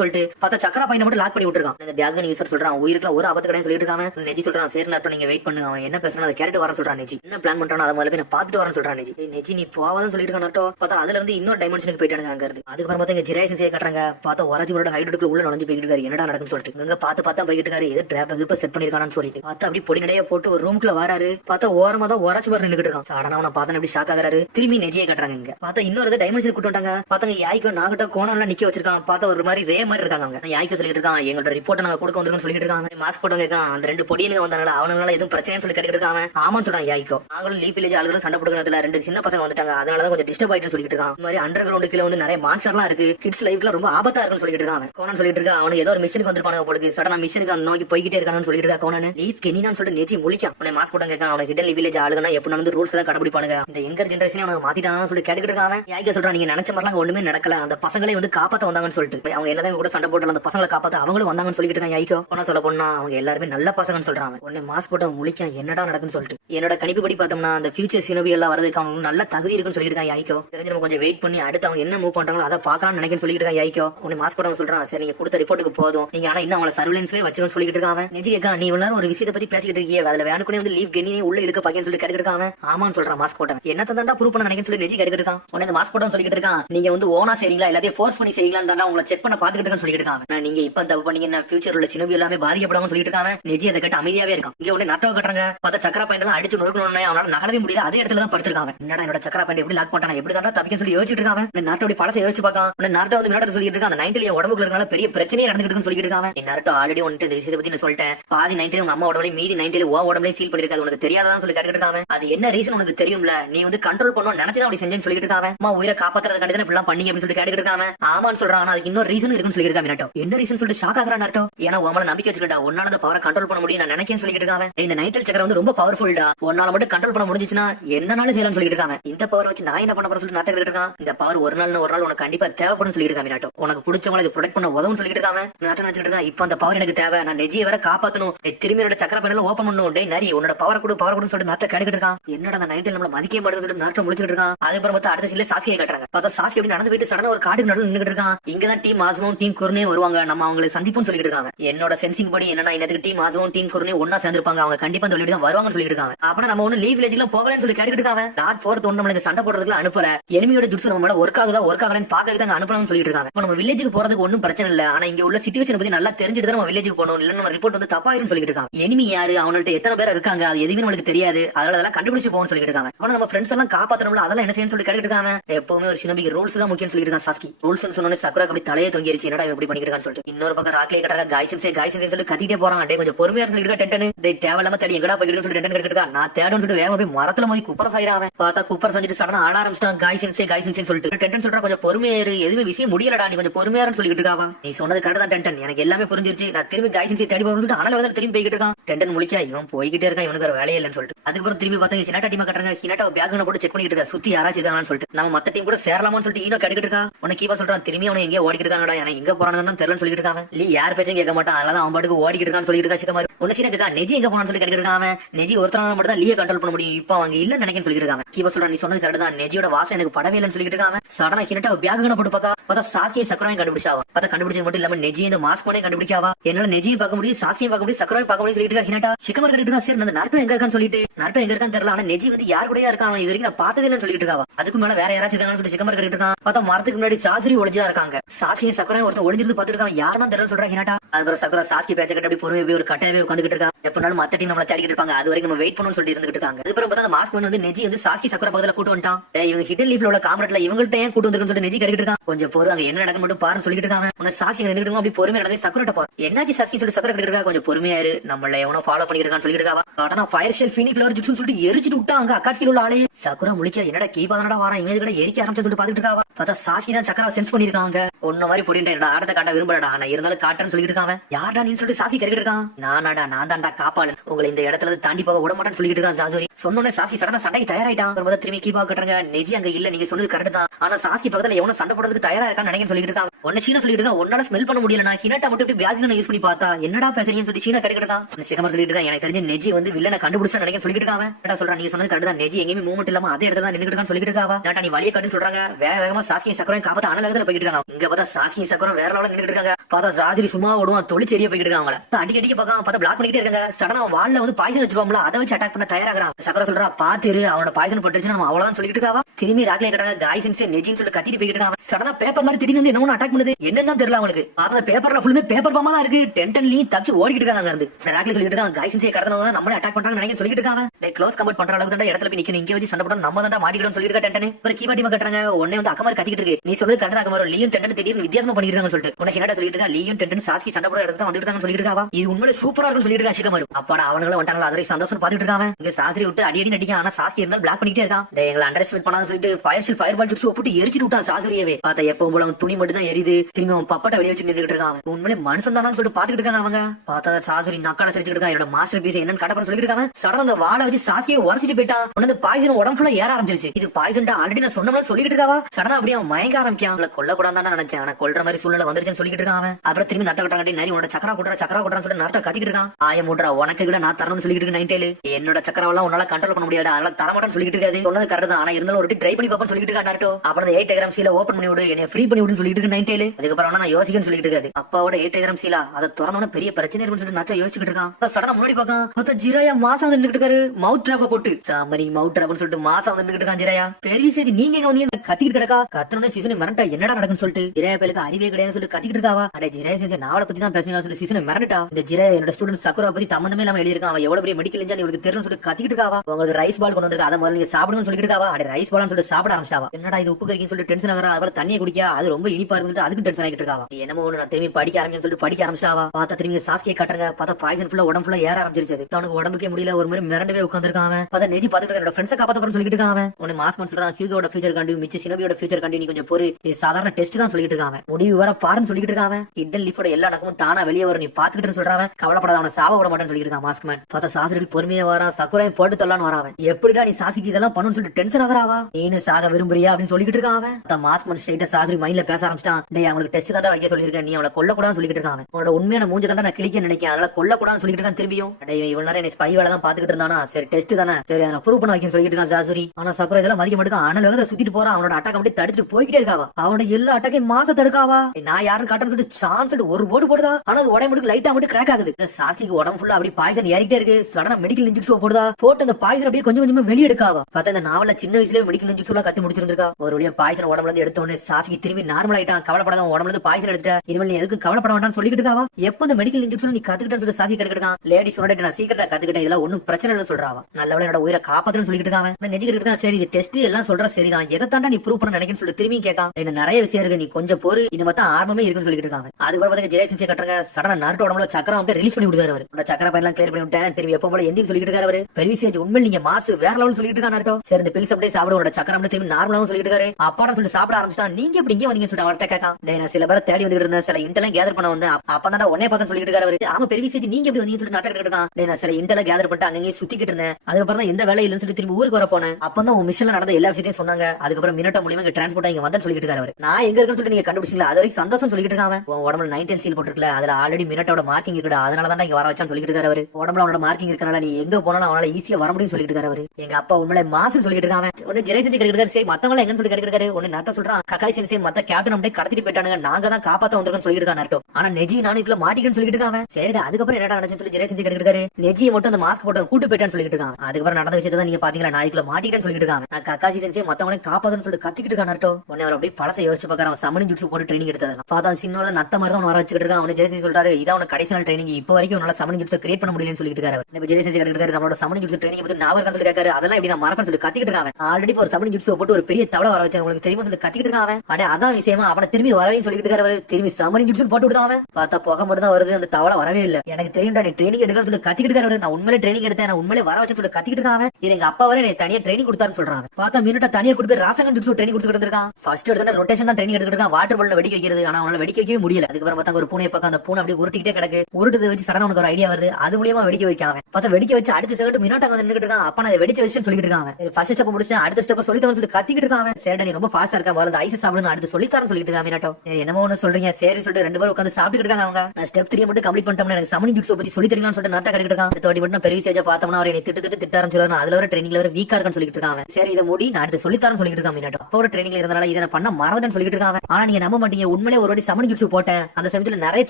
சொல்லிட்டு பார்த்தா சக்கரா பையனை மட்டும் லாக் பண்ணி விட்டுருக்கான். இந்த பேக் நியூஸர் சொல்றான் உயிருக்குலாம் ஒரு ஆபத்து கிடையாது சொல்லிட்டு இருக்காங்க. நெஜி சொல்றான் சரி நாட்டோ நீங்க வெயிட் பண்ணுங்க, அவன் என்ன பேசுறான் அதை கேட்டு வரேன் சொல்றான். நெஜி என்ன பிளான் பண்றானோ அதை முதல்ல நான் பாத்துட்டு வரேன் சொல்றான். நெஜி நெஜி நீ போவாதான் சொல்லிட்டு இருக்கான். நாட்டோ பார்த்தா அதுல இருந்து இன்னொரு டைமென்ஷனுக்கு போயிட்டாங்க. அங்க இருந்து அதுக்கப்புறம் பார்த்தா இங்க ஜிரேசன்சியை கட்டுறாங்க. பார்த்தா ஒராஜிபரோட ஹைட்ரோடுக்கு உள்ள நுழைஞ்சு போயிட்டு இருக்காரு. என்னடா நடக்குன்னு சொல்லிட்டு இங்க பார்த்தா போயிட்டு இருக்காரு. எது டிராப் இப்ப செட் பண்ணிருக்கானு சொல்லிட்டு பார்த்தா அப்படி பொடி நடைய போட்டு ஒரு ரூம்குள்ள வராரு. பார்த்தா ஓரமா தான் ஒராஜிபர் நின்னுட்டு இருக்கான். சடனா அவனை பார்த்தா அப்படி ஷாக் ஆகுறாரு. திரும்பி நெஜியை கட்டுறாங்க. இங்க பார்த்தா இன்னொரு டைமென்ஷன் கூட்டு வந்தாங்க. பார்த்தாங்க யாய்க்கோ நாகட்டோ கோணம் எல்லாம் நிக்க வச்சிருக்கான். பார்த்தா ஒரு மாதிரி ரே மாதிரி இருக்காங்க. யாய்க்கோ சொல்லிட்டு இருக்கான் எங்களோட ரிப்போர்ட் நாங்க கொடுக்க வந்திருக்கோம்னு சொல்லிட்டு இருக்காங்க. மாஸ்க் போட்டவங்க இருக்கான். அந்த 2 பொடியனுங்க வந்தாங்களா அவனால எதுவும் பிரச்சனைன்னு சொல்லி கேட்டுட்டு இருக்காங்க. ஆமான்னு சொல்றான் யாய்க்கோ. நாங்களும் லீஃப் வில்லேஜ் ஆளுகளும் சண்டை போடுறதுல 2 சின்ன பசங்க வந்துட்டாங்க, அதனாலதான் கொஞ்சம் டிஸ்டர்ப் ஆயிட்டு சொல்லிட்டு இருக்கான். இந்த மாதிரி அண்டர் கிரவுண்ட் கீழ வந்து நிறைய மான்ஸ்டர்லாம் இருக்கு, கிட்ஸ் லைஃப்ல ரொம்ப ஆபத்தா இருக்குன்னு சொல்லிட்டு இருக்காங்க. கோணன் சொல்லிட்டு இருக்கா அவனுக்கு ஏதோ ஒரு மிஷனுக்கு வந்திருப்பாங்க போல. சடனா மிஷனுக்கு அந்த நோக்கி போய்கிட்டே இருக்கானு சொல்லிட்டு இருக்கா. கோணன் லீஃப் கெனினான்னு சொல்லிட்டு நெஜி முழிக்கான். உடனே மாஸ்க் போட்டவங்க கேட்கான் அவனுக்கு ஹிடன் லீஃப் வில்லேஜ் ஆளுங்கன்னா எப்படி வந்து ரூல்ஸ் தான் கடைபிடிப்பானுங்க, இந்த யங்கர் ஜெனரேஷனே அவனுக்கு மாத்திட்டானு சொல்லி கேட்டுட்டு இருக்காங்க. யாய்க்கோ சொல்றான் நீங்க நினைச்ச மாதிரிலாம் ஒண்ணுமே நடக்கல, அந்த பசங்களே வந்து காப்பாத்த வந்தாங்கன்னு சொல்லிட்டு அவங்க என்னதான் கூட சண்டை போட்டு அந்த பசங்களை காப்பாத்த அவங்களும் வந்தாங்கன்னு சொல்லிட்டு இருக்காங்க. யாய்க்கோ போனா சொல்ல போனா அவங்க எல்லாருமே நல்ல பசங்கன்னு சொல்றாங்க. உடனே மாஸ்க் போட்ட முழிக்கான் என்னடா நடக்குன்னு சொல்லிட்டு. என்னோட கணிப்பு படி பார்த்தோம்னா அந்த ஃபியூச்சர் சினோபி எல்லாம் வரதுக்கு அவங்க நல்ல தகுதி இருக்குன்னு சொல்லியிருக்காங்க. யாய்க்கோ தெரிஞ்சு நம்ம கொஞ்சம் வெயிட் பண்ணி அடுத்து அவங்க என்ன மூவ் பண்றாங்களோ அதை பார்க்கலாம்னு நினைக்கிறேன்னு சொல்லிட்டு இருக்காங்க. யாய்க்கோ உடனே மாஸ்க் போட்டவங்க சொல்றான் சரி நீங்க கொடுத்த ரிப்போர்ட்டுக்கு போதும், நீங்க ஆனா இன்னும் அவங்கள சர்வேலன்ஸ்லயே வச்சுக்கன்னு சொல்லிட்டு இருக்காங்க. நெஜி கேட்கா நீ இவ்வளவு ஒரு விஷயத்தை பத்தி பேசிக்கிட்டு இருக்கீங்க, அதுல வேணுக்குனே வந்து லீவ் கெனி உள்ள இழுக்க பாக்கன்னு சொல்லி கேட்டுட்டு இருக்காங்க. ஆமான்னு சொல்றான் மாஸ்க் போட்டவன். என்ன தாண்டா ப்ரூவ் பண்ண நினைக்கிறேன்னு சொல்லி நெஜி கேட்டுட்டு இருக்கான். உடனே இந்த மாஸ்க் போட்டவன் சொல்லிட்டு இருக்கான் நீங்க வந்து ஓனா செய்றீங்களா எல்லாத்தையும் ஃபோர்ஸ் பண்ணி செய்யலாம்னு தாண்டா உங்களை செக் பண்ண பாத்துக்கிட்டு இருக்கேன்னு சொல்லிட்டு இருக்காங்க. நீங்க இப்ப தப்பு பண்ணீங்கன்னா ஃபியூச்சர் உள்ள சினோபி எல்லாமே பாதிக்கப்படுவாங்கன்னு சொல்லிட்டு இருக்காங்க. நெஜி அதை கேட்டு அமைதியாவே இருக்கான். இங்க உடனே நட்டோ கட்டுறாங்க. பார்த்தா சக்கரா பாயிண்ட் எல்லாம் அடிச்சு நொறுக்கணும்னே அவனால நகரவே முடியல, அதே இடத்துல தான் படுத்திருக்காங்க. என்னடா என்னோட சக்கரா பாயிண்ட் எப்படி லாக் பண்ணானே எப்படி தாண்டா தப்பிக்க சொல்லி யோசிச்சுட்டு இருக்காங்க. நாட்டோட பழசை யோசிச்சு பார்க்கான். நாட்டோ வந்து விளையாட சொல்லிட்டு இருக்கான். அந்த 90 உடம்புக்குள்ள இருக்கனால பெரிய பிரச்சனையே நடந்துட்டு சொல்லிட்டு இருக்காங்க. நாட்டோ ஆல்ரெடி வந்துட்டு இந்த விஷயத்தை பத்தி நான் சொல்லிட்டேன், பாதி 90 உங்க அம்மா உடம்புல மீதி 90 ஓ உடம்புல சீல் பண்ணிருக்காது உனக்கு தெரியாதான் சொல்லி கேட்டுட்டு இருக்காங்க. அது என்ன ரீசன் உனக்கு தெரியும்ல, நீ வந்து கண்ட்ரோல் பண்ணணும் நினைச்சதான் அப்படி செஞ்சேன்னு சொல்லிட்டு இருக்காங்க. அம்மா உயிரை காப்பாத்துறதுக்காண்டி தான் இப்படிலாம் பண்ணீங்க அப்படின்னு சொல்லி கேட்டுட்டு இருக்காங்க. ஆமான்னு சொல்றான். ஆனா அதுக்கு இன்னொரு ரீசன் இருக்குன்னு சொல்லிட்டு இருக்காங்க. நாட்டோ என்ன ரீசன் சொல்லிட்டு ஷாக் ஆகுறா. நாட்டோ ஏன்னா உன் நம்பிக்கை வச்சுக்கிட்டா உன்னால அந்த பவரை கண்ட்ரோல் பண்ண முடியும் நான் நினைக்கிறேன்னு சொல்லிட்டு இருக்காங்க. இந்த நைட்டல் சக்கரம் வந்து ரொம்ப பவர்ஃபுல்டா, உன்னால மட்டும் கண்ட்ரோல் பண்ண முடிஞ்சுச்சுன்னா என்னனாலும் செய்யலாம்னு சொல்லிட்டு இருக்காங்க. இந்த பவர் வச்சு நான் என்ன பண்ண போறேன்னு சொல்லி நாட்டோ இருக்கான். இந்த பவர் ஒரு நாள் உனக்கு கண்டிப்பா தேவைப்படும் சொல்லிட்டு இருக்காங்க. நாட்டோ உனக்கு பிடிச்சவங்களை இதை ப்ரொடெக்ட் பண்ண உதவும் சொல்லிட்டு இருக்காங்க. நாட்டோ நினைச்சிட்டு இருக்கான் இப்ப அந்த பவர் எனக்கு தேவை, நான் நெஜியை வர காப்பாத்தணும், திரும்பி என்னோட சக்கர பேனல ஓபன் பண்ணணும். டே நரி உன்னோட பவர் கூட சொல்லிட்டு நாட்டை கேட்டுட்டு இருக்கான். என்னடா அந்த நைட்டில் நம்மள மதிக்க மாட்டேன்னு சொல்லிட்டு நாட்டை முடிச்சுட்டு இருக்கான். அதுக்கப்புறம் பார்த்தா அடுத்த சீல சாஸ்கியை காட்டுறாங்க. பார்த்தா சாஸ்கி அப்படி நடந்து போயிட்டு சடனா ஒரு காடு நடுவில் நின்னுட்டு இருக்கான். இங்கதான் டீம் ஆசமும் டீம் குருனே வருவாங்க, நம்ம அவங்களை சந்திப்போம்னு சொல்லிட்டு இருக்காங்க. என்னோட சென்சிங் படி என்னன்னா இன்னத்துக்கு டீம் ஆசமும் டீம் குருனே ஒன்னா சேர்ந்திருப்பாங்க, அவங்க கண்டிப்பா இந்த தான் வருவாங்கன்னு சொல்லிட்டு இருக்காங்க. அப்ப நம்ம ஒண்ணு லீவ் வில்லேஜ்ல போகலன்னு சொல்லி கேட்டுட்டு இருக்காங்க. லார்ட் 4 நம்மள சண்டை போடுறதுக்கு அனுப்பல, எனிமியோட ஜுட்ஸ் நம்ம மேல ஒர்க் ஆகுதா ஒர்க் ஆகலன்னு பாக்கறதுக்கு அனுப்பணும் போகணும்னு சொல்லிட்டு இருக்காங்க. இப்ப நம்ம வில்லேஜுக்கு போறதுக்கு ஒன்னும் பிரச்சனை இல்ல, ஆனா இங்க உள்ள சிச்சுவேஷன் பத்தி நல்லா தெரிஞ்சுட்டு நம்ம வில்லேஜுக்கு போகணும், இல்ல நம்ம ரிப்போர்ட் வந்து தப்பாயிரும் சொல்லிட்டு இருக்காங்க. எனிமி யாரு, அவங்கள்ட்ட எத்தனை பேர் இருக்காங்க, அது எதுவுமே நம்மளுக்கு தெரியாது, அதெல்லாம் கண்டுபிடிச்சு போகணும்னு சொல்லிட்டு இருக்காங்க. ஆனா நம்ம ஃப்ரெண்ட்ஸ் எல்லாம் காப்பாத்தணும்ல, அதெல்லாம் என்ன செய்யணும்னு சொல்லி கேட்டுட்டு இருக்காங்க. எப்பவுமே ஒரு சின்ன ரூல்ஸ் தான் முக்கியம் சொல்லிட்டு இருக்கான் சாஸ்கி. ரூல்ஸ் சொன்னோனே சக்குரா அப்படி தலையே தொங்கிருச்சு, என்னடா எப்படி பண்ணிட்டு இருக்கான்னு சொல்லிட்டு. இன்னொரு பக்கம் ராக்லே கட்டாங்க காய்சன்ஸே சொல்லி கத்திட்டே போறாங்க. டே கொஞ்சம் பொறுமையா சொல்லிட்டு டென்டன் தேவையில்லாம தேடி எங்கடா போயிட்டு சொல்லி டென்டன் கேட்டுருக்கா. நான் தேடும் சொல்லிட்டு வேகமா போய் மரத்துல மோதி குப்பர சாயிரான். பார்த்தா குப்பர் செஞ்சுட்டு சடனா ஆட ஆரம்பிச்சிட்டான். காய்சன்ஸே சொல்லிட்டு டென்டன் சொல்றா கொஞ்சம் பொறுமையா இரு, எதுவுமே விஷயம் முடியலடா, நீ கொஞ்சம் பொறுமையா சொல்லிட்டு இருக்காவா. நீ சொன்னது கரெக்ட் தான் டென்டன், எனக்கு எல்லாமே புரிஞ்சிருச்சு, நான் திரும்பி காய்சன்ஸை தேடி போறேன்னு ஆனா திரும்பி போய்கிட்டு இருக்கான். டென்டன் முழிக்கா இவன் போய்கிட்டே இருக்கான், இவனுக்கு ஒரு வேலையே இல்லைன்னு சொல்லிட்டு. அதுக்கப்புறம் திரும்பி பார்த்தா ஹினாட்டா டீமா கட்டுறாங்க. ஹினாட்டா பேக் போட்டு செக் பண்ணிட்டு இருக்கா, சுத்தி யாராச்சும் இருக்காங்கன்னு சொல்லிட்டு. நம்ம மத்த டீம் கூட சேரலாமான்னு சொல்லிட்டு ஈனோ கேட்டுக்கிட்டு இருக்கா. உனக்கு கீப்பா சொல்றான் திரும்பி அவனை எங்கேயோ ஓடிக்கிட்டு இருக்கானடா, எனக்கு எங்க போறான்னு தான் தெரியலன்னு சொல்லிட்டு இருக்காங்க. லீ யார் பேச்சும் கேட்க மாட்டான், அதனால அவன் பாட்டுக்கு ஓடிக்கிட்டு இருக்கான்னு சொல்லிட்டு இருக்கா. சிக்கமாரு உன்ன சீனா கேட்கா நெஜி எங்க போனான்னு சொல்லி கேட்டுக்கிட்டு இருக்கான். நெஜி ஒருத்தனால மட்டும் தான் லீயை கண்ட்ரோல் பண்ண முடியும், இப்போ அவங்க இல்ல நினைக்கன்னு சொல்லிட்டு இருக்காங்க. கீப்பா சொல்றான் நீ சொன்னது கரெக்ட் தான், நெஜியோட வாசம் எனக்கு படவே இல்லைன்னு சொல்லிட்டு இருக்காங்க. சடனா ஹினாட்டா பேக் போட்டு பார்த்தா சாஸ்கியை சக்கரவையும் கண்டுபிடிச்சாவா. பார்த்தா கண்டுபிடிச்சது மட்டும் இல்லாம நெஜி இந்த மாஸ்க் பண்ணே கண்டுபிடிக்காவா. என்னால நெஜியும் பார்க்க முடியும், சாஸ்கியும் பார்க்க முடியும், சக்கரவையும் பார்க்க முடியும் சொல்லிட்டு இருக்கா. ஹினாட்டா சிக்கமார் கேட்டுட்டு சரி அந்த நர்ட்டோ எங்க இருக்கான்னு சொல்லிட்டு. நர்ட்டோ எங்க இருக்கான்னு தெரியல, ஆனா நெஜி வந்து யார் கூடயா இருக்கான் இது வரைக்கும் நான் பார்த்ததே இல்லைன்னு சொல்லிட்டு இருக்காவா. அதுக்கு மேல வேற யாராச்சும் இருக்காங்கன்னு சொல்லி சிக்கமார் கேட்டுட்டு இருக்கான். பார்த்தா மரத்துக்கு முன்னாடி சாஸ்திரி ஒளிஞ்சா இருக்காங்க. சாஸ்கியும் சக்கரவையும் ஒருத்தர் ஒளிஞ்சிருந்து பார்த்துட்டு இருக்கான், யார் தான் தெரியல சொல்றா ஹினாட்டா. அதுக்கப்புறம் சக்கர சாஸ்கி பேச்ச கட்டி அப்படி பொறுமையா போய் ஒரு கட்டையாவே உட்காந்துட்டு இருக்கான். எப்பனாலும் மத்த டீம் நம்மள தேடிட்டு இருப்பாங்க, அது வரைக்கும் நம்ம வெயிட் பண்ணணும்னு சொல்லிட்டு இருந்துட்டு இருக்காங்க. அதுக்கப்புறம் பார்த்தா அந்த மாஸ்க் வந்து நெஜி வந்து சாஸ்கி சக்கர பக்கத்துல கூட்டு வந்துட்டான். இவங்க ஹிடன் லீஃப்ல உள்ள காம்ரேட்ல இவங்கள்ட்ட ஏன் கூட்டு வந்துருக்குன்னு சொல்லி நெஜி கேட்டுட்டு இருக்கான். கொஞ்சம் பொறு அங்க என்ன நடக்க மட்டும் பாருன்னு சொல்லிட்டு இருக்காங்க. உன்ன சாஸ்கி நின்னுட்டு அப்படி பொறுமையா நடந்து சக்கரட்ட பாரு. என்னாச்சு சாஸ்கி சொல்லி சக்கர கேட்டுட்டு இருக்கா. கொஞ்சம் பொறுமையா இரு, நம்மள எவனோ ஃபாலோ பண்ணிட்டு இருக்கான்னு சொல்லிட்டு இருக்காவா. ஆனா ஃபயர் ஷெல் ஃபினி ஃபிளவர் ஜுட்ஸ்னு சொல்லிட்டு எரிச்சிட்டு விட்டாங்க அக்காட்சியில உள்ள ஆளே. சக்கர முழிக்க என்னடா கீபா தானடா வரான், இவன் கூட எரிக்க ஆரம்பிச்சு சொல்லிட்டு பாத்துட்டு இருக்காவா. பார்த்தா சாஸ்கி தான் சக்கரா சென்ஸ் பண்ணிருக்காங்க. ஒன்ன மாதிரி போடிட்டேன் ஆடத்தை காட்ட விரும்பலடா, ஆனா இருந்தாலும் காட்டுன்னு சொல்லிட்டு இருக்காங்க. யாரடா நீ சொல்லிட்டு சாஸ்கி கேட்டுட்டு இருக்கான். நானாடா நான் தான்டா காப்பாளன், உங்களை இந்த இடத்துல தாண்டி போக விட மாட்டேன்னு சொல்லிட்டு இருக்கான் சாசோரி. சொன்னோன்னே சாஸ்கி சடனா சண்டைக்கு தயாராயிட்டான். திரும்பி கீபா கட்டுறாங்க. நெஜி அங்க இல்ல, நீங்க சொன்னது கரெக்ட் தான், ஆனா சாஸ்கி பக்கத்துல எவனும் சண்டை போடுறதுக்கு தயாரா இருக்கான்னு நினைக்க சொல்லிட்டு இருக்கான். உன்ன சீனா சொல்லிட்டு இருக்கா உன்னால ஸ்மெல் பண்ண முடியல, நான் ஹினாட்டா மட்டும் இப்படி வியாகின யூஸ் பண்ணி பார்த்தா என்னடா பேசுறீங்கன்னு சொல்லி சீனா கேட்டுட்டு இருக்கான். சிக்கமர் சொல்லிட்டு இருக்கான் எனக்கு தெரிஞ்ச நெஜி வந்து வில்லனை கண்டுபிடிச்சா நினைக்க சொல்லிட்டு இருக்கான். கேட்டா சொல்றான் நீங்க சொன்னது கரெக்ட் தான், நெஜி எங்கேயுமே மூவ்மெண்ட் இல்லாம அதே இடத்துல தான் நின்னுட்டு இருக்கான்னு சொல்லிட்டு இருக்காவா. கேட்டா நீ வழியை காட்டுன்னு சொல்றாங்க. வேக வேகமா சாஸ்கியும் சக்கரம் காப்பாத்த அனலகத்துல போயிட்டு இருக்காங்க. இங்க பார்த்தா சாஸ்கியும் சக்கரம் வேற லெவல்ல நின்னுட்டு இருக்காங்க. பார்த்தா ஜாஜிரி சும்மா ஓடுவான், தொழிற்செறியா போயிட்டு இருக்காங்க. அவங்கள அடி அடிக்க பார்க்க பார்த்தா பிளாக் பண்ணிட்டே இருக்காங்க. சடனா வால்ல வந்து பாய்சன் வச்சுப்பாங்களா, அதை வச்சு அட்டாக் பண்ண தயாராகிறான். சக்கரம் சொல்றா பாத்துரு அவனோட பாய்சன் பட்டுச்சுன்னா நம்ம அவ்வளவுதான் சொல்லிட்டு இருக்காவா. திரும்பி ராக்லே கட்டாங்க காய்சன்ஸ் நெஜின்னு சொல்லி கத்திட்டு போயிட்டு இருக்காங்க. சடனா பேப்பர் மாதிரி திடீர்னு வந்து என்ன அட்டாக் பண்ணுது என்னன்னு தெரியல அவங்களுக்கு. அந்த பேப்பர்ல ஃபுல்லுமே பேப்பர் பாமா தான் இருக்கு. டென்டன்லயும் தப்பிச்சு ஓடிக்கிட்டு இருக்காங்க. இருந்து ராக்லே சொல்லிட்டு இருக்காங்க காய்சன்ஸே கடத்தனவங்க தான் நம்மளே அட்டாக் பண்றாங்க நினைக்க சொல்லிட்டு இருக்காங்க. க்ளோஸ் கம்பேட் பண்ற அளவுக்கு தான் இடத்துல போய் நிக்கணும், இங்க வச்சு சண்டை போட நம்ம தான் மாட்டிக்கணும்னு சொல்லிட்டு இருக்கா. டென்டன் ஒரு கீபா டீமா கட்டுறாங்க. உடனே வந்து அக்கமாரி கத்திக்கிட்டு இருக்கு. நீ சொல்றது கரெக்ட் தான் அக்கமாரி, லீயும் டென்டன் திடீர்னு வித்தியாசமா பண்ணிட்டு இருக்காங்க சொல்லிட்டு. உனக்கு என்னடா சொல்லிட்டு இருக்கா லீயும் டென்டன் சாஸ்கி சண்டை போட இடத்துல வந்துட்டு இருக்காங்க சொல்லிட்டு இருக்காவா. இது உண்மையிலே சூப்பரா இருக்குன்னு சொல்லிட்டு இருக்கா சிக்கமாரு. அப்பாடா அவனுங்களும் வந்துட்டாங்களா, அதரை சந்தோஷம் பாத்துட்டு இருக்காங்க. இங்க சாஸ்திரி விட்டு அடி அடி நடிக்க, ஆனா சாஸ்கி இருந்தாலும் பிளாக் பண்ணிட்டே இருக்கான். எங்களை அண்டர் எஸ்டிமேட் பண்ணான்னு சொல்லிட்டு ஃபயர் பால் ஜுட்ஸ் போட்டு எரிச்சிட்டு விட்டான் சாஸ்திரியவே. பார்த்தா எப்பவும் போல அவன் துணி மட்டும் தான் எரியுது, திரும்பி அவன் பப்பட்ட வெளியே வச்சு நின்றுட்டு இருக்கான். உண்மையிலே மனுஷன் தானு சொல்லிட்டு பாத்துட்டு இருக்காங்க அவங்க. பார்த்தா சாஸ்திரி நக்கால சிரிச்சுட்டு இருக்கான். என்னோட மாஸ்டர் பீஸ் என்னன்னு கடப்பட சொல்லிட்டு இருக்காங்க. சடனா அந்த வாழை வச்சு சாஸ்திரியை உரசிட்டு போயிட்டான். உனக்கு பாய்சன் உடம்பு ஃபுல்லா ஏற ஆரம்பிச்சிருச்சு. இது பாய்சன் ஆல்ரெடி நான் சொன்ன மாதிரி சொல்லிட்டு இருக்காவா. சடனா அப்படியே அவன் மயங்க ஆரம்பிக்கான். கொல்ல கூடாதான் நினைச்சேன், ஆனா கொல்ற மாதிரி சூழ்நிலை வந்துருச்சுன்னு சொல்லிட்டு இருக்கான். அப்புறம் திரும்பி நட்ட கட்டாங்க நிறைய உன்னோட சக்கரா கூட்டுறான்னு சொல்லி நட்ட கத்திக்கிட்டு இருக்கான். ஆய மூட்ரா உனக்கு கூட நான் தரணும்னு சொல்லிட்டு இருக்கு நைன்டேலு. என்னோட சக்கராவெல்லாம் உன்னால கண்ட்ரோல் பண்ண முடியாது, அதெல்லாம் தரமாட்டேன்னு சொல்லிட்டு இருக்காது. சொன்னது கரெக்ட் தான், ஆனா இருந்தாலும் ஒரு ட்ரை பண்ணி பாப்போம்னு சொல்லிட்டு இருக்கா நாட்டோ. அப்புறம் 8 டயகிராம் சீல ஓபன் பண்ணி விடு, என்னை ஃப்ரீ பண்ணி விடுன்னு சொல்லிட்டு இருக்கு நைன்டேலு. அதுக்கப்புறம் நான் யோசிக்கன்னு சொல்லிட்டு இருக்காது. அப்பாவோட 8 டயகிராம் சீலா அதை திறந்தோட பெரிய பிரச்சனை இருக்குன்னு சொல்லிட்டு நாட்டோ யோசிச்சுட்டு இருக்கான். சடனா முன்னாடி பார்க்கான் ஜிராயா மாசம் வந்து நின்னுட்டு இருக்காரு. மவுத் டிராப்ப போட்டு சாமரி மவுத் டிராப்னு சொல்லிட்டு மாசம் வந்து நின்னுட்டு இருக்கான் ஜிராயா. பெரிய சரி நீங்க எங்க வந்து கத்திக்கிட்டு கிடக்கா. கத்தனோட சீசனை மிரண்டா என்னடா நடக்குன்னு சொல்லிட்டு ஜிராயா பேருக்கு அறிவே கிடையாதுன்னு சொல்லிட்டு கத்திக்கிட்டு இருக்காவா. அட ஜிராயா செஞ்ச நாவலை பத்தி தான் பேசுறீங்க சொல்லி சீசனை மிரண்டா. இந்த ஜிராயா என்னோட ஸ்டூடெண்ட் சக்குரா பத்தி சம்பந்தமே இல்லாம எழுதிருக்கான். அவன் எவ்வளவு பெரிய மெடிக்கல் இன்ஜினியர் உங்களுக்கு தெரியும் சொல்லிட்டு கத்திக்கிட்டு இருக்காவா. உங்களுக்கு ரைஸ் பால் கொண்டு வந்திருக்கா, அதை முதல்ல நீங்க சாப்பிடுன்னு சொல்லிட்டு இருக்காவா. அட ரைஸ் பால்னு சொல்லிட்டு சாப்பிட ஆரம்பிச்சாவா. என்னடா இது உப்பு கறின்னு சொல்லிட்டு டென்ஷன் ஆகிறா. அவர் தண்ணியை குடிக்க அது ரொம்ப இனிப்பா இருந்து அதுக்கு டென்ஷன் ஆகிட்டு இருக்காவா. என்னமோ ஒண்ணு நான் திரும்பி படிக்க ஆரம்பிச்சு சொல்லிட்டு படிக்க ஆரம்பிச்சாவா. பார்த்தா திரும்பி சாஸ்கியை கட்டுறாங்க. பார்த்தா பாய்சன் ஃபுல்லா உடம்பு ஃபுல்லா ஏற ஆரம்பிச்சிருச்சு. அவனுக்கு உடம்புக்கே முடியல, ஒரு மாதிரி மிரண்டவே உட்காந்துருக்கான். பார்த்தா நெஜி பாத்துக்கிட்டு என்னோட ஃப்ரெண்ட்ஸை காப்பாத்த சொல்லிட்டு இருக்கான். உன்னை மாஸ்மன் சொல்றான் ஹியூகோட ஃபியூச்சர் கண்டி மிச்ச சினபியோட ஃபியூச்சர் கண்டி நீ கொஞ்சம் பொறு, இது சாதாரண டெஸ்ட் தான் சொல்லிட்டு இருக்காங்க. முடிவு வர பாருன்னு சொல்லிட்டு இருக்காங்க. ஹிடன் லீஃபோட எல்லா நடக்கும் தானா வெளியே வரும், நீ பாத்துக்கிட்டு சொல்றான். கவலைப்படாத அவனை சாவ விட மாட்டேன்னு சொல்லிட்டு இருக்கான் மாஸ்க்மேன். பார்த்தா சாஸ்திரி பொறுமையா வரான். சக்குரையும் போட்டு தள்ளான்னு வரான். எப்படிடா நீ சாஸ்திரிக்கு இதெல்லாம் பண்ணணும்னு சொல்லிட்டு டென்ஷன் ஆகறாவா. நீனு சாக விரும்புறியா அப்படின்னு சொல்லிட்டு இருக்கான். மாஸ்க்மேன் ஸ்ட்ரைட்டா சாஸ்திரி மைண்ட்ல பேச ஆரம்பிச்சிட்டான். டேய் அவங்களுக்கு டெஸ்ட் தாண்டா வைக்க சொல்லிருக்கேன், நீ அவளை கொல்லக்கூடாதுன்னு சொல்லிட்டு இருக்கான். உன்னோட உண்மையான மூஞ்ச தாண்டா நான் கிளிக்க நினைக்கிறேன், அதனால கொல்லக்கூடாதுன்னு சொல்லிட்டு இருக்கான். திரும்பியும் இவ்வளவு நேரம் என்ன ஸ்பை வேலை தான் பாத்துக்கிட்டு இருந்தானா. சரி டெஸ்ட் தானே, சரி அதை ப்ரூவ் பண்ண வைக்கன்னு சொல்லிட்டு இருக்கான் சாஸ்திரி. ஆனா சக்குரை இதெல்லாம் மதிக்க மாட்டேங்க. ஆனா வேகத்தை சுத்திட்டு போறான். அவனோட அட்டாக் அப்படி தடுத்துட்டு போய்கிட்டே இருக்காவா. அவனோட எல்லா அட்டாக்கையும் மாச தடுக்காவா. நான் யாரும் காட்டுன்னு சொல்லிட்டு சான்ஸ் ஒரு போர்டு போடுதா. ஆனா அது உடம்பு லைட்டா மட்டும் கிராக் ஆகுது. சாஸ்திரிக்கு உடம்பு ஃபுல்லா அப்படி பாய்சன் ஏறிட்டே இருக்கு. சடனா மெடிக்கல் இன்ஜெக்ஷன் போடுதா. போட்டு அந்த பாய்சன் அப்படியே கொஞ்சம் கொஞ்சமா வெளியே எடுக்காவா. பார்த்தா இந்த நாவல சின்ன வயசுல மெடிக்கல் இன்ஜெக்ஷன் கத்து முடிச்சிருந்திருக்கா. ஒரு வழியா பாய்சன் உடம்புல இருந்து எடுத்தோடனே சாஸ்திரி சாஸ்கி திரும்பி நார்மல் ஆயிட்டான், கவலைப்படாத, உடம்புல இருந்து பாய்ச்சல் எடுத்துட்டா, இனிமேல் நீ எதுக்கு கவலைப்பட வேண்டாம்னு சொல்லிட்டு இருக்காவா. எப்ப இந்த மெடிக்கல் இன்ஜெக்ஷன் நீ கத்துக்கிட்டேன்னு சொல்லி சாஸ்கி கேட்டுக்கிட்டான். லேடி சொன்னிட்டு நான் சீக்கிரட்டா கத்துக்கிட்டேன், இதெல்லாம் ஒன்னும் பிரச்சனை இல்ல சொல்றாவா. நல்லவள என்னோட உயிரை காப்பாத்துன்னு சொல்லிட்டு இருக்காங்க. நெஞ்சுக்கிட்டு சரி இது டெஸ்ட் எல்லாம் சொல்ற சரிதான், எதை தாண்டா நீ ப்ரூவ் பண்ண நினைக்கன்னு சொல்லி திரும்பி கேட்கான். என்ன நிறைய விஷயம் இருக்கு, நீ கொஞ்சம் பொறு, இது மொத்தம் ஆர்வமே இருக்குன்னு சொல்லிட்டு இருக்காங்க. அதுக்கு பாத்தீங்க ஜெயசின்சியை கட்டுறாங்க. சடனா நருட்டோ உடம்புல சக்கரம் அப்படியே ரிலீஸ் பண்ணி விடுறாரு. அவர் சக்கர பையன் கிளியர் பண்ணி விட்டேன், திரும்பி எப்போ போல எந்திரி சொல்லிட்டு இருக்காரு. பெரிய உண்மை நீங்க மாசு வேற லெவல் சொல்லிட்டு இருக்காரு நருட்டோ. சரி இந்த பில்ஸ் அப்படியே சாப்பிட உன்னோட சக்கரம் திரும்பி நார்மலாவும் சொல்லிட்டு இருக்காரு. அப்பாடா சொல்லி சாப்பிட ஆரம்பிச்சா, நீங்க எப்படி இங்க வந்தீங்கன்னு சொல்லிட்டு அவர்கிட்ட கேட்கான். நான் சில பேரை தேடி வந்துட்டு இருந்தேன், சில இன்டெல்லாம் கேதர் பண்ண வந்து அப்பதான் உடனே பார்த்தா சொல்லிட்டு இருக்காரு. ஆமா பெரிய நீங்க எப்படி வந்தீங்கன்னு சொல்லி நாட்டை இருக்கான். நான் சில இன்டெல்லாம் கேதர் பண்ணிட்டு அங்கேயே சுத்திக்கிட்டு இருந்தேன், அதுக்கப்புறம் தான் எந்த வேலை இல்லைன்னு சொல்லி திரும்பி ஊருக்கு வர போனேன். அப்பதான் உன் மிஷன்ல நடந்த எல்லா விஷயத்தையும் சொன்னாங்க. அதுக்கப்புறம் மினட்டோ மூலியமா இங்க டிரான்ஸ்போர்ட் இங்க வந்து சொல்லிட்டு இருக்காரு. நான் எங்க இருக்குன்னு சொல்லிட்டு நீங்க கண்டுபிடிச்சீங்களா, அது வரைக்கும் சந்தோஷம் சொல்லிட்டு இருக்காங்க. உன் உடம்புல 19 சீல் போட்டுருக்கல, அதுல ஆல்ரெடி மினட்டோட மார்க்கிங் இருக்குடா, அதனால தான் இங்க வர வச்சான்னு சொல்லிட்டு இருக்காரு. உடம்புல அவனோட மார்க்கிங் இருக்கனால நீ எங்க போனாலும் அவனால ஈஸியா வர முடியும்னு சொல்லிட்டு இருக்காரு. எங்க அப்பா உண்மையிலே மாசுன்னு சொல்லிட்டு இருக்காங்க. ஒன்னு ஜெயசின்சி கிடைக்கிறாரு. சரி மத்தவங்க எங்கன்னு சொல்லி கிடைக்கிறாரு. ஒன்னு நருட்டோ சொல்றான், கக்காய் சென்சே மத்த கேப்டன் அப்படியே கடத்திட்டு போயிட்டானுங்க, நாங்க தான் காப்பாத்த வந்திருக்கோம்னு சொல்லிட்டு இருக்கான் நருட்டோ. ஆனா நெஜி நானும் இதுல மாட்டிக்கன்னு சொல்லிட்டு இருக்காங்க. சரிடா அதுக்கப்புறம் என்னடா நடந்துச்சு சொல்லி ஜெயசின்சி கிடைக்கிறாரு. நெஜியை மட்டும் அந்த மாஸ்க் போட்டு கூட்டு போயிட்டான்னு சொல்லிட்டு இருக்காங்க. அதுக்கப்புறம் நடந்த விஷயத்தை தான் நீங்க பாத்தீங்களா, நான் இதுல மாட்டிக்கிட்டேன்னு சொல்லிட்டு இருக்காங்க. நான் கக்காய் சென்சே மத்தவங்களையும் காப்பாத்தன்னு சொல்லிட்டு கத்திக்கிட்டு இருக்கான் நருட்டோ. உடனே அவர் அப்படியே பழசை யோசிச்சு பாக்குறான், சமணி ஜுட்சு போட்டு ட்ரைனிங் எடுத்தது பார்த்தா சின்னோட நத்த மாதிரி தான் வர வச்சுக்கிட்டு இருக்கான். அவனை ஜெயசின்சி சொல்றாரு, இதான் உனக்கு கடைசி நாள் ட்ரைனிங், இப்போ வரைக்கும் உன்னால சமணி ஜுட்சு கிரியேட் பண்ண முடியலன்னு சொல்லிட்டு இருக்காரு. நம்ம ஜெயசின்சி கிடைக்கிறாரு, நம்மளோட சமணி ஜுட்சு ட்ரைனிங் பத்தி ஞாபகம் சொல்லி கேட்காரு. அதெல்லாம் எப்படி நான் மறக்கன்னு சொல்லி கத்திக்கிட்டு இருக்காங்க. ஆல்ரெடி ஒரு சமணி ஜுட்சு போட்டு ஒரு பெரிய தவளை வர வச்சாங்க, உங்களுக்கு தெரியுமா சொல்லி கத்திக்கிட்டு இருக்காங்க. அடே அதான் விஷயமா, அவனை திரும்பி வரவே சொல்லிட்டு இருக்காரு. திரும்பி சமணி ஜுட்சு போட்டு விடுதான். பார்த்தா புகை மட்டும் தான் வருது, அந்த தவளை வரவே இல்ல. எனக்கு தெரியும்டா நீ ட்ரைனிங் எடுக்கணும்னு சொல்லி கத்திக்கிட்டு இருக்காரு. நான் உண்மையிலே ட்ரைனிங் எடுத்தேன், நான் உண்மையிலே வர வச்சு சொல்லி கத்திக்கிட்டு இருக்காங்க. இது எங்க அப்பா வரை எனக்கு தனியா ட்ரைனிங் கொடுத்தாருன்னு சொல்றாங்க. பார்த்தா மினிட்டா தனியா கொடுத்து ராசகன் ஜுட்சு ட்ரைனிங் கொடுத்துட்டு இருக்கான். ஃபர்ஸ்ட் எடுத்து ரொட்டேஷன் தான் ட்ரைனிங் எடுத்துட்டு இருக்கான், வாட்டர் பால்ல வெடிக்க வைக்கிறது. ஆனா அவனால வெடிக்க வைக்கவே முடியல. அதுக்கப்புறம் பார்த்தா ஒரு பூனை பக்கம் அந்த பூனை அப்படியே உருட்டிக்கிட்டே கிடக்கு. உருட்டதை வச்சு சடனா உனக்கு ஒரு ஐடியா வருது, அது மூலியமா வெடிக்க வைக்காம பார்த்தா வெடிக்க வச்சு அடுத்த செகண்ட் மினிட்டா வந்து நின்னுட்டு இருக்கான். அப்ப நான் வெடிச்ச விஷயம் சொல்லிட்டு இருக்காங்க. ஃபர்ஸ்ட் ஸ்டெப் முடிச்சு அடுத்த ஸ்டெப் சொல்லித்தரன்னு சொல்லி கத்திக்கிட்டு இருக்காங்க. சரிடா நீ ரொம்ப ஃபாஸ்டா இருக்கா, வரது ஐஸ் சாப்பிடுன்னு அடுத்து சொல்லித்தரன்னு சொல்லிட்டு இருக்காங்க மினிட்டோ. என்னமோ ஒன்னு சொல்றீங்க சரி சொல்லிட்டு ரெண்டு பேரும் உட்காந்து சாப்பிட்டு இருக்காங்க. அவங்க நான் ஸ்டெப் 3 மட்டும் கம்ப்ளீட் பண்ணிட்டோம்னா எனக்கு சமணி ஜுட்சு பத்தி சொல்லி தரீங்கன்னு சொல்லிட்டு நாட்டா கட்டிட்டு இருக்கான். அடுத்த வாட்டி மட்டும் பெரிய சேஜா பார்த்தோம்னா அவர் என்னை திட்ட ஆரம்பிச்சிருவாரு. அதுல வர ட்ரைனிங்ல வர வீக்கா இருக்குன்னு சொல்லிட்டு இருக்காங்க. சரி இதை மூடி நான் அடுத்து சொல்லித்தரன்னு சொல்லிட்டு இருக்கான் மினிட்டோ. அப்போட ட்ரைனிங்ல இருந்தனால இதை பண்ண மறந்துன்னு சொல்லிட்டு இருக்காங்க. ஆனா நீங்க நம்ப மாட்டீங்க, உண்மையிலே ஒரு வாட்டி சமணி ஜுட்சு போட்டேன், அந்த சமயத்துல நிறைய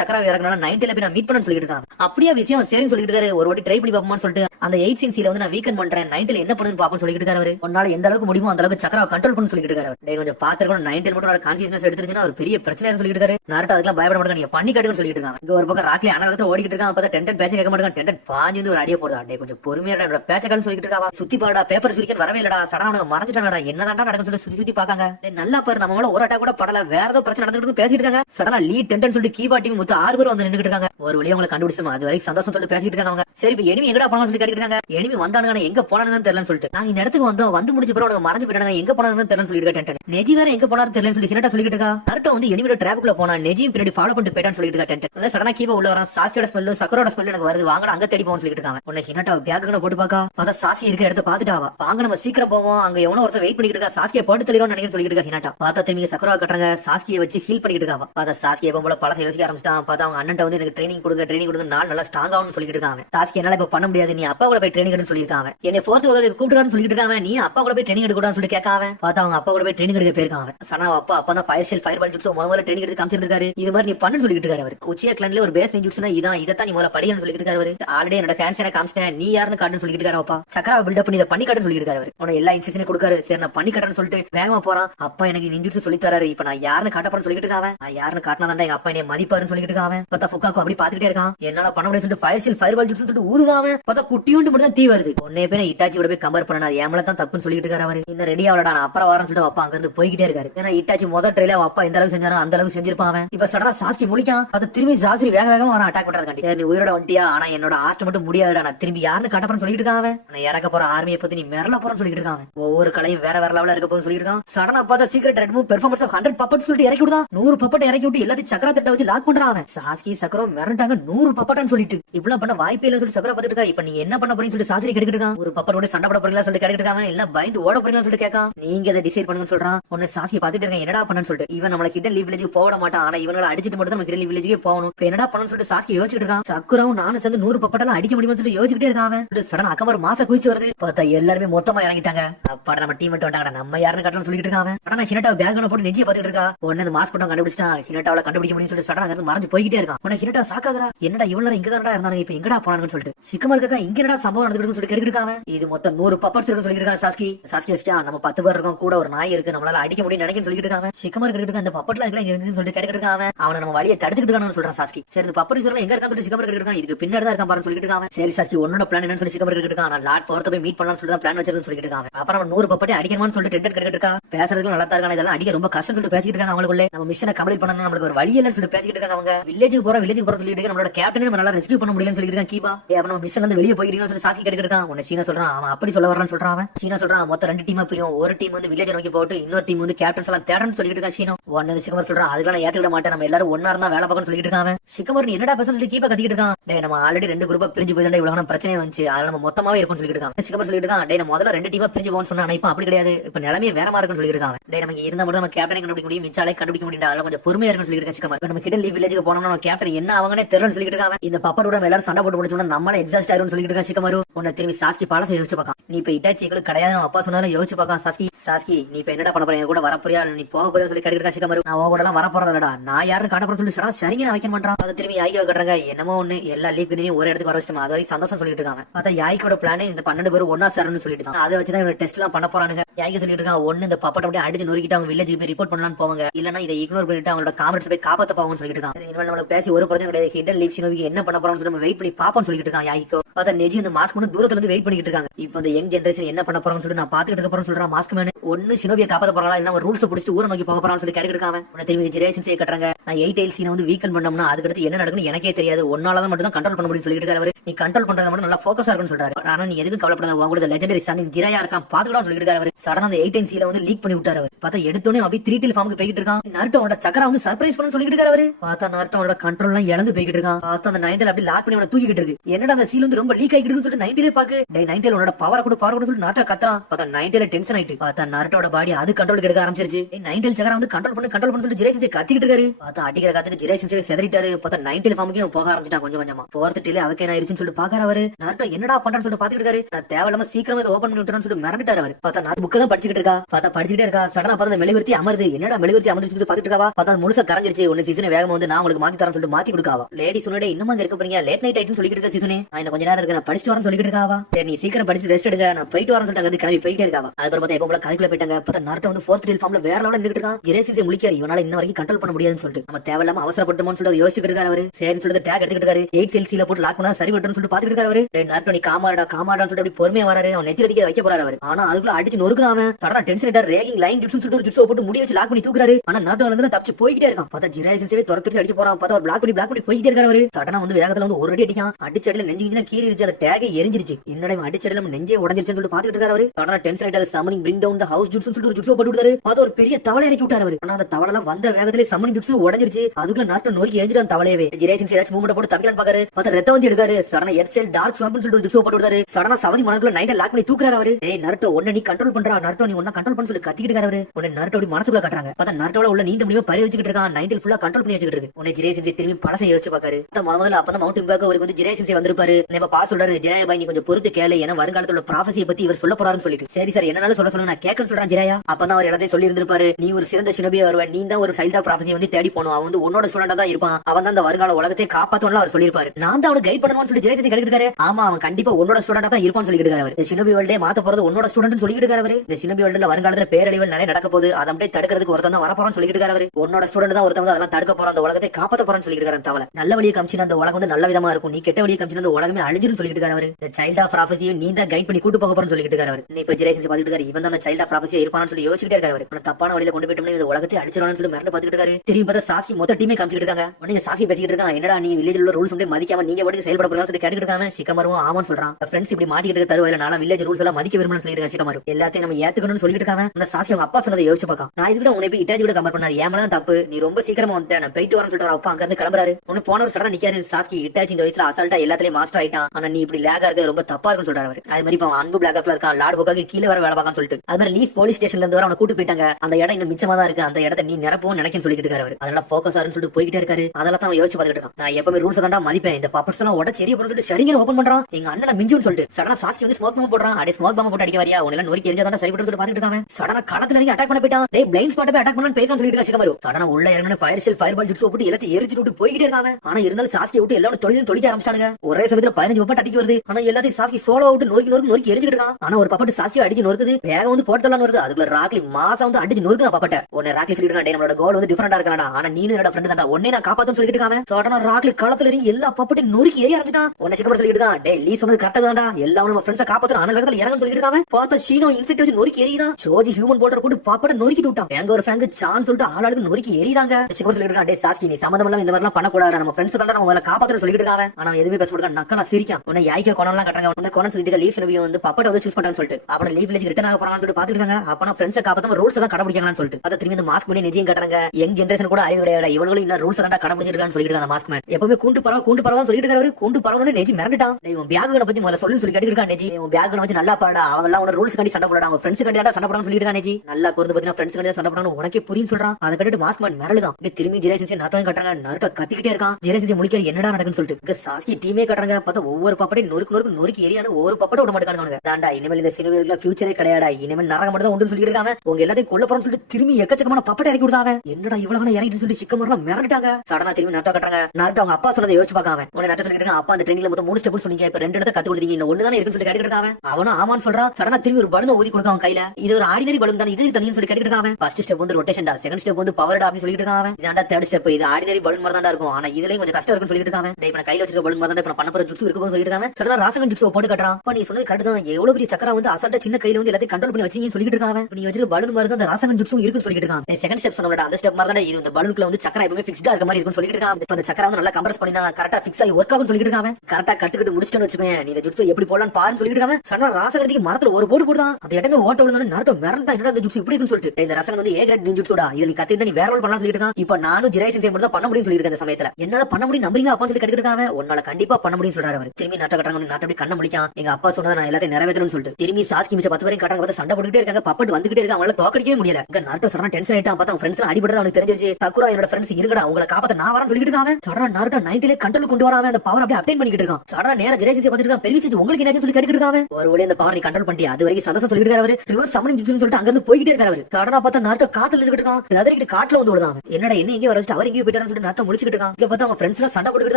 சக்கரா இறங்கினால 90ல போய் நான் மீட் பண்ணு சொல்லிட்டு இருக்காங்க. அப்படியே விஷயம் சரின்னு சொல்லிட்டு இருக்காரு. ஒரு வாட்டி ட்ரை பண்ணி பாப்போம்னு சொல்லிட்டு அந்த 8 சீல வந்து நான் வீக்கன் பண்றேன், 90ல என்ன பண்ணுன்னு பாப்போம்னு சொல்லிட்டு இருக்காரு. அவரு உன்னால எந்த அளவுக்கு முடியுமோ அந்த அளவுக்கு சக்கரா கண்ட்ரோல் பண்ணு சொல்லிட்டு இருக்காரு. டேய் கொஞ்சம் பாத்துறணும், 90 மட்டும் கான்சியஸ்னஸ் எடுத்துருச்சுன்னா ஒரு பெரிய பிரச்சனை சொல்லிட்டு இருக்காரு. நார்ட்டோ அதுக்கெல்லாம் பயப்பட மாட்டாங்க, நீங்க பண்ணி காட்டுன்னு சொல்லிட்டு இருக்காங்க. இங்க ஒரு பக்கம் ராக்லி அனலகத்துல ஓடிக்கிட்டு இருக்கான். அப்பதான் டென்டன் பேச்ச கேட்க மாட்டாங்க. டென்டன் பாஞ்சு வந்து ஒரு அடிய போடுதா. டேய் கொஞ்சம் பொறுமையா என்னோட பேச்சக்கான்னு சொல்லிட்டு இருக்காவா. சுத்தி பாடா பேப்பர் சுரிக்கன் வரவே இல்லடா, சடனா மறந்துட்டானடா, என்னதான்டா நடக்கும் சொல்லி சுத்தி சுத்தி பாக்காங்க. நல்லா பாரு நம்ம ஒரு அட்டா கூட படல, வேற ஏதோ பிரச்சனை நடந்துட்டு பேசிட்டு இருக்காங்க. சடனா லீட் டென்டன் சொல்லிட்டு கீபா டீம் மொத்தம் 6 பேர் வந்து நின்னுட்டு இருக்காங்க. ஒரு வழியா அவங்களை கண்டுபிடிச்சோம், அது வரைக்கும் சந்தோஷம் சொல்லிட்டு பேசிட்டு இருக்காங்க அவங்க. சரி இப்ப எனிமி எங்கடா போனான்னு சொல்லி கேட்டுட்டு இருக்காங்க. எனிமி வந்தானுங்க, எங்க போனானுன்னு தெரியலன்னு சொல்லிட்டு நாங்க இந்த இடத்துக்கு வந்தோம், வந்து முடிஞ்ச பிறகு அவங்க மறைஞ்சு போயிட்டாங்க, எங்க போனாங்கன்னு தெரியலன்னு சொல்லிட்டு டென்டன். நெஜி வேற எங்க போனாரு தெரியலன்னு சொல்லி ஹினட்டா சொல்லிட்டு இருக்கா. நருட்டோ வந்து எனிமியோட டிராப்க்குள்ள போனா நெஜியும் பின்னாடி ஃபாலோ பண்ணிட்டு போயிட்டான்னு சொல்லிட்டு இருக்கா டென்டன். சடனா கீபா உள்ள வரான். சாஸ்கியோட ஸ்மெல் சக்கரோட ஸ்மெல் எனக்கு வருது, வாங்கடா அங்க தேடி போன்னு சொல்லிட்டு இருக்காங்க. உன்னை ஹினட்டா பேக்ல போட்டு பாக்கா. பார்த்தா சாஸ்கி இருக்க இடத்த பாத்துட்டாவா. வாங்க நம்ம சீக்கிரம் போவோம், அங்க எவனோ ஒருத்தர் வெயிட் பண்ணிட்டு இருக்கா, சாஸ்கியை போட்டு தெளிவான்னு நினைக்கிறேன் சொல்லிட்டு இருக்கா ஹினட்டா. பார்த்தா திரும்பி சக்கரவா கட்டுறாங்க, சாஸ்கியை வச்சு ஹீல் பண்ணிட்டு இருக்காவா. பார்த்தா சாஸ்கி எப்ப போல பழச யோசிக்க ஆரம்பிச்சிட்டான். பார்த்தா அவங்க அண்ணன் வந்து எனக்கு ட்ரைனிங் கொடுங்க நாள் நல்லா ஸ்ட்ராங் ஆகும்னு சொல்லிட்டு இருக்காங்க. சாஸ்கி என்னால இப்ப பண்ண முடியாது, நீ அப்பா கூட போய் ட்ரைனிங் எடுன்னு சொல்லிருக்காங்க. என்னை 4th வகுப்புக்கு கூப்பிட்டுக்கான்னு சொல்லிட்டு இருக்காங்க. நீ அப்பா கூட போய் ட்ரைனிங் எடுக்கூடாதுன்னு சொல்லிட்டு கேட்காம பார்த்தா அவங்க அப்பா கூட போய் ட்ரைனிங் எடுக்க போயிருக்காங்க. சனா அப்பா தான் ஃபயர் ஷெல் ஃபயர் பால் ஜுட்சு முதல்ல ட்ரைனிங் எடுத்து காமிச்சிட்டு இருக்காரு. இது மாதிரி நீ பண்ணு சொல்லிட்டு இருக்காரு. அவர் உச்சியா கிளான்ல ஒரு பேஸ் ஜுட்சுனா இதான் நீ முதல்ல படிக்கணும்னு சொல்லிட்டு இருக்காரு. அவர் ஆல்ரெடி என்னோட ஃபேன்ஸ் என்ன காமிச்சிட்டேன், நீ யாருன்னு காட்டுன்னு சொல்லிட்டு இருக்காரு. அப்பா சக்கரா பில்டப் பண்ணி இதை பண்ணி காட்டுன்னு சொல்லிட்டு இருக்காரு. அவர் உன எல்லா இன்ஸ்ட்ரக்ஷனும் கொடுக்காரு. சரி நான் பண்ணி காட்டுறேன்னு சொல்லிட்டு வேகமா போறான். அப்பா எனக்கு நிஞ்சுட்டு சொல்லி தராரு. இப்ப நான் யாருன்னு காட்டப்பறேன்னு சொல்லிட்டு இருக்காங்க. நான் யாருன்னு காட்டினா எங்க அப்பா என்ன மதிப்பாருன்னு சொல்லிட்டு இருக்காங்க. பார்த்தா ஃபுக்காக்கு அப்படி பாத்துட்டே இருக்கான். என்னால பண்ண முடியாது சொல்லிட்டு ஃபயர் ஷெல் ஃபயர் பால் ஜுட்சுன்னு சொல்லிட்டு ஊதுகாம பார்த்தா குட்டியோண்டு மட்டும் தான் தீ வருது. உன்னே பேர் இட்டாச்சி கூட போய் கம்பேர் பண்ணா ஏமல தான் தப்புன்னு சொல்லிட்டு இருக்காரு. அவர் இன்னும் ரெடி ஆகலடா, நான் அப்புறம் வரேன்னு சொல்லிட்டு அப்பா அங்க இருந்து போய்கிட்டே இருக்காரு. ஏன்னா இட்டாச்சி முதல் ட்ரெயில அப்பா எந்த அளவுக்கு செஞ்சாரோ அந்த அளவுக்கு செஞ்சிருப்பான். இப்ப சடனா சாஸ்கி முழிக்கான். அது திரும்பி சாஸ்திரி வேக வேகமா வர அட்டாக் பண்றதுக்காண்டி. நீ உயிரோட வண்டியா, ஆனா என்னோட ஆர்ட் மட்டும் முடியாதுடா, நான் திரும்பி யாருன்னு காட்டப்பறேன்னு சொல்லிட்டு இருக்காங்க. நான் இறக்க போற ஆர்மியை பத்தி நீ மிரள போறேன்னு சொல்லிட்டு இருக்காங்க. ஒவ்வொரு கலையும் வேற வேற லெவல்ல இருக்க போது சொல்லிட்டு இருக்கான். சடனா பார்த்தா secret red move performance of 100 puppet சொல்லிட்டு இறக்கி விடுதான். 100 பப்பட் இறக்கி விட்டு எல்லாத்தையும் சக்கரா தட்ட வச்சு லாக் பண்றான். சாஸ்கி சக்கரம் மிரண்டாங்க 100 பப்பட்டான்னு சொல்லிட்டு. இப்பெல்லாம் பண்ண வாய்ப்பே இல்லைன்னு சொல்லி சக்கரா பார்த்துட்டு இருக்கா. இப்ப நீங்க என்ன பண்ண போறீங்கன்னு சொல்லிட்டு சாஸ்திரி கேட்டுட்டு இருக்கான். ஒரு பப்பட்டோட சண்டை போட போறீங்களா சொல்லிட்டு கேட்டுட்டு இருக்காங்க. இல்ல பயந்து ஓட போறீங்கன்னு சொல்லிட்டு கேட்கான். நீங்க அதை டிசைட் பண்ணுங்கன்னு சொல்றான். உன்னை சாஸ்கி பார்த்துட்டு இருக்கேன் என்னடா பண்ணு சொல்லிட்டு. இவன் நம்மள கிட்ட லீவ் வில்லேஜ் போக மாட்டான், ஆனா இவங்களை அடிச்சிட்டு மட்டும் நம்ம கிட்ட லீவ் வில்லேஜ்க்கே போகணும். இப்ப என்னடா பண்ணு சொல்லிட்டு சாஸ்கி யோசிச்சுட்டு இருக்கான். சக்கரம் நானும் சேர்ந்து 100 பப்பட்டெல்லாம் அடிக்க முடியும்னு சொல்லிட்டு யோசிச்சுட்டே இருக்கான். சடன் அக்கம் ஒரு மாசம் குதிச்சு வருது. பார்த்தா எல்லாருமே மொத்தமா இறங்கிட்டாங்க. அப்பாட நம்ம டீம் மட்டும் வந்தாங்க, நம்ம யாருன்னு கட்டணும் சொல்லிட்டு இருக்காங்க. ஆனா ஹினட்டா பேக் போட்டு நெஞ்சியை பார்த்துட்டு இருக்கா. உடனே அந்த மாஸ்க் போட்டு கண்டுபிடிச்சான். ஹினட்டாவை கண்டுபிடிக்க முடியும்னு சொல்லிட்டு சடன் அங்க மறைஞ்சு போய்கிட்டே இருக்கான். உடனே ஹினட்டா சாக்காதரா, என்னடா இவ்வளவு இங்க தான் இருந்தாங்க, இப்ப எங்கடா போனாங்கன்னு சொல்லிட்டு சிக்கமா இருக்கா. இங்க என்னடா சம்பவம் நடந்துட்டு சொல்லிட்டு கேட்டுட்டு இருக்காங்க. இது மொத்தம் 100 பப்பட்ஸ் இருக்குன்னு சொல்லிட்டு இருக்காங்க. சாஸ்கி நம்ம 10 பேர் இருக்கோம், கூட ஒரு நாய் இருக்கு, நம்மளால அடிக்க முடியும்னு நினைக்கிறேன்னு சொல்லிட்டு இருக்காங்க. சிக்கமர் கிட்ட அந்த பப்பட்ல எங்க இருக்குன்னு சொல்லிட்டு கேட்டுக்கிட்டு இருக்காங்க. அவனை நம்ம வழியை தடுத்துக்கிட்டு இருக்கான்னு சொல்றான் சாஸ்கி. சரி இந்த பப்பட் சொல்ல எங்க இருக்கான்னு சொல்லி சிக்கமர் கிட்ட இருக்கான். இதுக்கு பின்னாடி தான் இருக்கான் பாருன்னு சொல்லிட்டு இருக்காங்க. சரி சாஸ்கி உன்னோட பிளான் என்னன்னு சொல்லி சிக்கமர் கிட்ட இருக்கான். நான் லார்ட் ஃபோர்த் போய் மீட் பண்ணலாம்னு சொல்லி தான் பிளான் வச்சிருக்கேன்னு சொல்லிட்டு இருக்காங்க. அப்புறம் நம்ம 100 பப்பட்டை அடிக்கணும்னு சொல்லிட்டு டெண்டர் கிட்ட இருக்கா. பேசுறதுக்கு நல்லா இருக்காங்க. இதெல்லாம் அடிக்க ரொம்ப கஷ்டம் சொல்லிட்டு பேசிட்டு இருக்காங்க. அவங்களுக்குள்ள நம்ம மிஷனை கம்ப்ளீட் பண்ணணும், நமக்கு ஒரு வழி இல்லன்னு சொல்லிட்டு பேசிட்டு இருக்காங்க. அவங்க வில்லேஜுக்கு போற சொல்லிட்டு இருக்காங்க. நம்மளோட கேப்டனை நம்ம நல்லா ரெஸ்கியூ பண்ண முடியலன்னு சொல்லிட்டு இருக்காங்க. கீபா அப்ப நம்ம மிஷன் வந்து வெளியே போயிருக்கீங்கன்னு சொல்லி சாஸ்கி கேட்டுக்கிட்டு இருக்கான். உன்னை சீனா சொல்றான். அவன் அப்படி சொல்ல வரான்னு சொல்றான். அவன் சீனா சொல்றான் மொத்தம் 2 டீமா பிரியும். ஒரு டீம் வந்து வில்லேஜ் நோக்கி போட்டு இன்னொரு டீம் வந்து கேப்டன்ஸ் எல்லாம் தேடணும்னு சொல்லிட்டு இருக்கான். சீனோ ஒன்னு சிக்கமர் சொல்றான். அதுக்கு நான் ஏத்துக்கிட மாட்டேன். நம்ம எல்லாரும் ஒன்னா இருந்தா வேலை பார்க்கணும்னு சொல்லிட்டு இருக்கான். சிக்கமர் நீ என்னடா பேச கீபா கத்திக்கிட்டு இருக்கான். டேய் நம்ம ஆல்ரெடி 2 குரூப்பா பிரிஞ்சு போயிட்டா இவ்வளவு பிரச்சனை வந்துச்சு. அதனால நம்ம மொத்தமாவே இருக்கும்னு சொல்லிட்டு இருக்கான். சிக்கமர் சொல்லிட்டு இருக்கான். டேய் நம்ம முதல்ல 2 டீமா பிரிஞ்சு போகணும்னு சொன்னா இப்ப அப்படி கிடையாது. இப்ப நிலைமையே வேற மாதிரி இருக்குன்னு சொல்லிட்டு இருக்கான். டேய் நமக்கு இருந்தா மட்டும் நம்ம கேப்டனை கண்டுபிடிக்க முடியும், மிச்சாலே கண்டுபிடிக்க முடியும். அதனால கொஞ்சம் பொறுமையா இருக்குன்னு சொல்லிட்டு இருக்கான். சிக்கமர் நம்ம கிட்ட லீவ் வில்லேஜுக்கு போனோம்னா நம்ம கேப்டன் என்ன அவங்கனே தெரியலன்னு சொல்லிட்டு இருக்கான். இந்த பப்பரோட எல்லாரும் சண்டை போட்டு முடிச்சோம்னா நம்மள எக்ஸாஸ்ட் ஆயிரும்னு சொல்லிட்டு இருக்கான். சிக்கமரு உன்னை திரும்பி சாஸ்கி பாலசை யோசிச்சு பார்க்கான். நீ இப்ப இட்டாச்சிகளுக்கு கிடையாது அப்பா சொன்னாலும் யோசிச்சு பார்க்கான். சாஸ்கி நீ இப்ப என்னடா பண்ண போற, என் கூட வரப்போறியா நீ போக போறியா சொல்லி கேட்டுக்கிட்டு சிக்கமரு. நான் உன் கூட எல்லாம் வரப்போறதா, நான் யாருன்னு காட்ட போறேன்னு சொல்லி சரிங்க நான் வைக்க மாட்டான். அதை திரும்பி யாய்க்கு கட்டுறாங்க. என்னமோ ஒண்ணு எல்லா லீக் ஒரு இடத்துக்கு வர வச்சுட்டோம். அது வரைக்கும் சந்தோஷம் சொல்லிட்டு இருக்காங்க. பார்த்தா யாய்க்கோட பிளான் இந்த 12 பேரும் ஒன்னா சேரணும்னு சொல்லிட்டு இருக்காங்க. அதை வச்சுதான் டெஸ்ட் எல்லாம் பண்ண போறானுங்க. யாய்க்கு சொல்லிட்டு இருக்காங்க. ஒண்ணு இந்த பப்பட்ட அப்படியே அடிச்சு நொறுக்கிட்டு அவங்க வில்லேஜுக்கு போய் ரிப்போர்ட் பண்ணலாம்னு போவாங்க. இல்லன்னா இதை இக்னோர் பண்ணிட்டு அவங்களோட காமெண்ட்ஸ் போய் காப்பாத்த போவாங்கன்னு சொல்லிட்டு இருக்காங்க. இனிமேல் நம்மள பேசி ஒரு பிரச்சனை கிடையாது. ஹிடன் லீவ் ஷினோவிக்கு என்ன பண்ண போறோம்னு சொல்லி நம்ம வெயிட் பண்ணி பாப்போம்னு சொல்லிட்டு இருக்காங்க. யாய்க்கோ பார்த்தா நெஜி இந்த மாஸ்க் வந்து தூரத்துல இருந்து வெயிட் பண்ணிட்டு இருக்காங்க. இப்போ இந்த யங் ஜெனரேஷன் என்ன பண்ண போறோம்னு சொல்லி நான் பாத்துக்கிட்டு இருக்க போறேன்னு சொல்றான் மாஸ்க் மேன். ஒன்னு ஷினோபியை காப்பாத்த போறாங்களா இல்ல ரூல்ஸ் பிடிச்சிட்டு ஊரை நோக்கி போக போறான்னு சொல்லி கேட்டுக்கிட்டு இருக்காங்க. உன்னை திரும்பி ஜெனரேஷன் செய்ய கட்டுறாங்க. நான் 8 டைல் சீனை வந்து வீக்கன் பண்ணோம்னா அதுக்கு என்ன நடக்குன்னு எனக்கே தெரியாது. ஒன்னால மட்டும் தான் கண்ட்ரோல் பண்ண முடியும்னு சொல்லிட்டு இருக்காரு. நீ கண்ட்ரோல் பண்றது மட்டும் நல்லா ஃபோக்கஸா இருக்குன்னு சொல்றாரு. ஆனா நீ எதுக்கும் கவலைப்படாத, உங்களோட லெஜெண்டரி சன் ஜிராயா இருக்கான் பாத்துக்கலாம் சொல்லிட்டு இருக்காரு. சடனா அந்த 8 டைல் சீல வந்து லீக் பண்ணி விட்டாரு. பார்த்தா எடுத்தோனே அப்படியே 3 டீல் ஃபார்முக்கு போயிட்டு இருக்கான். நருட்டோட சக்கரா வந்து சர்ப்ரைஸ் பண்ண சொல்லிட்டு இருக்காரு. பார்த்தா நருட்டோட கண்ட்ரோல் எல்லாம் இழந்து போயிட்டு இருக்கான். பார்த்தா அந்த 9 டீல் அப்படியே லாக் பண்ணி அவனை தூக்கிட்டு இருக்கு. என்னடா அந்த சீல் வந்து ரொம்ப லீக் ஆகிட்டு இருக்குன்னு சொல்லிட்டு 9 டீலே பாக்கு. டேய் 9 டீல் உன்னோட பவர் கூட சொல்லி நாட்டா கத்துறான். பார்த்தா 9 டீல் டென்ஷன் ஆயிட்டு. பார்த்தா நருட்டோட பாடி அது கண்ட்ரோல் எடுக்க ஆரம்பிச்சிருச்சு. 9 டீல் சக்கரா வந்து கண்ட்ரோல் பண்ணு சொல்லி ஜிரேசன் கத்திக்கிட்டு இருக்காரு. பார்த்தா அடிக்கிற காத்துக்கு ஜிரேசன் செதறிட்டாரு. பார்த்தா 9 டீல் ஃபார்முக்கு போக ஆரம்பிச்சிட்டான் கொஞ்சம் கொஞ்சமா. 4th டீல் அவருக்கு என்ன ஆயிருச்சுன்னு சொல்லிட்டு பாக்குறாரு. அவரு நருட்டோ என்னடா பண்றான்னு சொல்லிட்டு பாத்துக்கிட்டு இருக்காரு. நான் தேவையில்லாம சீக்கிரமா இதை ஓபன் பண்ணி விட்டுறேன்னு சொல்லிட்டு மிரண்டிட்டாரு அவரு. பார்த்தா நான் புக் தான் படிச்சுக்கிட்டு இருக்கா. பார்த்தா படிச்சுட்டே இருக்கா. சடனா பார்த்தா மெழுகுவர்த்தி அமருது. என்னடா மெழுகுவர்த்தி அமர்ந்து பாத்துட்டு இருக்காவா. பார்த்தா முழுசா கரைஞ்சிருச்சு. ஒன்னு சீசனை வேகமா வந்து நான் உங்களுக்கு மாத்தி தரேன்னு சொல்லிட்டு மாத்தி கொடுக்காவா. லேடி சொன்னே இன்னும் அங்க இருக்க போறீங்க லேட் நைட் ஆயிட்டு சொல்லிட்டு இருக்க சீசனே. நான் இன்னும் கொஞ்ச நேரம் இருக்கு, நான் படிச்சுட்டு வரேன்னு சொல்லிட்டு இருக்காவா. சரி நீ சீக்கிரம் படிச்சு ரெஸ்ட் எடுங்க, நான் போயிட்டு வரேன்னு சொல்லிட்டு கிளம்பி போயிட்டே இருக்காவா. அதுக்கப்புறம் பார்த்தா எப்போ போல கதைக்குள்ள போயிட்டாங்க. பார்த்தா நருட்டோ வந்து 4th டீல் ஃபார்ம்ல வேற லெவல்ல நின்னுட்டு இருக்கான். ஜிரேசன் முழிக்காரு. இவனால இன்ன வரைக்கும் கண்ட்ரோல் பண்ண முடியாதுன்னு சொல்லிட்டு நம்ம தேவையில்லாம அவசரப்பட்டோம்னு சொல்லிட்டு யோசிச்சுட்டு இருக்காரு அவரு. சரின்னு சொல்லிட்டு டேக் எடுத்துட்டு இருக்காரு. 8 செல் சீல போட்டு லாக் பண்ணா சரி விட்டுன்னு சொல்லிட்டு பாத்துட்டு இருக்காரு அவரு. நருட்டோ நீ காமாடான்னு சொல்லிட்டு அப்படி பொறுமையா வராரு. அவன் நெத்திரதிக்க வைக்க போறாரு அவரு. ஆனா அதுக்குள்ள அடிச்சு நொறுக்குதான் அவன். சடனா டென்ஷன் ஆயிட்டாரு. ரேகிங் லைன் ஜுட்ஸ்னு சொல்லிட்டு ஒரு ஜுட்ஸை போட்டு முடி வச்சு லாக் பண்ணி தூக்குறாரு. ஆனா நருட்டோ வந்து தப்பிச்சு போயிட்டே இருக்கான். பார்த்தா ஜிரேசன் துரத்து அடிச்சு போறான். பார்த்தா ஒரு பிளாக் பண்ணி போயிட்டே இருக்காரு அவரு. சடனா வந்து வேகத்துல வந்து ஒரு அடி அடிக்கான். அடிச்சடில நெஞ்சு கீறிடுச்சு. அந்த டேகே எரிஞ்சிருச்சு. என்னடா அடிச்சடில நம்ம நெஞ்சே உடைஞ்சிருச்சுன்னு சொல்லிட்டு பாத்துட்டு இருக்காரு அவரு. சடனா டென்ஷன் ஆயிட்டாரு. சமனிங் பிரிங் டவுன் தி ஹவுஸ் ஜுட்ஸ்னு சொல்லிட்டு ஒரு ஜுட்ஸை போட்டு விட்டாரு. பார்த்தா ஒரு பெரிய தவளை இறக்கி விட்டாரு அவரு. ஆனா அந்த தவளை வந்த வேகத்திலே சமனிங் ஜுட்ஸ் உடைஞ்சிருச்சு. அதுக்குள்ள நருட்டோ நோக்கி எரிஞ்சிட்டு அந்த தவளையவே ஜிரேசன் ஏதாச்சும் மூவ்மெண்ட் போட்டு தப்பிக்கலாம் பாக்காரு. பார்த்தா ரத்தம் வந்து எடுக்காரு. சடனா எர்செல் டார்க் ஸ்வாம்ப்னு சொல்லிட்டு ஒரு ஜுட்ஸை போட்டு விட்டாரு. சடனா சவதி மனக்குள்ள நைட்ட லாக் பண்ணி தூக்குறாரு அவரு. ஏய் நருட்டோ ஒண்ணு நீ கண்ட்ரோல் பண்றா. நருட்டோ நீ ஒண்ணா கண்ட்ரோல் பண்ண சொல்லி கத்திக்கிட்டு இருக்காரு அவரு. உடனே நருட்டோ மனசுக்குள்ள கட்டுறாங்க. பார்த்தா நருட்டோல உள்ள நீந்த முடியுமா பறி வச்சுக்கிட்டு இருக்கான். 9 ஃபுல்லா கண்ட்ரோல் பண்ணி வச்சுக்கிட்டு இருக்கு. உடனே ஜிரேசன் திரும்பி பழசை யோசிச்சு பாக்காரு. முதல்ல அப்பதான் மவுண்டன் பேக் அவருக்கு வந்து ஜிரேசன் வந்திருப்பாரு. இப்ப பாஸ் சொல்றாரு. ஜிராயா பாய் நீ கொஞ்சம் பொறுத்து கேளு, ஏன்னா வருங்காலத்துல ப்ராஃபஸியை பத்தி இவர் சொல்ல போறாருன்னு சொல்லிட்டு. சரி சார் என்னால சொல்ல நான் கேட்க சொல்றேன் ஜிராயா. அப்பதான் அவர் எல்லாத்தையும் சொல்லி இருந்திருப்பாரு. நீ ஒரு சிறந்த ஷினோபியா வருவ, நீ தான் ஒரு சைல்ட் ஆஃப் ப்ராஃபஸியை வந்து தேடி போகணும். அவன் வந்து உன்னோட ஸ்டூடெண்டா தான் இருப்பான். அவன் தான் அந்த வருங்கால உலகத்தை காப்பாத்தணும் அவர் சொல்லிருப்பாரு. நான் தான் அவனை கைட் பண்ணணும்னு சொல்லி ஜிரேசன் கேட்டுட்டு இருக்காரு. ஆமா அவன் கண்டிப்பா உன்னோட ஸ்டூடெண்டா தான் இருப்பான்னு சொல்லிட்டு இருக்காரு. இந்த ஷினோபி வேர்ல்டே மாத்த போறது உன்னோட ஸ்டூடெண்ட் சொல்லிட்டு இருக்காரு. இந்த ஷினோபி வேர்ல்ட்ல வருங்காலத்துல பேரழிவுகள் நிறைய நடக்க போகுது. அதை அப்படியே தடுக்கிறதுக்கு ஒருத்தன் தான் வரப்போறான்னு சொல்லிட்டு இருக்காரு. உன்னோட ஸ்டூடெண்ட் தான் ஒருத்தவங்க அதெல்லாம் தடுக்க போறான், அந்த உலகத்தை காப்பாத்த போறான்னு சொல்லிட்டு இருக்காரு. தவளை நல்ல வழியை காமிச்சினா அந்த உலகம் வந்து நல்ல விதமா இருக்கும், நீ கெட்ட வழியை காமிச்சினா அந்த உலகமே அழிஞ்சிரும் சொல்லிட்டு இருக்காரு. இந்த சைல்ட் ஆஃப் ப்ராஃபஸியை நீ தான் கைட் பண்ணி கூட்டு போக போறன்னு சொல்லிட்டு இருக்காரு. நீ இப்ப ஜிரேசன் பாத்துட்டு இருக்காரு. இவன் தான் அந்த சைல்ட் ஆஃப் ப்ராஃபஸியா இருப்பான்னு சொல்லி யோசிச்சுட்டே இருக்காரு. ஆனா தப்பான வழியில கொண்டு போயிட்டோம்னா இந்த உலகத்தை அழிச்சிடணும்னு சொல்லி மிரண்டு பாத்துட்டு இருக்காரு. திரும்பி பார்த்தா சாஸ்கி மொத்த டீமே காமிச்சிட்டு இருக்காங்க. உடனே சாஸ்கி பேசிட்டு இருக்கான். என்னடா நீ வில்லேஜ்ல உள்ள ரூல்ஸ் வந்து மதிக்காம நீங்க பாட்டுக்கு செயல்பட போறீங்கன்னு சொல்லி கேட்டுட்டு இருக்காங்க. சிக்கமரும் ஆமான்னு சொல்றான். ஃப்ரெண்ட்ஸ் இப்படி மாட்டிக்கிட்டு இருக்க தருவாயில நான் வில்லேஜ் ரூல்ஸ் எல்லாம் மதிக்க விரும்புறேன்னு சொல்லிட்டு இருக்காங்க. சிக்கமரும் எல்லாத்தையும் நம்ம ஏத்துக்கணும்னு சொல்லிட்டு இருக்காங்க. அந்த சாஸ்கி அவங்க அப்பா சொன்னதை யோசிச்சு பார்க்கலாம். நான் இது கூட உன்னை போய் இட்டாச்சி கூட கம்பேர் பண்ணாது, ஏன் தான் தப்பு, நீ ரொம்ப சீக்கிரமா வந்துட்ட, நான் போயிட்டு வரேன்னு சொல்லிட்டு அப்பா அங்க இருந்து கிளம்புறாரு. ஒன்னு போனவர் சடனா நிக்காரு. சாஸ்கி இட்டாச்சி இந்த வயசுல அசால்ட்டா எல்லாத்துலயும் மாஸ்டர் ஆயிட்டான், ஆனா நீ இப்படி லேகா இருக்க ரொம்ப தப்பா இருக்குன்னு சொல்றாரு. அது மாதிரி அவன் அன்பு பிளாக் இருக்கான், லார்ட் போக்காக்கு கீழே வர வேலை பார்க்கான்னு சொல்லிட்டு அது மாதிரி லீஃப் போலீஸ் ஸ்டேஷன்ல இருந்து வர அவனை கூட்டு போயிட்டாங்க. அந்த இடம் இன்னும் மிச்சமா தான் இருக்கு, அந்த இடத்தை நீ நிரப்பவும் நினைக்கும் சொல்லிட்டு இருக்காரு. அதனால போக்கஸ் ஆருன்னு சொல்லிட்டு போய்கிட்டே இருக்காரு. அதெல்லாம் தான் யோசிச்சு பார்த்துட்டு இருக்கான். நான் எப்பவுமே ரூல்ஸ் தான் மதிப்பேன், இந்த பப்பட்ஸ் எல்லாம் உடச்சு எரிய போறன்னு சொல்லிட்டு சரிங்க ஓபன் பண்றான். எங்க அண்ணன் மிஞ்சுன்னு சொல்லிட்டு சடனா சாஸ்கி வந்து ஸ்மோக் பாம் போடுறான். அடே ஸ்மோக் பாம் போட்டு அடிக்க வரியா, உன்ன நோக்கி எரிஞ்சா சரி போட்டு பாத்துட்டு இருக்காங்க. சடனா களத்துல இறங்கி அட்டாக் பண்ண போயிட்டான். டேய் பிளைண்ட் ஸ்பாட் போய் அட்டாக் பண்ணலாம்னு போய்க்கான்னு சொல்லிட்டு இருக்கான் சிக்கமரு. சடனா உள்ள இறங்கின ஃபயர் ஷெல் ஃபயர் பால் ஜுட்ஸ் போட்டு எல்லாத்தையும் எரிச்சு விட்டு போய்கிட்டே இருக்காங்க. ஆனா இருந்தாலும் சாஸ்கி விட்டு எல்லாரும் தொழிக்க ஆரம்பிச்சானுங்க. ஒரே சமயத்துல 15 பப்பட் அடிக்க வருது. ஆனா எல்லாத்தையும் சாஸ்கி சோலோ விட்டு நோக்கி எரிஞ்சிட்டு இருக்கான். ஆனா ஒரு பப்பட்டு சாஸ்கி அடிச்சு நொறுக்குது. வேக வந்து போட்டலாம் வருது. அதுக்குள்ள ராக்லி மாசம் வந்து அடிச்சு நொறுக்க நொறுக்கு பப்பட்ட உன்னை ராக்லி சொல்லிட்டு டே நம்மளோட கோல் வந்து டிஃபரெண்டா இருக்கா ஆனா நீனும் என்னோட ஃப்ரெண்ட் தான்டா உன்னை நான் காப்பாத்துன்னு சொல்லிட்டு இருக்காங்க சோடனா ராக்லி களத்துல இறங்கி எல்லா பப்பட்டையும் நொறுக்கி ஏறி ஆரம்பிச்சான் உன்னை சிக்கன் சொல்லிட்டு இருக்கான் டே லீ சொன்னது கரெக்டா தான்டா எல்லாரும் நம்ம ஃப்ரெண்ட்ஸை காப்பாத்தணும் ஆனா வேகத்துல இறங்கன்னு சொல்லிட்டு இருக்காங்க பார்த்தா ஷீனோ இன்செக்ட் வச்சு நொறுக்கி எரியுதான் ஜோஜி ஹியூமன் போல்டர் போட்டு பப்பட நொறுக்கிட்டு விட்டான் எங்க ஒரு ஃபேங்கு சான் சொல்லிட்டு ஆளாளுக்கு நொறுக்கி எரியுதாங்க சிக்கன் சொல்லிட்டு இருக்கான் டே சாஸ்கி நீ சம்மந்தம் இல்லாம இந்த மாதிரிலாம் பண்ணக்கூடாது நம்ம ஃப்ரெண்ட்ஸ் தான் நம்ம மேல காப்பாத்துன்னு சொல்லிட்டு இருக்காங்க ஆனா எதுவுமே பேச மாட்டாங்க நக்கலா சிரிக்கான் உன்னை யாய்க்க கொனலாம் கட்டுறாங்க உன்னை கொன சொல்லிட்டு லீஃப் நபி வந்து பப்பட வந்து சூஸ் பண்றான்னு சொல்லிட்டு அப்புறம் லீஃப் வில்லேஜ் ரிட்டர்ன் ஆக போறான்னு சொல்லிட்டு பாத்துட்டு இருக்காங்க அப்ப ஃப்ரெண்ட்ஸை காப்பாத்த ரூல்ஸ் தான் கடைபிடிக்கலாம்னு சொல்லிட்டு அதை திரும்பி இந்த மாஸ்க் பண்ணி நிஜம் கட்டுறாங்க யங் ஜெனரேஷன் கூட அறிவு கிடையாது இவங்களும் இன்னும் ரூல்ஸ் தான் கடைபிடிச்சிட்டு இருக்கான்னு சொல்லிட்டு இருக்காங்க மாஸ்க் மேன் எப்பவுமே கூண்டு பரவா சொல்லிட்டு இருக்காரு கூண்டு பரவன்னு நெஜி மிரண்டுட்டான் இவன் பேக்குகளை பத்தி முதல்ல சொல்லி கேட்டு இருக்கான் நெஜி இவன் பேக்குகளை வச்சு நல்லா பாடா அவங்க எல்லாம் உன ரூல்ஸ் கண்டி சண்டை போடா அவங்க ஃப்ரெண்ட்ஸ் கண்டி சண்டை போடான்னு சொல்லிட்டு இருக்கான் நெஜி நல்லா குறைந்து பத்தி ஃப்ரெண்ட்ஸ் கண்டி சண்டை போடான்னு உனக்கே புரியும் சொல்றான் அதை கட்டிட்டு மாஸ்க் மேன் மிரளுதான் இங்க திரும்பி ஜெரேசன்சி நாட்டம் கட்டுறாங்க நறுக்க கத்திக்கிட்டே இருக்கான் ஜெரேசன்சி முடிக்கிற என்னடா நடக்குன்னு சொல்லிட்டு இங்க சாஸ்கி டீமே கட்டுறாங்க பார்த்தா ஒவ்வொரு பப்படை நொறுக்கு ஏரியான ஒரு பப்பட விட மாட்டாங்க தாண்டா இனிமேல் இந்த சினிமாவுல ஃபியூச்சரே கிடையாடா இனிமேல் நரக மட்டும் தான் உண்டு சொல்லிட்டு இருக்காங்க உங்க எல்லாத்தையும் கொல்ல போறோம்னு சொல்லிட்டு திரும்பி எக்கச்சக்கமான பப்படை இறக்கி விடுதாங்க என்னடா இவ்வளவு இறங்கிட்டு சொல்லி சிக்கன் மிரட்டாங்க சடனா திரும்பி நட்டா கட்டுறாங்க நட்டு அவங்க அப்பா சொன்னதை யோசிச்சு பார்க்காம உடனே நட்ட சொல்லிட்டு அப்பா அந்த ட்ரெயினிங்ல மொத்தம் 3 ஸ்டெப் சொன்னீங்க இப்ப 2 இடத்த கத்து கொடுத்தீங்க இன்னும் ஒண்ணு தானே இருக்குன்னு சொல்லி கேட்டுட்டு இருக்காங்க அவனும் ஆமான்னு சொல்றான் சடனா திரும்பி ஒரு பலூன் ஊதி கொடுக்காம கையில இது ஒரு ஆர்டினரி பலூன் தானே இது தனியும் சொல்லி கேட்டுட்டு இருக்காங்க ஃபர்ஸ்ட் ஸ்டெப் வந்து ரொட்டேஷன் டா செகண்ட் ஸ்டெப் வந்து பவர் டா அப்படி சொல்லிட்டு இருக்காங்க இதாண்டா தேர்ட் ஸ்டெப் இது ஆர்டினரி பலூன் மாதிரி தான் இருக்கும் ஆனா இதுலயும் கொஞ்சம் கஷ்டம் இருக்குன்னு சொல்லிட்டு இருக்காங்க இப்ப கையில வச்சிருக்க பலூன் மாதிரி தான் இப்ப பண்ண போற ஜுட்சு இருக்குன்னு சொல்லிட்டு இருக்காங்க சடனா ராசகன் ஜுட்சு போட்டு கட்டுறான் அப்ப நீ சொன்னது கரெக்ட் தான் எவ்வளவு பெரிய சக்கரா வந்து அசால்ட்டா சின்ன கையில வந்து எல்லாத்தையும் கண்ட்ரோல் பண்ணி வச்சீங்கன்னு சொல்லிட்டு இருக்காங்க நீ வச்சிருக்க பலூன் மாதிரி தான் அந்த ராசகன் ஜுட்சு இருக்குன்னு சொல்லிட்டு இருக்காங்க செகண்ட் ஸ்டெப் சொன்னோட அந்த ஸ்டெப் மாதிரி தான் இது இந்த பலூன்ல வந்து சக்கரா எப்பவுமே ஃபிக்ஸ்டா இருக்க மாதிரி இருக்குன்னு சொல்லிட்டு இருக்காங்க இப்ப அந்த சக்கரா வந்து நல்லா கம்ப்ரஸ் பண்ணி கரெக்டா ஃபிக்ஸ் ஆகி ஒர்க் ஆகும்னு சொல்லிட்டு இருக்காங்க கரெக்டா கத்துக்கிட்டு முடிச்சிட்டேன்னு வச்சுக்கோங்க நீ இந்த ஜுட்சு எப்படி போடலாம்னு பாருன்னு சொல்லிட்டு இருக்காங்க சடனா ராசகனுக்கு மரத்துல ஒரு போடு போடுதான் அந்த இடமே ஓட்ட விழுந்தானே நரட்டோ மிரண்டா என்னடா இந்த ஜுட்சு இப்படி இருக்குன்னு சொல்லிட்டு இந்த ரசகன் வந்து ஏ கிரேட் நிஞ்சுட்சுடா இத நீ கத்துக்கிட்டு நீ வேற லெவல் பண்ணலாம் சொல்லிட்டு இருக்கான் இப்ப நானும் ஜெரேசன் மட்டும் தான் பண்ண முடியும்னு சொல்லிட்டு இருக்க அந்த சமயத்துல என்னால பண்ண முடியும் நம்புறீங்க அப்பா சொல்லி கட்டிட்டு இருக்காங்க உன்னால கண்டிப்பா பண்ண முடியும்னு சொல்றாரு அவர் திரும்பி நட்ட கட்டுறாங்க நாட்ட அப்படி கண்ண முடிக்கான் எங்க அப்பா சொன்னதை நான் எல்லாத்தையும் நிறைவேற்றணும்னு சொல்லிட்டு திரும்பி சாஸ்கி மிச்ச 10 வரையும் கட்டுறாங்க சண்டை போட்டுட்டே இருக்காங்க பப்பட் வந்துகிட்டே இருக்காங்க அவங்கள தோக்கடிக்கவே முடியல இங்க நாட்டோ சடனா டென்ஷன் ஆயிட்டான் பார்த்தா அவன் ஃப்ரெண்ட்ஸ் அடிபடுறது அவனுக்கு தெரிஞ்சிருச்சு தக்குரா என்னோட ஃப்ரெண்ட்ஸ் இருக்கடா உங்களை காப்பாத்த நான் வரேன்னு சொல்லிட்டு இருக்காங்க சடனா நாட்டோ 90ல கண்ட்ரோல் கொண்டு வராம அந்த பவர் அப்படியே அப்டேட் பண்ணிட்டு இருக்கான் சடனா நேரா ஜெரேசன் பார்த்துட்டு இருக்கான் பெரிய செஞ்சு உங்களுக்கு என்ன சொல்லி கேட்டுட்டு இருக்காங்க ஒரு வழி அந்த பவர் நீ கண்ட்ரோல் பண்ணி அது வரைக்கும் சந்தோஷம் சொல்லிட்டு இருக்காரு ரிவர்ஸ் சமனிங் ஜிட்சுன்னு சொல்லிட்டு அங்க இருந்து போயிட்டே இருக்காரு அவர் சடனா பார்த்தா நாட்டோ காத்துல நின்னுட்டு இருக்கான் அதற்கு காட்டுல வந்து விடுதான் என்னடா என்ன எங்க வர வச்சுட்டு அவர் எங்கேயோ போயிட்டாருன்னு சொல்லிட்டு நாட்டோ முடிச்சிட்டு இருக்கான் இங்க பார்த்தா அவங்க ஃப்ரெண்ட்ஸ் எல்லாம் சண்டை போட்டுட்டு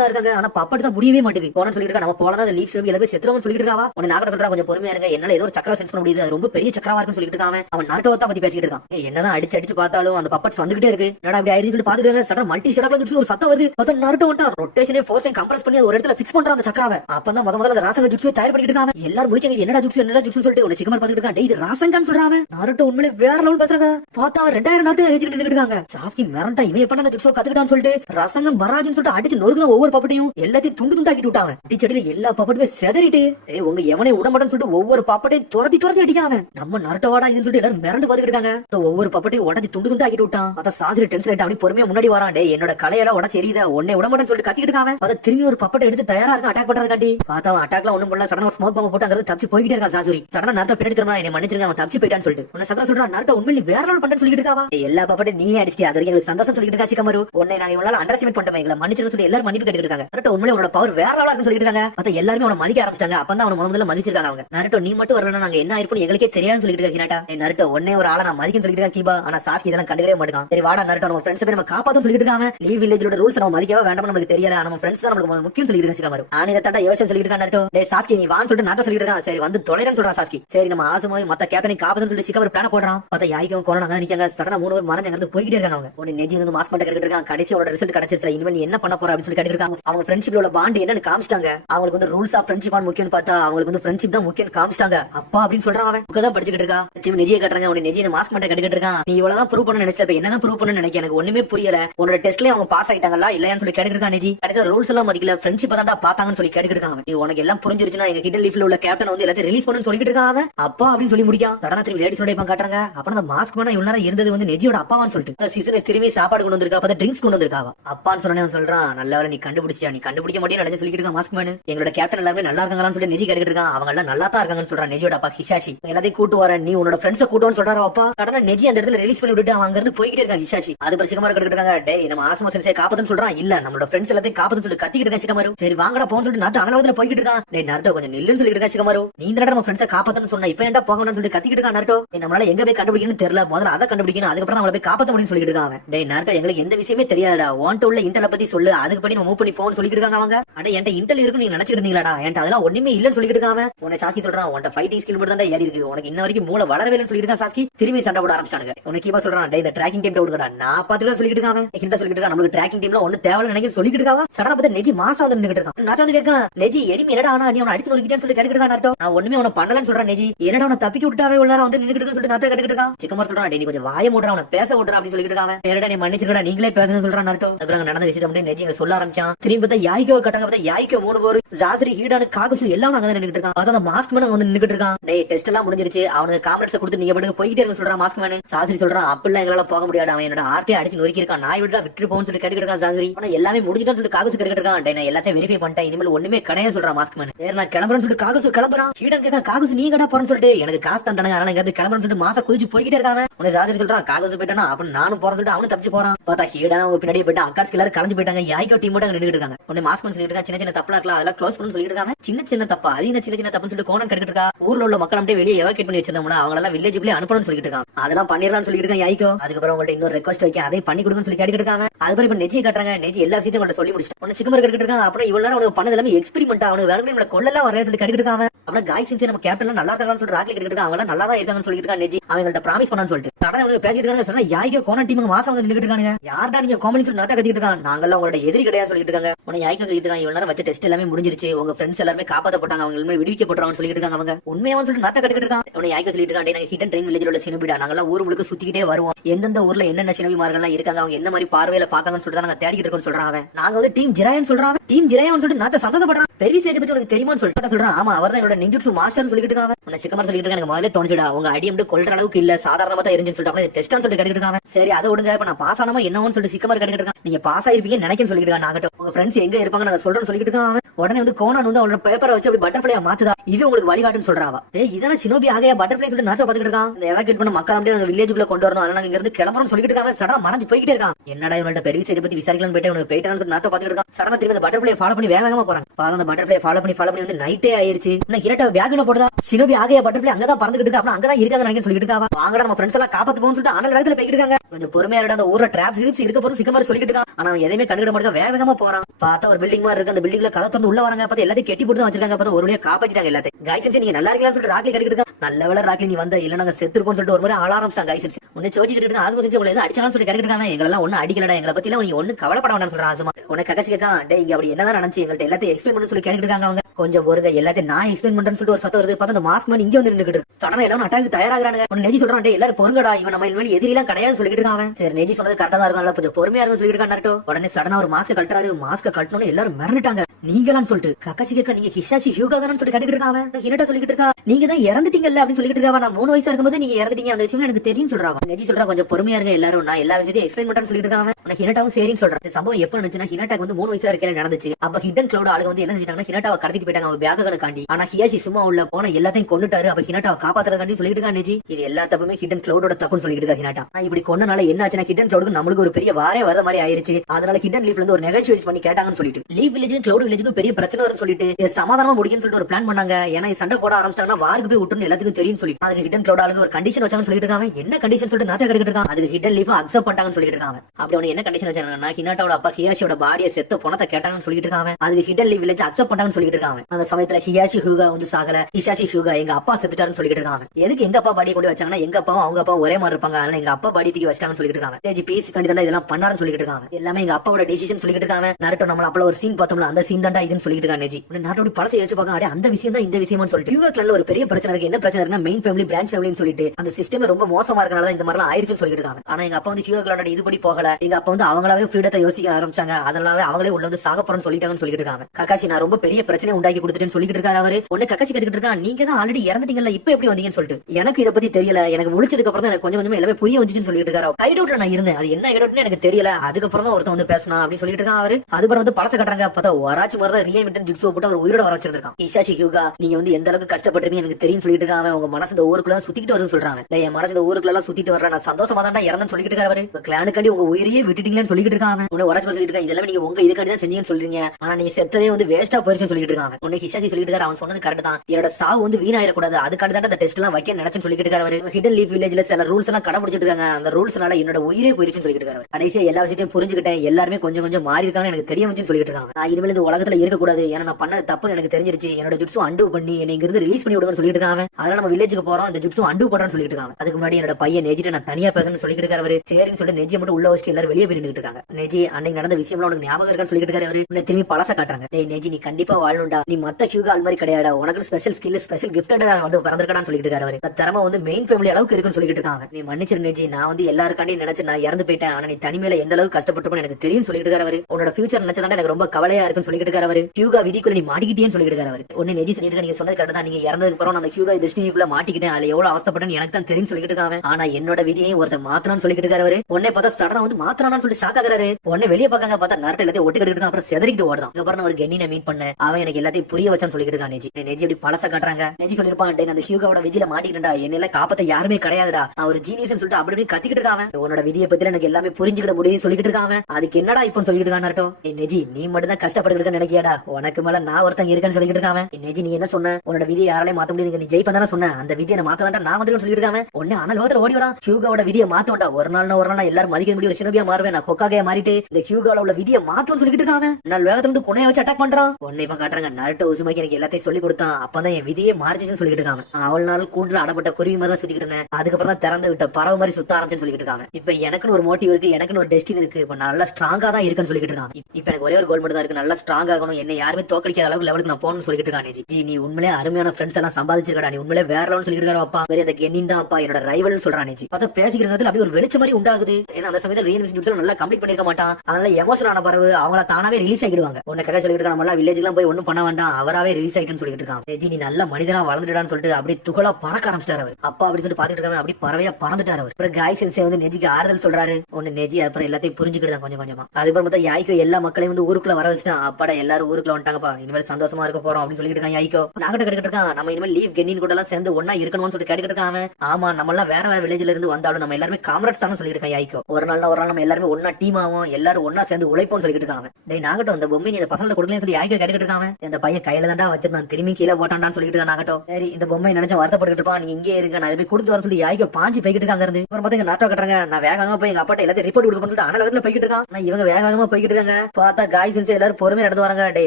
தான் இருக்காங்க ஆனா பப்பட் தான் முடியவே மாட்டேங்குது போனன்னு சொல்லிட்டு இருக்கா நம்ம போலனா லீஃப் ஷோவி எல்லாமே செத்துறவங்க சொல்லிட்டு இருக்காவா உன்னை நாகட சொல்றா கொஞ்சம் பொறுமையா இருங்க என்னால ஏதோ ஒரு சக்கரா சென்ஸ் பண்ண முடியுது அது ரொம்ப பெரிய சக்கரவா இருக்குன்னு சொல்லிட்டு இருக்கான் அவன் நாட்டோவை தான் பத்தி பேசிட்டு இருக்கான் என்னதான் அடிச்சு பார்த்தாலும் அந்த பப்பட்ஸ் வந்துகிட்டே இருக்கு என்னடா அப்படி ஆயிடுச்சு சொல்லி பாத்துட்டு சடனா மல்டி ஷடாப்ல ஒரு சத்தம் வருது பார்த்தா நாட்டோ வந்துட்டா ரொட்டேஷனே ஃபோர்ஸையும் கம்ப்ரஸ் பண்ணி ஒரு இடத்துல ஃபிக்ஸ் பண்றான் அந்த சக்கராவை அப்பதான் முதல்ல அந்த ராசங்க ஜுட்சுவை தயார் பண்ணிட்டு இருக்காங்க எல்லாரும் முடிச்சாங்க என்னடா ஜுட்சு சொல்லிட்டு உன்னை சிக்கமர் பாத்துட்டு இருக்கான் டேய் இது ராசங்கன்னு சொல்றாங்க நாட்டோ உண்மையிலே வேற லெவல் பேசுறாங்க பார்த்தா அவன் 2000 நாட்டு அடிச்சுட்டு நின்னுட்டு இருக்காங்க சாஸ்கி மிரண்டா இவன் எப்ப அந்த ஜுட்சு கத்துக்கிட்டான்னு சொல்லிட்டு ரசங்கம் பராஜ்னு சொல்லிட்டு அடிச்சு நொறுக்குதான் ஒவ்வொரு பப்பட்டையும் எல்லாத்தையும் துண்டு துண்டாக்கிட்டு விட்டாங்க அடிச்சடியில எல்லா பப்பட்டுமே செதறிட்டு உங்க எவனே உடம்படன்னு சொல்லிட்டு ஒவ்வொரு பப்பட்டையும் துரத்தி அடிக்காம நம்ம நாட்டவாடா இதுன்னு சொல்லிட்டு எல்லாரும் மிரண்டு பாத்துக்கிட்டு இருக்காங்க ஒவ்வொரு பப்பட்டையும் உடச்சி துண்டு துண்டாக்கிட்டு விட்டான் அத சாஸ்திரி டென்ஷன் ஆயிட்டு அப்படி பொறுமையா முன்னாடி வரான் டே என்னோட கலையெல்லாம் உடச்சு எரியுதா உன்னை உடம்படன்னு சொல்லிட்டு கத்திக்கிட்டு இருக்காங்க அத திரும்பி ஒரு பப்பட்டை எடுத்து தயாரா இருக்கான் அட்டாக் பண்றதுக்காண்டி பார்த்தா அவன் அட்டாக்ல ஒண்ணும் பண்ணல சடனா ஒரு ஸ்மோக் பாம்பை போட்டு அங்க தப்பிச்சு போய்கிட்டே இருக்கான் சாசுரி சடனா நாட்டோ பின்னாடி திரும்ப என்னை மன்னிச்சிருங்க அவன் தப்பிச்சு போயிட்டான்னு சொல்லிட்டு உன்னை சக்கர சொல்றான் நாட்டோ உண்மையில வேற லெவல் பண்றேன்னு சொல்லிட்டு இருக்காவா எல்லா பப்பட்டையும் நீ அடிச்சிட்டு அது எங்களுக்கு சந்தோஷம் சொல்லிட்டு இருக்கா சிக்கமரு உன்னை நாங்க இவ்வளவு அண்டர் எஸ்டிமேட் பண்ணிட்டோம் எங்களை மன்னிச்சிருன்னு சொல்லி எல்லாரும் மன்னிப்பு கேட்டுட்டு இருக்காங்க நாட்டோ உண்மையில உன்னோட பவர் வேற லெவலா இருக்குன்னு சொல்லிட்டு இருக்காங்க மத்த எல்லாருமே அவனை மதிக்க ஆரம்பிச்சாங்க அப்பதான் அவனை முதல்ல மதிச்சிருக்காங்க அவங்க நாட்டோ நீ மட்டும் வரலன்னா நாங்க என்ன இருப்போம் எங்களுக்கே தெரியாதுன்னு சொல்லிட்டு இருக்கா நாட்டா நாட்டோ ஒன்னே ஒரு ஆளை நான் மதிக்கன்னு சொல்லிட்டு இருக்கா கீபா ஆனா சாஸ்கி இதெல்லாம் கண்டுக்கவே மாட்டான் சரி வாடா நாட்டோ நம்ம ஃப்ரெண்ட்ஸ் நம்ம காப்பாத்தும் சொல்லிட்டு இருக்காங்க லீவ் வில்லேஜோட ரூல்ஸ் நம்ம மதிக்கவே வேண்டாம் நமக்கு தெரியல நம்ம ஃப்ரெண்ட்ஸ் தான் நமக்கு முக்கியம் சொல்லிட்டு இருக்காங்க சிக்கமரு ஆனா இதை தாண்டா யோசனை சொல்லிட்டு இருக்கா நாட்டோ டேய் சாஸ்கி நீ வான்னு சொல்லிட்டு நாட்டோ சொல்லிட்டு இருக்கான் சரி வந்து தொலைறேன்னு சொல்றான் சாஸ்கி சரி நம்ம ஆசமாய் மத்த கேப்டனை காப்பாத்துன்னு சொல்லிட்டு சிக்கமரு பிளான் போடுறான் பார்த்தா யாய்க்கும் கொரோனா தான் நிக்காங்க சடனா 3 பேர் மறந்து அங்க போய்கிட்டே இருக்காங்க அவங்க உன்னை நெஜி வந்து மாஸ்க் பண்ணிட்டு கேட்டுட்டு இருக்காங்க கடைசி அவரோட ரிசல்ட் கிடைச்சிருச்சு இனிமேல் நீ என்ன பண்ண போற அப்படின்னு சொல்லி கேட்டுட்டு இருக்காங்க அவங்க ஃப்ரெண்ட்ஷிப்ல உள்ள பாண்ட் என்னன்னு காமிச்சிட்டாங்க அவங்களுக்கு வந்து ரூல்ஸ் ஆஃப் ஃப்ரெண்ட்ஷிப் ஆன் முக்கியம் பார்த்தா அவங்களுக்கு வந்து ஃப்ரெண்ட்ஷிப் தான் முக்கியம் காமிச்சிட்டாங்க அப்பா அப்படின்னு சொல்றான் அவன் புக்க தான் படிச்சுட்டு இருக்கா திரும்பி நெஜியை கட்டுறாங்க உன்னை நெஜி மாஸ்க் பண்ணிட்டு கட்டிட்டு இருக்கான் நீ இவ்வளவுதான் ப்ரூவ் பண்ண நினைச்ச என்னதான் ப்ரூவ் பண்ண நினைக்க எனக்கு ஒண்ணுமே புரியல உன்னோட டெஸ்ட்லயே அவங்க பாஸ் ஆயிட்டாங்களா இல்லையான்னு சொல்லி கேட்டுட்டு இருக்கா நெஜி கடைசியா ரூல்ஸ் எல்லாம் மதிக்கல ஃப்ரெண்ட்ஷிப் தான் பாத்தாங்கன்னு சொல்லி கேட்டுட்டு இருக்காங்க நீ உனக்கு எல்லாம் புரிஞ்சிருச்சுன்னா எங்க கிட்ட லீஃப்ல உள்ள கேப்டன் வந்து எல்லாத்தையும் ரிலீஸ் பண்ணு சொல்லிட்டு இருக்காங்க அப்பா அப்படின்னு சொல்லி முடிக்கான் சடனா திரும்பி லேடிஸோட இப்ப காட்டுறாங்க அப்ப அந்த மாஸ்க் பண்ண இவ்வளவு நேரம் இருந்தது வந்து நெஜியோட அப்பாவான்னு சொல்லிட்டு சீசனை திரும்பி சாப்பாடு கொண்டு வந்திருக்கா அப்ப ட்ரிங்க்ஸ் கொண்டு வந்திருக்காவா அப்பான்னு சொன்னேன் சொல்றான் நல்ல வேலை நீ கண்டுபிடிச்சியா நீ கண்டுபிடிக்க மாட்டேன்னு நினைச்சு சொல்லிட்டு இருக்கா மாஸ்க் மேன் எங்களோட கேப்டன் எல்லாருமே நல்லா இருக்காங்களான்னு சொல்லி நெஜி கேட்டுட்டு இருக்கான் அவங்க எல்லாம் நல்லா தான் இருக்காங்கன்னு சொல்றான் நெஜியோட அப்பா ஹிஷாஷி எல்லாத்தையும் கூட்டு வரேன் நீ உன்னோட ஃப்ரெண்ட்ஸை கூட்டுவான்னு சொல்றாரு அப்பா கடனா நெஜி அந்த இடத்துல ரிலீஸ் பண்ணி விட்டு அவங்க அங்க இருந்து போய்கிட்டே இருக்காங்க ஹிஷாஷி அது பரிசுமா இருக்காங்க டேய் நம்ம ஆசமா சென்சே காப்பாத்துன்னு சொல்றான் இல்ல நம்மளோட ஃப்ரெண்ட்ஸ் எல்லாத்தையும் காப்பாத்துன்னு சொல்லி கத்திக்கிட்டு இருக்கான் சிக்கமாரு சரி வாங்கடா போன்னு சொல்லிட்டு நாட்டு அனலவத்துல போய்கிட்டு இருக்கான் டேய் நாட்டோ கொஞ்சம் நில்லுன்னு சொல்லிட்டு இருக்கா சிக்கமாரு நீ இந்த நம்ம ஃப்ரெண்ட்ஸை காப்பாத்துன்னு சொன்னா இப்ப ஏன்டா போகணும்னு சொல்லி கத்திக்கிட்டு இருக்கான் நாட்டோ நம்மளால எங்க போய் கண்டுபிடிக்கணும்னு தெரியல முதல்ல அதை கண்டுபிடிக்கணும் அதுக்கப்புறம் அவளை போய் காப்பாத்த முடியும்னு சொல்லிட்டு இருக்காங்க டேய் நாட்டோ எங்களுக்கு எந்த விஷயமே தெரியாதடா வாண்ட் உள்ள இன்டெல பத்தி சொல்லு அதுக்கு பண்ணி நம்ம மூவ் பண்ணி போன்னு சொல்லிட்டு இருக்காங்க அவங்க அட என்கிட்ட இன்டெல் இருக்குன்னு நீங்க நினைச்சிட்டு இருந்தீங்களாடா என்கிட்ட அதெல்லாம் ஒண்ணுமே இல்லன்னு சொல்லிட்டு இருக்காங்க உன்னை சாஸ்கி சொல்றான் உன்கிட்ட ஃபைட்டிங் ஸ்கில் மட்டும் தான் ஏறி இருக்குது உனக்கு இன்ன வரைக்கும் மூளை வளரவே இல்லைன்னு சொல்லிட்டு இருக்கான் சாஸ்கி திரும்பி சண்டை போட ஆரம்பிச்சானுங்க. உனக்கு கீமா சொல்றான், டேய் இந்த ட்ராக்கிங் டீம் விடுங்கடா, நான் பாத்துக்கலாம் சொல்லிட்டு இருக்காங்க. ஹிண்டா சொல்லிட்டு இருக்கா, நம்மளுக்கு ட்ராக்கிங் டீம்ல ஒண்ணு தேவையில்லை நினைக்க சொல்லிட்டு இருக்காவா. சடனா பார்த்தா நெஜி மாசா வந்து நின்னுட்டு இருக்கான். நாட்டோ வந்து கேட்கான், நெஜி எனிமி என்னடா ஆனா நீ அவனை அடிச்சு நொறுக்கிட்டேன்னு சொல்லி கேட்டுட்டு இருக்கான். நாட்டோ நான் ஒண்ணுமே அவனை பண்ணலன்னு சொல்றான். நெஜி என்னடா அவனை தப்பிக்க விட்டாவே உள்ளார வந்து நின்னுட்டு இருக்குன்னு சொல்லிட்டு நாட்டோ கேட்டுட்டு இருக்கான். சிக்கமார் சொல்றான், டேய் நீ கொஞ்சம் வாயை மூடுறா, அவனை பேச விடுறா அப்படின்னு சொல்லிட்டு இருக்காங்க. வேறடா நீ மன்னிச்சிருக்கடா, நீங்களே பேசுன்னு சொல்றான் நாட்டோ. அப்புறம் நடந்த விஷயத்தை மட்டும் நெஜி இங்க சொல்ல ஆரம்பிச்சான். திரும்பி பார்த்தா யாய்கோ கட்டாங்க, பார்த்தா யாய்கோ 3 பேர், ஜாஸ்ரி ஹீடானு காகுசு எல்லாம் அங்க நின்னுட்டு இருக்கான். அதான் அந்த மாஸ்க் மேன் வந்து நின்னுட்டு இருக்கான். டேய் டெஸ்ட் எல்லாம் முடிஞ்சிருச்சு, அவனுக்கு காமெண்ட்ஸ் கொடுத்து நீங்க பாட்டுக்கு போயிட்டே இருங்க சொல்றான் மாஸ்க் மேன். ஜாஸ்ரி சொல்றான், அப்பெல்லாம் எங்களால போக முடியாது, அவன் என்னோட ஆர்டே அடிச்சு நொறுக்கி இருக்கான், நாய் விட்டா விட்டு போன்னு சொல்லி கேட்டுட்டு இருக்கான் ஜாஸ்ரி. ஆனா எல்லாமே முடிஞ்சிட்டான்னு சொல்லி காகுசு கேட்டுட்டு இருக்கான். டேய் நான் எல்லாத்தையும் வெரிஃபை பண்ணிட்டேன், இனிமேல் ஒண்ணுமே கிடையாது சொல்றான் மாஸ்க் மேன். வேற நான் கிளம்புறேன்னு சொல்லிட்டு காகுசு கிளம்புறான். ஹீடன் கேட்க, காகுசு நீ கடா போறேன்னு சொல்லிட்டு எனக்கு காசு தண்டானுங்க, அதனால இங்க கிளம்புறேன்னு சொல்லிட்டு மாசா குதிச்சு போய்கிட்டே இருக்காங்க. உடனே ஜாஸ்ரி சொல்றான், காகுசு போயிட்டானா அப்ப நானும் போறேன்னு சொல்லிட்டு அவனு தப்பிச்சு போறான். பார்த்தா ஹீடன் அவங்க பின்னாடி போயிட்டு அக்காட்ஸ் எல்லாரும் கலந்து போயிட்டாங்க. யாய்கோ டீம் மட்டும் நின்னுட்டு இருக்காங்க. உடனே மாஸ்க் மேன் சொல்லிட்டு இருக்கான், சின்ன சின்ன தப்பா இருக்கலாம் அதெல்லாம் க்ளோஸ் பண்ணு சொல்லிட்டு இருக்காங்க. சின்ன சின்ன தப்பா, அது என்ன சின்ன சின்ன தப்புன்னு சொல்லிட்டு கோனன் கேட்டுட்டு இருக்கா. ஊர்ல உள்ள மக்கள் அப்படியே வெளியே எவாக்யூட் பண்ணி வச்சிருந்தோம்னா அவங்க எல்லாம் வில்லேஜுக்குள்ளே அனுப்பணும்னு சொல்லிட்டு இருக்கான். அதெல்லாம் பண்ணிடலாம்னு சொல்லிட்டு இருக்கான் யாய்கோ. அதுக்கப்புறம் உங்கள்ட்ட இன்னொரு ரெக்வஸ்ட் வைக்க, அதையும் பண்ணி கொடுங்கன்னு சொல்லி கேட்டுட்டு இருக்காங்க. அதுக்கப்புறம் இப்ப நெஜி காட்டுறாங்க. நெஜி எல்லா விஷயத்தையும் உங்கள்ட்ட சொல்லி முடிச்சிட்டு உடனே சிக்கமர் கேட்டுட்டு இருக்கான். அப்புறம் இவ்வளவு நேரம் உனக்கு பண்ணது எல்லாமே எக்ஸ்பெரிமெண்ட், அவனுக்கு வேணும்னு நம்மள கொல்லலாம் வரேன்னு சொல்லி கேட்டுட்டு இருக்காங்க. அப்புறம் காய் செஞ்சு நம்ம கேப்டன் நல்லா இருக்காங்கன்னு சொல்லிட்டு ராக்லி கேட்டுட்டு இருக்காங்க. அவங்க நல்லா தான் இருக்காங்கன்னு சொல்லிட்டு இருக்கான் நெஜி. அவங்கள்ட்ட ப்ராமிஸ் பண்ணான்னு சொல்லிட்டு தடவை அவனுக்கு பேசிட்டு இருக்காங்க. சொன்னா யாய்கோ கோனன் டீமுக்கு மாசம் வந்து நின்னுட்டு இருக்காங்க. யார்டா நீங்க காமெடி சொல்லி நாட்டா கத்திட்டு இருக்காங்க, நாங்கெல்லாம் உங்களோட எதிரி கிடையாது சொல்லிட்டு இருக்காங்க. உடனே யாய்கோ சொல்லிட்டு இருக்காங்க, இவ்வளவு நேரம் வச்ச டெஸ்ட் எல்லாமே முடிஞ்சிருச்சு, உங்க ஃப்ரெண்ட்ஸ் எல்லாமே காப்பாற்றப்பட்டாங்க, அவங்க எல்லாமே விடுவிக்கப்பட்டாங்கன்னு சொல்லிட்டு இருக்காங்க. அவங்க உண்மையாவும் சொல்லிட்டு நாட்டா கட்டிட்டு இருக்காங்க. உடனே யாய்கோ சொல்லிட்டு இருக்காங்க, நாங்க ஹிடன் ட்ரெயின் வில்லேஜ்ல உள்ள சினிபிடா, நாங்கெல்லாம் ஊர் முழுக்க சுத்திக்கிட்டே வருவோம், எந்தெந்த ஊர்ல என்னென்ன சினிமார்கள் இருக்காங்க, அவங்க என்ன மாதிரி பார்வையில பாக்காங்கன்னு சொல்லிட்டு நாங்க தேடிக்கிட்டு இருக்கோம்னு சொல்றாங்க. நாங்க வந்து டீம் ஜிராயன் சொல்றாங்க. டீம் ஜிராயன் சொல்லிட்டு நாட்டை சந்தோஷப்படுறான். பெரிய சேஜ் பத்தி உனக்கு தெரியுமான்னு சொல்லிட்டு சொல்றான். ஆமா அவர் தான் என்னோட நிஞ்சுட்சு மாஸ்டர்னு சொல்லிட்டு இருக்காங்க. உன்னை சிக்கமர் சொல்லிட்டு இருக்காங்க, எனக்கு முதல்ல தோணுச்சுடா உங்க அடி வந்து கொல்ற அளவுக்கு இல்ல, சாதாரணமா தான் இருந்துன்னு சொல்லிட்டு டெஸ்ட்னு சொல்லிட்டு கேட்டுட்டு இருக்காங்க. சரி அதை விடுங்க, இப்ப நான் பாஸ் ஆனமா என்னன்னு சொல்லிட்டு சிக்கமர் கேட்டுட்டு இருக்கான். நீங்க பாஸ் ஆயிருப்பீங்க நினைக்கன்னு சொல்லிட்டு இருக்காங்க. நாகட்டும் உங்க ஃப்ரெண்ட்ஸ் எங்க இருப்பாங்க நான் சொல்றேன்னு சொல்லிட்டு இருக்கான். உடனே வந்து கோனான் வந்து அவனோட பேப்பரை வச்சு அப்படி பட்டர்ஃபிளையா மாத்துதா, இது உங்களுக்கு வழிகாட்டுன்னு சொல்றாவா. இதெல்லாம் சினோபி ஆகையா பட்டர்ஃபிளை சொல்லிட்டு நாட்டை பாத்துக்கிட்டு இருக்கான். இந்த எவாக்யூட் பண்ண மக்கள் அப்படியே நாங்க வில்லேஜுக்குள்ள கொண்டு வரணும், அதனால இங்க இருந்து கிளம்புறோம்னு சொல்லிட்டு இருக்காங்க. சடனா மறந்து போய்கிட்டே இருக்கான். என்னடா இவன்ட்ட பெரிய சேஜ் பத்தி விசாரிக்கலாம்னு போயிட்டு உனக்கு போயிட்டான்னு சொல்லி நாட்டை பாத்துக்கிட்டு இருக்கான். சடனா திரும்பி அந்த பட்டர்ஃபிளை ஃபாலோ பண்ணி வேகமா போறாங்க. அந்த பட்டர்ஃபிளை ஃபாலோ பண்ணி வந்து நைட்டே ஆயிருச்சு. இன்னும் ஹிரட்டா வேகன போடுதா, சினோபி ஆகையா பட்டர்ஃபிளை அங்கதான் பறந்துகிட்டு இருக்கு, அப்புறம் அங்கதான் இருக்காங்க நினைக்க சொல்லிட்டு இருக்காங்க. வாங்கடா நம்ம ஃப்ரெண்ட்ஸ் எல்லாம் காப்பாத்து போன்னு சொல்லிட்டு அனல் வேகத்துல போய்கிட்டு இருக்காங்க. கொஞ்சம் பொறுமையா இருக்க, அந்த ஊர்ல டிராப் ஹிப்ஸ் இருக்க போறது சிக்கமாரி சொல்லிட்டு இருக்கான். ஆனா அவன் எதையுமே கண்டுகிட மாட்டேங்க, வேகமா போறான். பார்த்தா ஒரு பில்டிங் மாதிரி இருக்கு, அந்த பில்டிங்ல கதை திறந்து உள்ள வராங்க. பார்த்து எல்லாத்தையும் கெட்டி போட்டு தான் வச்சிருக்காங்க. பார்த்து ஒரு வழியா காப்பாத்திட்டாங்க எல்லாத்தையும். கைசன்ஸ் நீங்க நல்லா இருக்கீங்கன்னு சொல்லிட்டு ராக்லி கட்டிட்டு இருக்கான். நல்ல வேளை ராக்லி நீ வந்த, இல்ல நாங்க செத்துருப்போம்னு சொல்லிட்டு ஒரு முறை ஆள ஆரம்பிச்சிட்டாங்க. கைசன்ஸ் உன்னை சோதிச்சுட்டு இருக்கான். ஆஸ்மா செஞ்சு உங்களை அடிச்சாலும் சொல்லி கட்டிட்டு இருக்காங்க. எங்களெல்லாம் ஒன்னும் அடிக்கலடா, எங்களை பத்தி நீ ஒன்னும் கவலைப்பட வேண்டாம்னு சொல்றான் ஆஸ்மா. உனக்கு கக்கச்சி கேட்கான், டே இங்க அப்படி என்னதான் நினைச்சு எங்கள்ட்ட எல்லாத்தையும் எக்ஸ்பிளைன் பண்ணு சொல்லி கேட்டுட்டு இருக்காங்க. அவங்க கொஞ்சம் பொறுங்க, எல்லாத்தையும் நான் எக்ஸ்பிளைன் பண்றேன்னு சொல்லிட்டு ஒரு சத்தம் வருது. பார்த்தா அந்த மாஸ்க் மேன் இங்க வந்து நின்னுட்டு சடனா எல்லாம் அட்டாக்கு தயாராகிறாங்க. நெஜி சொல்றான், டே எல்லாரும் பொறுங்கடா, இவன் நம்ம இனிமேல் எதிரி எல்லாம் கிடையாது சொல்லிட்டு இருக்கான். சரி நெஜி சொன்னது கரெக்டா தான் இருக்கும், கொஞ்சம் பொறுமையா இருக்கும் சொல்லிட்டு இருக்கான். உடனே சடனா ஒரு மாஸ்க் கட்டுறாரு. மாஸ்க் கட்டணும்னு எல்லாரும் மிரண்டுட்டாங்க. நீங்களான்னு சொல்லிட்டு கக்காச்சி கேட்க, நீங்க ஹிஷாச்சி ஹியூகா தானு சொல்லி கேட்டுட்டு இருக்காங்க. என்னடா சொல்லிட்டு இருக்கா, நீங்க தான் இறந்துட்டீங்கல்ல அப்படின்னு சொல்லிட்டு இருக்கா. நான் 3 வயசா இருக்கும்போது நீங்க இறந்துட்டீங்க, அந்த விஷயம் எனக்கு தெரியும் சொல்றாங்க. நெஜி சொல்றா, கொஞ்சம் பொறுமையா இருங்க எல்லாரும், நான் எல்லா விஷயத்தையும் எக்ஸ்பிளைன் பண்றேன்னு சொல்லிட்டு இருக்காங்க. ஆனா ஹினட்டாவும் சரின்னு சொல்றேன். இந்த சம்பவம் எப்ப நடந்துச்சுன்னா, ஹினட்டாக்கு வந்து 3 வயசா இருக்கையில நடந்துச்சு. அப்ப ஹிடன் கிளவுட் ஆளுங்க வந்து என்ன செஞ்சாங்கன்னா, ஹினட்டாவை கடத்திட்டு போயிட்டாங்க அவங்க பேக்குகளை காண்டி. ஆனா ஹியாச்சி சும்மா உள்ள போன எல்லாத்தையும் கொண்டுட்டாரு. அப்ப ஹினட்டாவை காப்பாத்துறதுக்காண்டி சொல்லிட்டு இருக்கா நெஜி. இது எல்லா தப்புமே ஹிடன் கிளவுடோட தப்புன்னு சொல்லிட்டு இருக்கா ஹினட்டா. இப்படி கொண்டனால என்ன ஆச்சுன்னா, ஹிடன் கிளவுடுக்கு நம்மளுக்கு ஒரு பெரிய வாரே வர மாதிரி ஆயிருச்சு. அதனால ஹிடன் லீஃப்ல இருந்து ஒரு நெகோசியேட் பண்ணி கேட்டாங்கன்னு சொல்லிட்டு லீஃப் வில்லேஜும் கிளவுட் வில்லேஜுக்கும் பெரிய பிரச்சனை வரும்னு சொல்லிட்டு சமாதானமா முடியும்னு சொல்லிட்டு ஒரு பிளான் பண்ணாங்க. ஏன்னா சண்டை போட ஆரம்பிச்சாங்கன்னா வாருக்கு போய் விட்டுன்னு எல்லாத்துக்கும் தெரியும் சொல்லி அதுக்கு ஹிடன் கிளவுட் ஆளுங்க ஒரு கண்டிஷன் வச்சாங்கன்னு சொல்லிட்டு இருக்காங்க. என்ன கண்டிஷன் சொல்லிட்டு நாட்டை கட்டிட்டு இருக்காங்க. அதுக்கு ஹிடன் லீஃப் அக்செப்ட் பண்ணிட்டாங்கன்னு சொல்லிட்டு இருக்காங்க. அப்படி அவன் என்ன கண்டிஷன் வச்சாங்கன்னா, ஹினாட்டாவோட அப்பா ஹியாஷியோட பாடியை செத்த பணத்தை கேட்டாங்கன்னு சொல்லிட்டு இருக்காங்க. அதுக்கு ஹிடன் லீஃப் வில்லேஜ் அக்செப்ட் பண்ணாங்கன்னு சொல்லிட்டு இருக்காங்க. அந்த சமயத்துல ஹியாஷி ஹூகா வந்து சாகல, ஹிஷாஷி ஹூகா எங்க அப்பா செத்துட்டாருன்னு சொல்லிட்டு இருக்காங்க. எதுக்கு எங்க அப்பா பாடியை கொண்டு வச்சாங்கன்னா, எங்க அப்பாவும் அவங்க அப்பா ஒரே மாதிரி இருப்பாங்க, அதனால எங்க அப்பா பாடி தூக்கி வச்சாங்கன்னு சொல்லிட்டு இருக்காங்க. பீஸ் கண்டி தான் இதெல்லாம் பண்ணாருன்னு சொல்லிட்டு இருக்காங்க. எல்லாமே எங்க அப்பாவோட டிசிஷன் சொல்லிட்டு இருக்காங்க. நருட்டோ நம்மள அப்பல ஒரு சீன் பார்த்தோம்ல, அந்த சீன் தான்டா இதுன்னு சொல்லிட்டு இருக்காங்க. நெஜி நாட்டோட பழசை யோசிச்சு பார்க்க, அந்த விஷயம் தான் இந்த விஷயம்னு சொல்லிட்டு ஹியூகா கிளான்ல ஒரு பெரிய பிரச்சனை இருக்கு. என்ன பிரச்சனை இருக்குன்னா, மெயின் ஃபேமிலி பிரான்ச் ஃபேமிலின்னு சொல்லிட்டு அந்த சிஸ்டம் ரொம்ப மோசமா இருக்கனால இந்த மாதிரி ஆயிருச்சுன்னு சொல்லிட்டு இருக்காங்க. ஆனா எங்க அப்பா வந்து ஹியூகா கிளானோட இதுபடி போகல. எங்க அப்பா வந்து அவங்களாவே ஃப்ரீடத்தை யோசிக்க ஆரம்பிச்சாங்க. அதனால அவங்களே உள்ள வந்து சாக போறேன்னு சொல்லிட்டாங்கன்னு சொல்லிட்டு இருக்காங்க. கக்காஷி நான் ரொம்ப பெரிய பிரச்சனை உண்டாக்கி கொடுத்துட்டேன்னு சொல்லிட்டு இருக்காரு அவரு. ஒண்ணு கக்காஷி கேட்டுட்டு இருக்கான், நீங்க தான் ஆல்ரெடி இறந்துட்டீங்கல்ல, இப்ப எப்படி வந்தீங்கன்னு சொல்லிட்டு. எனக்கு இதை பத்தி தெரியல, எனக்கு முடிச்சதுக்கு அப்புறம் தான் எனக்கு கொஞ்சம் கொஞ்சம் எல்லாமே புரிய வந்துச்சுன்னு சொல்லிட்டு இருக்காரு. ஹைடவுட்ல நான் இருந்தேன், அது என்ன ஹைடவுட்னு எனக்கு தெரியல, அதுக்கப்புறம் தான் ஒருத்தன் வந்து பேசினா அப்படின்னு சொல்லிட்டு இருக்கான் அவரு. அதுக்கப்புறம் வந்து பழச கட்டுறாங்க. பார்த்தா வராச்சு மாதிரி தான் ரியல் ஜுட்ஸோ போட்டு அவர் உயிரோட வர வச்சிருக்கான். இஷாஷி ஹியூகா நீங்க வந்து எந்த அளவுக்கு கஷ்டப்பட்டிருப்பீங்க எனக்கு தெரியும் சொல்லிட்டு இருக்காங்க. உங்க மனசு இந்த ஊருக்குள்ள சுத்திட்டு வருதுன்னு சொல்றாங்க. என் மனசு இந்த ஊருக்குள்ள எல்லாம் சுத்திட்டு வர நான் சந்தோஷமா தான் இறந்தேன்னு சொல்லிட்டு இருக்காரு. கிளானுக்காண்டி உங்க உயிரையே விட்டுட்டீங்கன்னு சொல்லிட்டு இருக்காங்க. உன்னை உரைச்சு சொல்லிட்டு இருக்காங்க. இதெல்லாம் நீங்க உங்க இதுக்காண்டி தான் செஞ்சீங்கன்னு சொல்றீங்க, ஆனா நீங்க செத்ததே வந்து வேஸ்டா போயிருச்சுன்னு சொல்லிட்டு இருக்காங்க. இருக்காங்க. உன்னை ஹிஷாசி சொல்லிட்டு இருக்காரு, அவன் சொன்னது கரெக்ட் தான், என்னோட சாவு வந்து வீணாயிடக்கூடாது, அதுக்காக தான் அந்த டெஸ்ட் எல்லாம் வைக்க நினைச்சுன்னு சொல்லிட்டு இருக்காரு அவரு. ஹிடன் லீஃப் வில்லேஜ்ல சில ரூல்ஸ் எல்லாம் கடைபிடிச்சிட்டு இருக்காங்க, அந்த ரூல்ஸ்னால என்னோட உயிரே போயிருச்சுன்னு சொல்லிட்டு இருக்காரு. கடைசியா எல்லா விஷயத்தையும் புரிஞ்சுக்கிட்டேன், எல்லாருமே கொஞ்சம் கொஞ்சம் மாறி இருக்காங்க எனக்கு தெரிய வந்துச்சுன்னு சொல்லிட்டு இருக்காங்க. நான் இனிமேல் இந்த உலகத்துல இருக்கக்கூடாது, ஏன்னா நான் பண்ணது தப்புன்னு எனக்கு தெரிஞ்சிருச்சு, என்னோட ஜுட்ஸு அண்டு பண்ணி என்னை இங்கிருந்து ரிலீஸ் பண்ணி விடுங்கன்னு சொல்லிட்டு இருக்காங்க. அதனால நம்ம வில்லேஜுக்கு போறோம், இந்த ஜுட்ஸு அண்டு பண்றேன்னு சொல்லிட்டு இருக்காங்க. அதுக்கு முன்னாடி என்னோட பையன் நெஜிட்ட நான் தனியா பேசணும்னு சொல்லிட்டு இருக்காரு அவரு. சரின்னு சொல்லிட்டு நெஜியை மட்டும் உள்ள வச்சுட்டு எல்லாரும் வெளியே போய் நின்னுட்டு இருக்காங்க. நெஜி அன்னைக்கு நடந்த விஷயம்லாம் உனக்கு ஞாபகம் இருக்கான்னு சொல்லிட்டு இருக்காரு அவரு. உன்னை திரும்பி பழச காட்டுறாங்க. டேய் நெஜி, நீ கண்டிப்பா வாழணும்டா, நீ மத்த ஹியூகா ஆல் மாதிரி கிடையாடா, உனக்கு ஸ்பெஷல் ஸ்கில் ஸ்பெஷல் கிஃப்டடா வந்து பிறந்திருக்கான்னு சொல்லிட்டு இருக்காரு அவரு. திறமை வந்து மெயின் ஃபேமிலி அளவுக்கு இருக்குன்னு சொல்லிட்டு இருக்காங்க. நீ மன்னிச்சிரு நெஜி, நான் வந்து எல்லாருக்காண்டி நினைச்சு நான் இறந்து போயிட்டேன், ஆனா நீ தனிமையில எந்த அளவுக்கு கஷ்டப்பட்டு எனக்கு தெரியும் சொல்லிட்டு இருக்காரு அவரு. உன்னோட ஃபியூச்சர் நினைச்சதானே எனக்கு ரொம்ப கவலையா இருக்குன்னு சொல்லிட்டு இருக்காரு அவரு. ஹியூகா விதிக்குள்ள நீ மாட்டிக்கிட்டேன்னு சொல்லிட்டு இருக்காரு அவரு. ஒன்னு நெஜி சொல்லிட்டு நீங்க சொன்னது கரெக்ட் தான், நீங்க இறந்ததுக்கு அப்புறம் அந்த ஹியூகா டெஸ்டினிக்குள்ள மாட்டிக்கிட்டேன், அதுல எவ்வளவு அவஸ்தைப்பட்டேன்னு எனக்கு தான் தெரியும் சொல்லிட்டு இருக்காங்க. ஆனா என்னோட விதியை ஒருத்தர் மாத்தணும்னு சொல்லிட்டு இருக்காரு அவரு. உன்னை பார்த்தா சடனா வந்து மாத்தறானு சொல்லி ஷாக் ஆகுறாரு. உன்னை வெளியே பார்க்காங்க, பார்த்தா நரட்ட எல்லாத்தையும் ஒட்டி கட்டிட்டு அப்புறம் செதறிட்டு ஓடுதான். அதுக்கப்புறம் ஒரு கென்னினை மீட் பண்ண அவன் எனக்கு எல்லாத்தையும் புரிய வச்சான்னு சொல்லிட்டு இருக்கான் நெஜி. நெஜி அப்படி பழச காட்டுறாங்க. நெஜி சொல்லிருப்பான், அந்த ஹியூகாவோட விதியில மாட்டிக்கிட்டா, என்னெல்லாம் காப்பாத்த யாருமே கிடையாதுடா, நான் ஒரு ஜீனியஸ் சொல்லிட்டு அப்படி கத்திக்கிட்டு இருக்கான். உன்னோட விதியை பத்தி எனக்கு எல்லாமே புரிஞ்சுக்கிட முடியும் சொல்லிட்டு இருக்கான். அதுக்கு என்னடா இப்ப சொல்லிட்டு இருக்கான் நெஜி, நீ மட்டும் தான் கஷ்டப்பட்டு நினைக்கியாடா, உனக்கு மேல நான் ஒருத்தங்க இருக்கேன்னு சொல்லிட்டு இருக்கான். நெஜி நீ என்ன சொன்ன, உன்னோட விதியை யாராலையும் மாத்த முடியாது, நீ ஜெயிப்பா தானே சொன்ன, அந்த விதியை மாத்த தான் நான் வந்து சொல்லிட்டு இருக்கான். உன்ன ஆனால் லோகத்துல ஓடி வரான். ஹியூகாவோட விதியை மாத்த வேண்டாம், ஒரு நாள் நான் எல்லாரும் மதிக்க முடியும், ஒரு சினபியா மாறுவேன், நான் கொக்காகையா மாறிட்டு இந்த ஹியூகால உள்ள விதியை மாத்தணும்னு சொல்லிட்டு இருக்கான். நான் வேகத்துல இருந்து குணைய வச்சு அட்டாக் பண்றான். உன்னை இப்ப காட்டுறாங்க, நருட்டோ உசுமாக்கி எனக்கு எல்லாத்தையும் சொல்லி கொடுத்தான், அப்பதான் என் விதியே மாறிச்சுன்னு சொல்லிட்டு இருக்காங்க. அவள் நாள் கூண்டுல அடப்பட்ட குருவி மாதிரி தான் சுத்திக்கிட்டு இருந்தேன், அதுக்கப்புறம் தான் திறந்து விட்ட பறவை மாதிரி சுத்த ஆரம்பிச்சுன்னு சொல்லிட்டு இருக்காங்க. இப்ப எனக்குன்னு ஒரு மோட்டிவ் இருக்கு, எனக்குன்னு ஒரு டெஸ்டினி இருக்கு, இப்ப நல்லா ஸ்ட்ராங்கா தான் இருக்குன்னு சொல்லிட்டு இருக்காங்க. இப்ப எனக்கு ஒரே ஒரு கோல் மட்டும் தான் இருக்கு, நல்லா ஸ்ட்ராங் ஆகணும், என்ன யாருமே தோக்கடிக்காத அளவுக்கு லெவலுக்கு நான் போகணும்னு சொல்லிட்டு இருக்கான். ஜி நீ உண்மையிலே அருமையான ஃப்ரெண்ட்ஸ் எல்லாம் சம்பாதிச்சிருக்கா, நீ உண்மையிலே வேற லெவல்னு சொல்லிட்டு இருக்காரு. அப்பா வேற அந்த கென்னின் தான் அப்பா என்னோட ரைவல்னு சொல்றான். ஜி பார்த்தா பேசிக்கிற நேரத்துல அப்படியே ஒரு வெளிச்ச மாதிரி உண்டாகுது. ஏன்னா அந்த சமயத்துல ரீஇன்வெஸ்ட்மென்ட் நல்லா கம்ப்ளீட் பண்ணிருக்க மாட்டான், அதனால எமோஷன் ஆன பிறகு அவங்கள தானாவே ரிலீஸ் ஆகிடுவாங்க. உனக்காக சொல்லிட்டு இருக்க, நம்ம வில்லேஜ் எல்லாம் போய் ஒண்ணும் பண்ண வேண்டாம், அவராவே ரிலீஸ் ஆயிட்டுன்னு சொல்லிட்டு இருக்கான். ஜி நீ நல்ல மனிதனா வளர்ந்துட்டான்னு சொல்லிட்டு அப்படியே துகளா பறக்க ஆரம்பிச்சிட்டாரு அவர். அப்பா அப்படி சொல்லிட்டு பாத்துட்டு இருக்காங்க, அப்படி பறவையா பறந்துட்டாரு அவர். அப்புறம் காய் சென்சே வந்து நெஜிக்கு ஆறுதல் சொல்றாரு. ஒன்னு நெஜி அப்புறம் எல்லாத்தையும் புரிஞ்சுக்கிட்டு கொஞ்சம் கொஞ்சமா. அதுக்கப்புறம் பார்த்தா யாய்க்கோ எல்லா மக்களையும் வந்து ஊருக்குள்ள வர வச்சுட்டான். அப்பாடா எல்லாரும் ஊருக்குள்ள வந்துட்டாங்கப்பா, இனிமேல் சந்தோஷமா இருக்க போறோம் அப்படின்னு சொல்லிட்டு இருக்கான் யாய்க்கோ. நாகிட்ட கேட்டுட்டு இருக்கான், நம்ம இனிமேல் லீவ் கென்னின் கூட எல்லாம் சேர்ந்து ஒன்னா இருக்கணும்னு சொல்லிட்டு கேட்டுட்டு இருக்கான். ஆமா நம்ம எல்லாம் வேற வேற வில்லேஜ்ல இருந்து வந்தாலும் நம்ம எல்லாருமே காமரேட்ஸ் தான் சொல்லிட்டு இருக்கான் யாய்க்கோ. ஒரு நாள் நம்ம எல்லாருமே ஒன்னா டீம் ஆகும், எல்லாரும் ஒன்னா சேர்ந்து உழைப்போம் சொல்லிட்டு இருக்காங்க. டேய் நாகட்டும், அந்த பொம்மை நீ இந்த பசங்களை கொடுக்கலன்னு சொல்லி யாய்க்கோ கேட்டுட்டு இருக்கான். இந்த பையன் கையில தாண்டா வச்சிருந்தான், திரும்பி கீழே போட்டான்னு சொல்லிட்டு இருக்கான் நாகட்டும். சரி இந்த பொம்மை நினைச்சு வருத்தப்பட்டு இருப்பான், நீங்க இங்கே இருக்க, நான் போய் கொடுத்து வர சொல்லி யாய்க்கோ பாஞ்சு போய்கிட்டு இருக்காங்க. இருந்து அப்புறம் பார்த்தா நாட்டோ கட்டுறாங்க, நான் வேகமா போய் எங்க அப்பாட்ட எல்லாத்தையும் ரிப்போர்ட் கொடுக்க சொல்லிட்டு அனலகத்துல போய்கிட்டு இருக்கான். நான் இவங்க வேகமா போய்கிட்டு இருக்காங்க. பார்த்தா காய் சென்ஸ் எல்லாரும் பொறுமையா நடந்து வராங்க. டே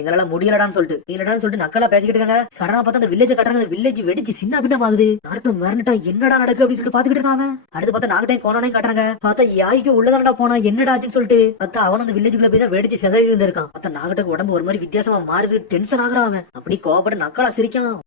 எங்களால முடியலடான்னு சொல்லிட்டு நக்கலா பேசிக்கிட்டு இருக்காங்க. சடனா பார்த்தா அந்த வில்லேஜ் கட்டுறாங்க, வில்லேஜ் வெடிச்சு சின்ன பின்னம் ஆகுது. நாட்டோ மிரண்டா என்னடா நடக்கு அப்படின்னு சொல்லிட்டு பாத்துக்கிட்டு இருக்காங்க. அடுத்து பார்த்தா நாகட்டையும் கோணனையும் காட்டுறாங்க. பார்த்தா யாய்க்கு உள்ளதாண்டா போனா என்னடாச்சுன்னு சொல்லிட்டு பார்த்தா அவன் அந்த வில்லேஜுக்குள்ள போய் தான் வெடிச்சு செதறி இருந்திருக்கான். பார்த்தா நாகட்டுக்கு உடம்பு ஒரு மாதிரி வித்தியாசமா மாறுது, டென்ஷன் ஆகுறான். அவன் அப்படி கோபப்பட்டு நக்கலா சிரிக்கான்.